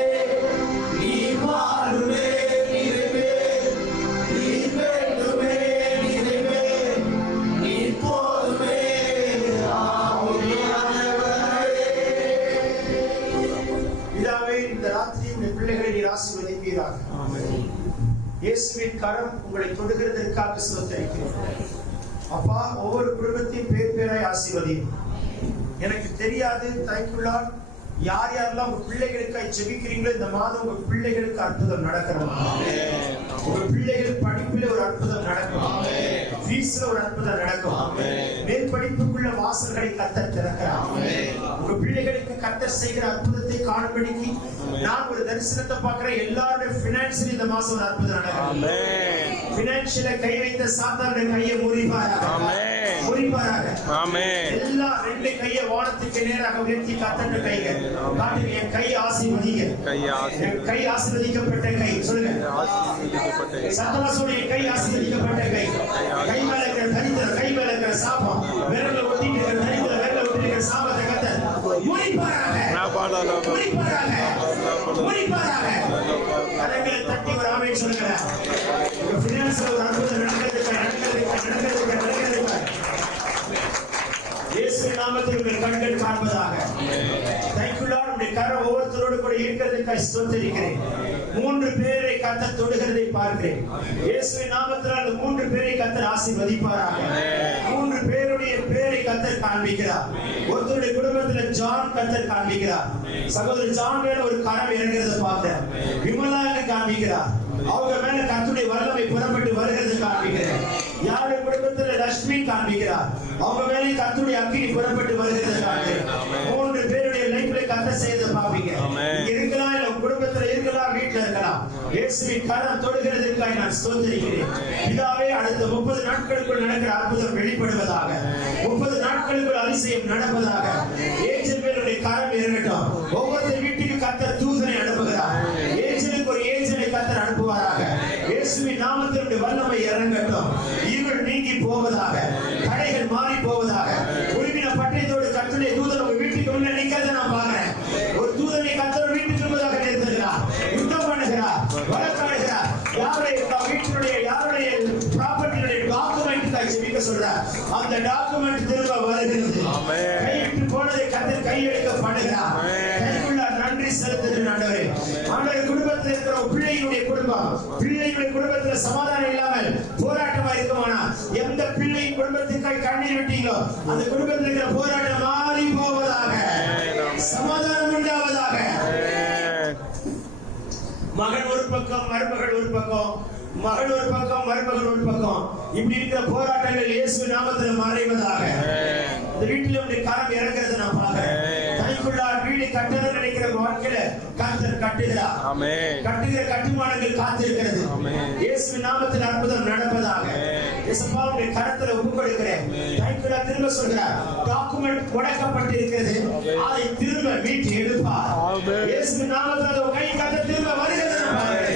நீ மாறுவே, நிறுவே, நீ வேண்டுவே, நிறுவே, நீ போதுவே, ஆவியானவரே. பிதாவே, இந்த ராத்திரி இந்த பிள்ளைகளை நீர் ஆசீர்வதிப்பீராக. இயேசுவின் கரம் உங்களை தொடுகிறதற்காக ஸ்தோத்திரிக்கிறேன். அப்பா, ஒவ்வொரு குடும்பத்தையும் பேர் பேராய் ஆசீர்வதியும். எனக்கு தெரியாது, தேங்க்யூ லார்ட், யார் யாரெல்லாம் உங்க பிள்ளைகளுக்காய் ஜெபிக்கிறீங்களோ இந்த மாதம் உங்க பிள்ளைகளுக்கு அற்புதம் நடக்கணும். உங்க பிள்ளைகள் படிப்பில ஒரு அற்புதம் நடக்கும், ஃபீஸ்ல ஒரு அற்புதம் நடக்கும், மேல் படிப்புக்குள்ள வாசல்களை கர்த்தர் திறக்கிறார். உங்க பிள்ளைகளுக்கு கர்த்தர் செய்கிற அற்புதத்தை காணும்படிக்கு நான் ஒரு தரிசனத்தை பார்க்கிறேன். எல்லாருடைய பினான்சியல் இந்த மாசம் ஒரு அற்புதம் நடக்கும். பினான்சியல கை வைத்த சாத்தானுடைய கையை முறிப்பாராக, முறிப்பாராக. எல்லா ரெண்டு கையை வானத்துக்கு நேராக உயர்த்தி கர்த்தருடைய கைகள் காட்டுங்க. என் கை ஆசீர்வதிங்க, என் கை ஆசீர்வதிக்கப்பட்ட கை. சொல்லுங்க சத்தமா சொல்லுங்க. என் கை ஆசீர்வதிக்கப்பட்ட கை. கை மேல இருக்கிற தரித்திரம், கை மேல இருக்கிற சாபம், விரல்ல ஒட்டிட்டு இருக்கிற தரித்திரம், விரல்ல ஒட்டிட்டு இருக்கிற சாபத்தை கர்த்தர் முறிப்பாராக, முறிப்பாராக, முறிப்பாராக. கரங்களை தட்டி ஒரு ஆமென் சொல்லுங்க. உங்க பினான்ஸ்ல ஒரு அற்புதம் நடக்கிறதுக்கு, நடக்கிறதுக்கு, நடக்கிறதுக்கு, நடக்கிறதுக்கு இயேசுவின் நாமத்தில் உங்கள் கண்கள் காண்பதாக. Thank you Lord. உடைய கரம் ஒவ்வொருத்தரோடு கூட இருக்கிறதுக்காக ஸ்தோத்திரிக்கிறேன். 3 பேரை கர்த்தர் தொடுகிறதை பார்க்கிறேன். இயேசுவின் நாமத்தில் அந்த 3 பேரை கர்த்தர் ஆசீர்வதிப்பாராக. 3 பேருடைய பேரை கர்த்தர் காண்பிக்கிறார். ஒருத்தருடைய குடும்பத்துல ஜான் கர்த்தர் காண்பிக்கிறார். சகோதரர் ஜான் மேல ஒரு கரம் இறங்குறதை பார்க்கிறேன். விமலாக்கு காண்பிக்கிறார். அவங்க மேல கர்த்தருடைய வல்லமை புறப்பட்டு வருகிறது காண்பிக்கிறார். யாருடைய குடும்பத்துல லட்சுமி காண்பிக்கிறார். அவங்க மேல கர்த்தருடைய அக்கினி புறப்பட்டு வருகிறது காண்பிக்கிறார். 3 பேருடைய லைஃப்ல கர்த்தர் செய்யறதை பார்ப்பீங்க. இருக்கலாம், இல்ல குடும்பத்துல இருக்கலாம், வீட்டுல இருக்கலாம். இயேசுவின் கரம் தொடுகிறதற்காக நான் ஸ்தோத்திரிக்கிறேன். பிதாவே, அடுத்த 30 நாட்களுக்குள் நடக்கிற அற்புதம் வெளிப்படுவதாக. 30 நாட்களுக்குள் அதிசயம் நடப்பதாக. ஏஞ்சல் மேலுடைய கரம் இறங்கட்டும். ஒவ்வொரு வீட்டுக்கு கர்த்தர் தூதனை அனுப்புகிறார். ஏஞ்சலுக்கு ஒரு ஏஞ்சலை கர்த்தர் அனுப்புவாராக. இயேசுவின் நாமத்தினுடைய வல்லமை இறங்கட்டும். இருள் நீங்கி போவதாக, தடைகள் மாறி போவதாக. உருவின பட்டயத்தோடு கர்த்தருடைய தூதன் உங்க வீட்டுக்கு உள்ள நிக்கிறத நான் பார்க்கிறேன். ஒரு தூதனை கர்த்தர் வீட்டுக்கு முன்பதாக நிறுத்துகிறார், யுத்தம் பண்ணுகிறார், வழக்காடுகிறார். யாருடைய வீட்டினுடைய, யாருடைய ப்ராப்பர்ட்டியுடைய டாக்குமெண்ட் ஜெபிக்க சொல்றார். அந்த டாக்குமெண்ட் திரும்ப வருகிறது. கைவிட்டு போனதை கர்த்தர் கையெடுக்கப்படுகிறார். கைக்குள்ள நன்றி செலுத்துகிறேன் ஆண்டவரே. ஆண்டவரே, குடும்பத்தில் இருக்கிற பிள்ளைகளுடைய குடும்பம், பிள்ளைகளுடைய குடும்பத்துல சமாதானம் இல்லாமல் போராட்டமா இருக்குமானா, எந்த பிள்ளையின் குடும்பத்திற்காக கண்ணீர் விட்டீங்களோ அந்த குடும்பத்தில் இருக்கிற போராட்டம் மாறி போவதாக, சமாதானம் உண்டாவதாக. மகன் ஒரு பக்கம், மருமகள் ஒரு பக்கம், மகள் ஒரு பக்கம், மருமகள் ஒரு பக்கம், இப்படி இருக்கிற போராட்டங்கள் இயேசு நாமத்தில் மறைவதாக. இந்த வீட்டில் உடைய கரம் இறங்குறது நான் பார்க்கிறேன். ஆவிக்குள்ளார் வீடு கட்டணும் நினைக்கிற வாழ்க்கையில கர்த்தர் கட்டுகிறார். ஆமென். கட்டுகிற கட்டுமானங்கள் காத்திருக்கிறது. ஆமென். இயேசுவின் நாமத்தில் அற்புதம் நடப்பதாக. இயேசுப்பா உம்முடைய கரத்துல ஒப்புக் கொடுக்கிறேன். தைக்குள்ள திரும்ப சொல்கிறார். டாக்குமெண்ட் முடக்கப்பட்டு இருக்கிறது. அதை திரும்ப மீட்டு எடுப்பார். ஆமென். இயேசுவின் நாமத்தில் உங்க கை கட்ட திரும்ப வருகிறது.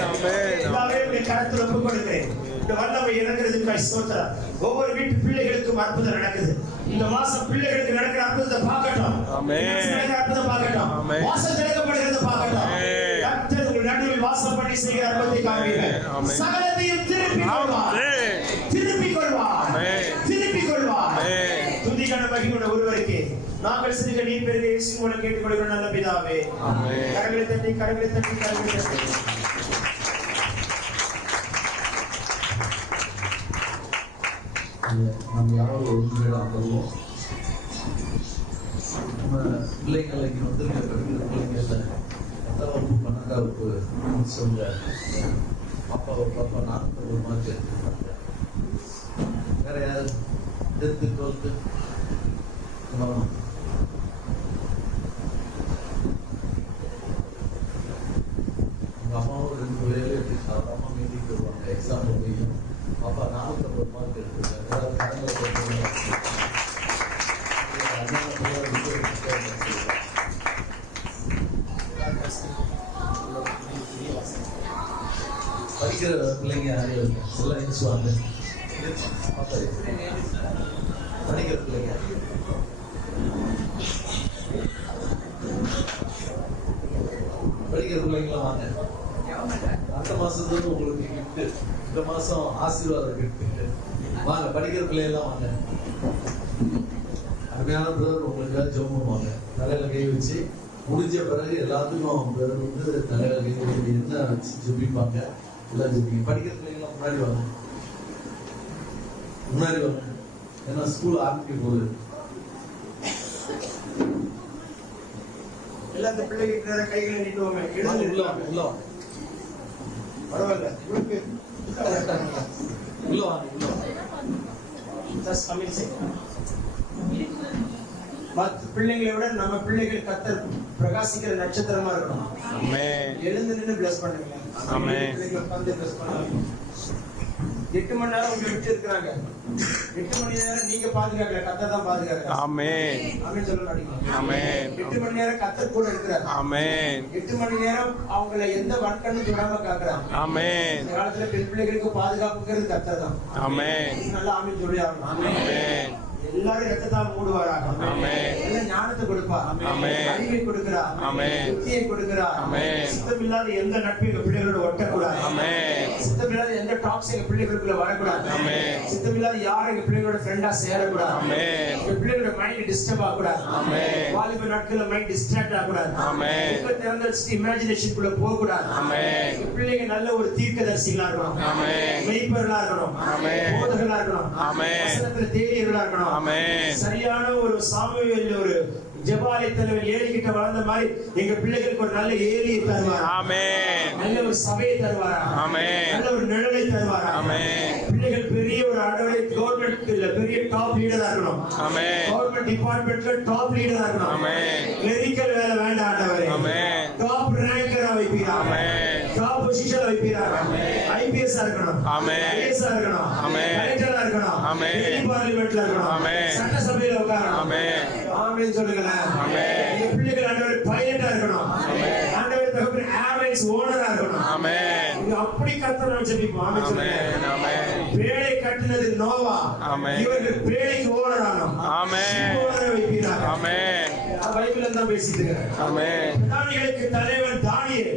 ஆமென். எல்லாமே உம்முடைய கரத்துல ஒப்புக் கொடுக்கிறேன். இந்த வல்லமை இறங்குறதுக்கு ஸ்தோத்திரம். ஒவ்வொரு வீட்டு பிள்ளைகளுக்கும் அற்புதம் நடக்குது. இந்த மாசம் பிள்ளைகளுக்கு நடக்கிற அற்புதத்தை பார்க்கட்டும். ஆமென். நடக்கிற அற்புதத்தை பார்க்கட்டும். ஆமென். வாசல் திறக்கப்படுகிறத பார்க்கட்டும். ஆமென். கர்த்தர் உங்கள் நடுவில் வாசம் பண்ணி செய்கிற அற்புதத்தை காண்பீர்கள். ஆமென். சகலத்தையும் திருப்பிக் கொள்வார். ஆமென். திருப்பிக் கொள்வார். ஆமென். திருப்பிக் கொள்வார். ஆமென். துதிக்கான மகிமையுள்ள ஒருவருக்கே நாங்கள் சிறுக நீ பெருக இயேசு மூலம் கேட்டுக்கொள்கிறோம் நல்ல பிதாவே. ஆமென். கரங்களை தட்டி கரங்களை தட்டி கரங்களை தட்டி. நம்ம யாரும் ஒரு நிமிடம் வருவோம். நம்ம பிள்ளைங்களை இங்கே வந்திருக்க பிள்ளைங்கள 10ஆம் வகுப்பு 12ஆம் வகுப்பு பாப்பா 40 மார்க் எடுத்துருக்காங்க. வேற யாரு 10th 12th உங்க அம்மாவும் 2 பேரும் எப்படி சாதாரணமா மீட்டிங் வருவாங்க. எக்ஸாம் போய் பாப்பா 40 மார்க் எடுத்துருக்காங்க. படிக்கிற பிள்ளைங்க யாரையும் எல்லாம் எழுச்சுவாங்க. படிக்கிற பிள்ளைங்க படிக்கிற பிள்ளைங்களாம் வாங்க. அடுத்த மாசத்துல உங்களுக்கு கிஃப்ட், இந்த மாசம் ஆசீர்வாத கிஃப்ட். வாங்க படிக்கிற பிள்ளைங்களாம் வாங்க. அருமையான பிரதர் உங்களுக்காக ஜெபம் பண்ணுவாங்க. தலையில கை வச்சு முடிஞ்ச பிறகு எல்லாத்துக்கும் பிரதர் வந்து தலையில கை வச்சு என்ன வச்சு ஜெபிப்பாங்க. எல்லாம் ஜெபிங்க. படிக்கிற பிள்ளைங்களாம் முன்னாடி வாங்க, முன்னாடி வாங்க. ஏன்னா ஸ்கூல் ஆரம்பிக்க போகுது. எல்லா பிள்ளைங்க கைகளை நீட்டுவோமே. உள்ள வாங்க, உள்ள வாங்க. பரவாயில்ல. உள்ள வாங்க, உள்ள வாங்க. மற்ற பிள்ளைங்களை விட நம்ம பிள்ளைகள் கர்த்தர் பிரகாசிக்கிற நட்சத்திரமா இருக்கணும். ஆமென். எழுந்து நின்று பிளஸ் பண்ணுங்க. ஆமென். பிள்ளைகளை உட்கார்ந்து பிளஸ் பண்ணுங்க. 8 மணி நேரம் உங்களை விட்டு இருக்கிறாங்க. 8 மணி நேரம் நீங்க பாதுகாக்கல, கர்த்தர் தான் பாதுகாக்கிறார். ஆமென். ஆமென் சொல்ல மாட்டீங்க. ஆமென். 8 மணி நேரம் கர்த்தர் கூட இருக்கிறார். ஆமென். 8 மணி நேரம் அவங்களை எந்த வன்கண்ணும் தொடாம காக்குறார். ஆமென். இந்த காலத்துல பெண் பிள்ளைகளுக்கு பாதுகாப்புங்கிறது கர்த்தர் தான். ஆமென். நல்லா ஆமென் சொல்லி ஆகணும். ஆமென். எல்லாரும் ரத்தத்தால் மூடுவாராக. ஆமென். எல்லாம் ஞானத்தை கொடுப்பார். ஆமென். அறிவை கொடுக்கிறார். ஆமென். புத்தியை கொடுக்கிறார். ஆமென். சித்தமில்லாத எந்த நட்பு எங்க பிள்ளைகளோட ஒட்டக்கூடாது. ஆமென். சித்தமில்லாத எந்த டாக்ஸ் எங்க பிள்ளைகளுக்குள்ள வரக்கூடாது. ஆமென். சித்தமில்லாத யாரும் எங்க பிள்ளைகளோட ஃப்ரெண்டா சேரக்கூடாது. ஆமென். எங்க பிள்ளைகளோட மைண்ட் டிஸ்டர்ப் ஆகக்கூடாது. ஆமென். வாலிப நாட்கள்ல மைண்ட் டிஸ்ட்ராக்ட் ஆகக்கூடாது. ஆமென். இப்ப திறந்து வச்சுட்டு இமேஜினேஷன் குள்ள போகக்கூடாது. ஆமென். எங்க பிள்ளைங்க நல்ல ஒரு தீர்க்கதரிசிகளா இருக்கணும். ஆமென். மெய்ப்பர்களா இருக்கணும். ஆமென். போதகர்களா இருக்கணும். ஆமென். வசனத்துல தேடியவர்களா இருக்கணும். ஆமென். சரியான ஒரு சாமுவேல் ஒரு ஜெபாலய தலைவர் ஏலி கிட்ட வளர்ந்த மாதிரி எங்க பிள்ளைகளுக்கு ஒரு நல்ல ஏலியை தருவார். ஆமென். நல்ல ஒரு சபையை தருவாரா. ஆமென். நல்ல ஒரு நிழலை தருவாரா. ஆமென். பிள்ளைகள் பெரிய ஒரு ஆண்டவரே கவர்மெண்ட் இல்ல பெரிய டாப் லீடரா இருக்கணும். ஆமென். கவர்மெண்ட் டிபார்ட்மெண்ட்ல டாப் லீடரா இருக்கணும். ஆமென். கிளரிக்கல் வேலை வேண்டாம் ஆண்டவரே. ஆமென். டாப் ரேங்கரா வைப்பீரா. ஆமென். டாப் பொசிஷன்ல வைப்பீரா. ஐபிஎஸ் இருக்கணும். ஆமென். ஐஏஎஸ் இருக்கணும். ஆமென். கலெக்டரா இருக்கணும். ஆமென். டெல்லி பார்லிமெண்ட்ல இருக்கணும். ஆமென். சட்டசபையில உட்காரணும். ஆமென். ஆமென் சொல்லுங்க. ஆமென். இந்த பிள்ளைகள் ஆண்டவரே பைலட்டா இருக்கணும். ஆமென். ஆண்டவரே தகப்பனே ஏர்லைன்ஸ் ஓனரா இருக்கணும். ஆமென். இது அப்படி கர்த்தர் ஜெபிப்போம். ஆமென் சொல்லுங்க. ஆமென். ஆமென். பேழை கட்டினது நோவா. ஆமென். இவர்கள் பேழைக்கு ஓனர் ஆனோம். ஆமென். ஓனரை வைக்கிறார். ஆமென். பைபிள்ல தான் பேசிட்டு இருக்கிறேன். ஆமென். பிரதானிகளுக்கு தலைவன் தானியேல்.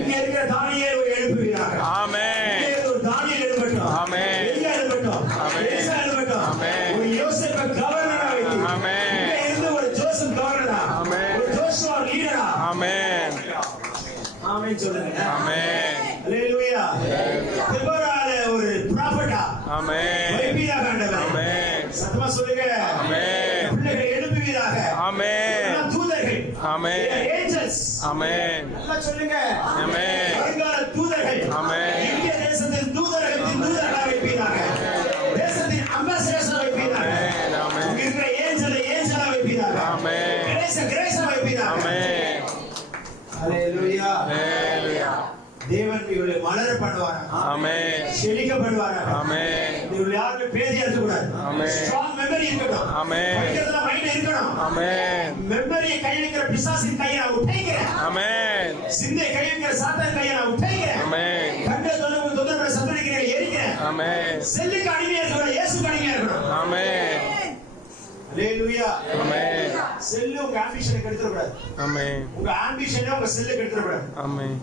இங்க இருக்கிற தானியேலை எழுப்புகிறார். ஆமென். இங்க ஒரு தானியேல் எழுப்பட்டும். ஆமென். எலியா எழுப்பட்டும். ஆமென். எலிசா எழுப்பட்டும். ஆமென். ஒரு யோசேப்பை கவர்னரா வைத்து. ஆமென். இங்க இருந்து ஒரு ஜோசப் கவர்னரா. ஆமென். ஒரு ஜோஷுவா லீடரா. ஆமென். ஆமென் சொல்லுங்க. ஆமென். அல்லேலூயா. தெபோரால ஒரு ப்ராஃபட்டா. ஆமென். வைப்பீராக ஆண்டவரே. ஆமென். சத்தமா சொல்லுங்க. ஆமென். பிள்ளைகளை எழுப்புவீராக. ஆமென். எல்லாம் தூதர்கள். ஆமென். ஏஞ்சல்ஸ். ஆமென். நல்லா சொல்லுங்க. ஆமென். வருங்கால தூதர்கள். ஆமென். இந்திய தேசத்தின் தூதரகத்தின் தூதர்களாக வைப்பீராக. தேசத்தின் அம்பாசிடர்ஸா வைப்பீராக. ஆமென். ஆமென். இங்க இருக்கிற ஏஞ்சலை ஏஞ்சலா வைப்பீராக. ஆமென். கிரேஸா வைப்பீராக. இருக்கக்கூடாது. ஆமென். ஸ்ட்ராங் மெமரி இருக்கணும். ஆமென். படிக்கிறதுல மைண்ட் இருக்கணும். ஆமென். மெமரியை கை வைக்கிற பிசாசின் கையை நான் உடைக்கிறேன். ஆமென். சிந்தை கை வைக்கிற சாத்தான் கையை நான் உடைக்கிறேன். ஆமென். கண்ட தொந்தரவு சத்துருக்கிறேன் எரிக்கிறேன். ஆமென். செல்லுக்கு அடிமையா இருக்கணும், இயேசுக்கு அடிமையா இருக்கணும். ஆமென். ஹalleluya. ஆமென். செல்லு உங்க ஆம்பிஷனை கெடுத்துற கூடாது. ஆமென். உங்க ஆம்பிஷனை உங்க செல்ல கெடுத்துற கூடாது. ஆமென்.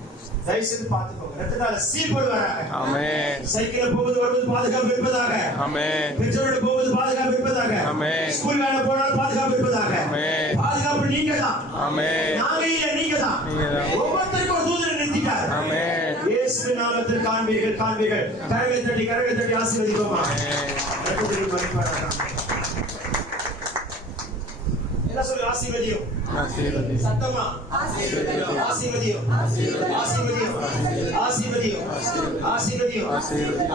தயவு செய்து பாத்துக்கோங்க. ரத்தத்தால சீல் போடுவாராக. ஆமென். சைக்கிள்ல போகும்போது வரும்போது பாதுகாப்பு இருப்பதாக. ஆமென். பெற்றோரோட போகும்போது பாதுகாப்பு இருப்பதாக. ஆமென். ஸ்கூல் வேலை போனாலும் பாதுகாப்பு இருப்பதாக. ஆமென். பாதுகாப்பு நீங்க தான். ஆமென். நாங்க இல்ல, நீங்க தான். நீங்கதான். ஒவ்வொருத்தருக்கும் ஒரு தூதரை நிறுத்திட்டார். ஆமென். இயேசுவின் நாமத்தில் காண்பீர்கள். கரங்களை தட்டி ஆசீர்வதிப்போமா. ரத்தத்தில் மறைப்பாராக. என்ன சொல்லு? ஆசீர்வதியும். ஆசீர்வதி. சத்தமா ஆசீர்வதியும். ஆசீர்வதியும். ஆசீர்வதியும். ஆசீர்வதியும். ஆசீர்வதியும்.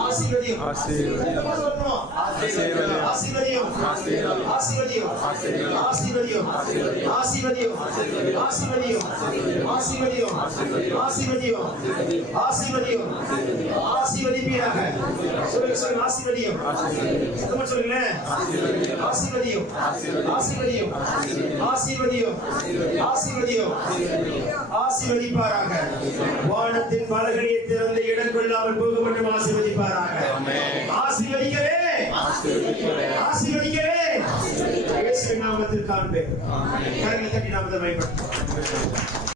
ஆசீர்வதி. சத்தமா சொல்லணும். ஆசீர்வதியும். ஆசீர்வதியும். ஆசீர்வதியும். ஆசீர்வதியும். ஆசீர்வதியும். ஆசீர்வதியும். ஆசீர்வதியும். ஆசீர்வதியும். ஆசீர்வதிப்பீராக. சொல்லுங்க. ஆசீர்வதியும். சத்தமா சொல்லுங்களேன். ஆசீர்வதியும். ஆசீர்வதியும். ஆசீர்வதியும். ஆசீர்வதியும். ஆசீர்வதிப்பாராக. வானத்தின் பலகணியை திறந்து இடம் கொள்ளாமல் போக மட்டும் ஆசீர்வதிப்பாராக. ஆசீர்வதிக்கவே. ஆசீர்வதிக்கவே. இயேசுவின் நாமத்தில் காண்பேன். கரங்களை தட்டி நாமத்தை பயன்படுத்தும்.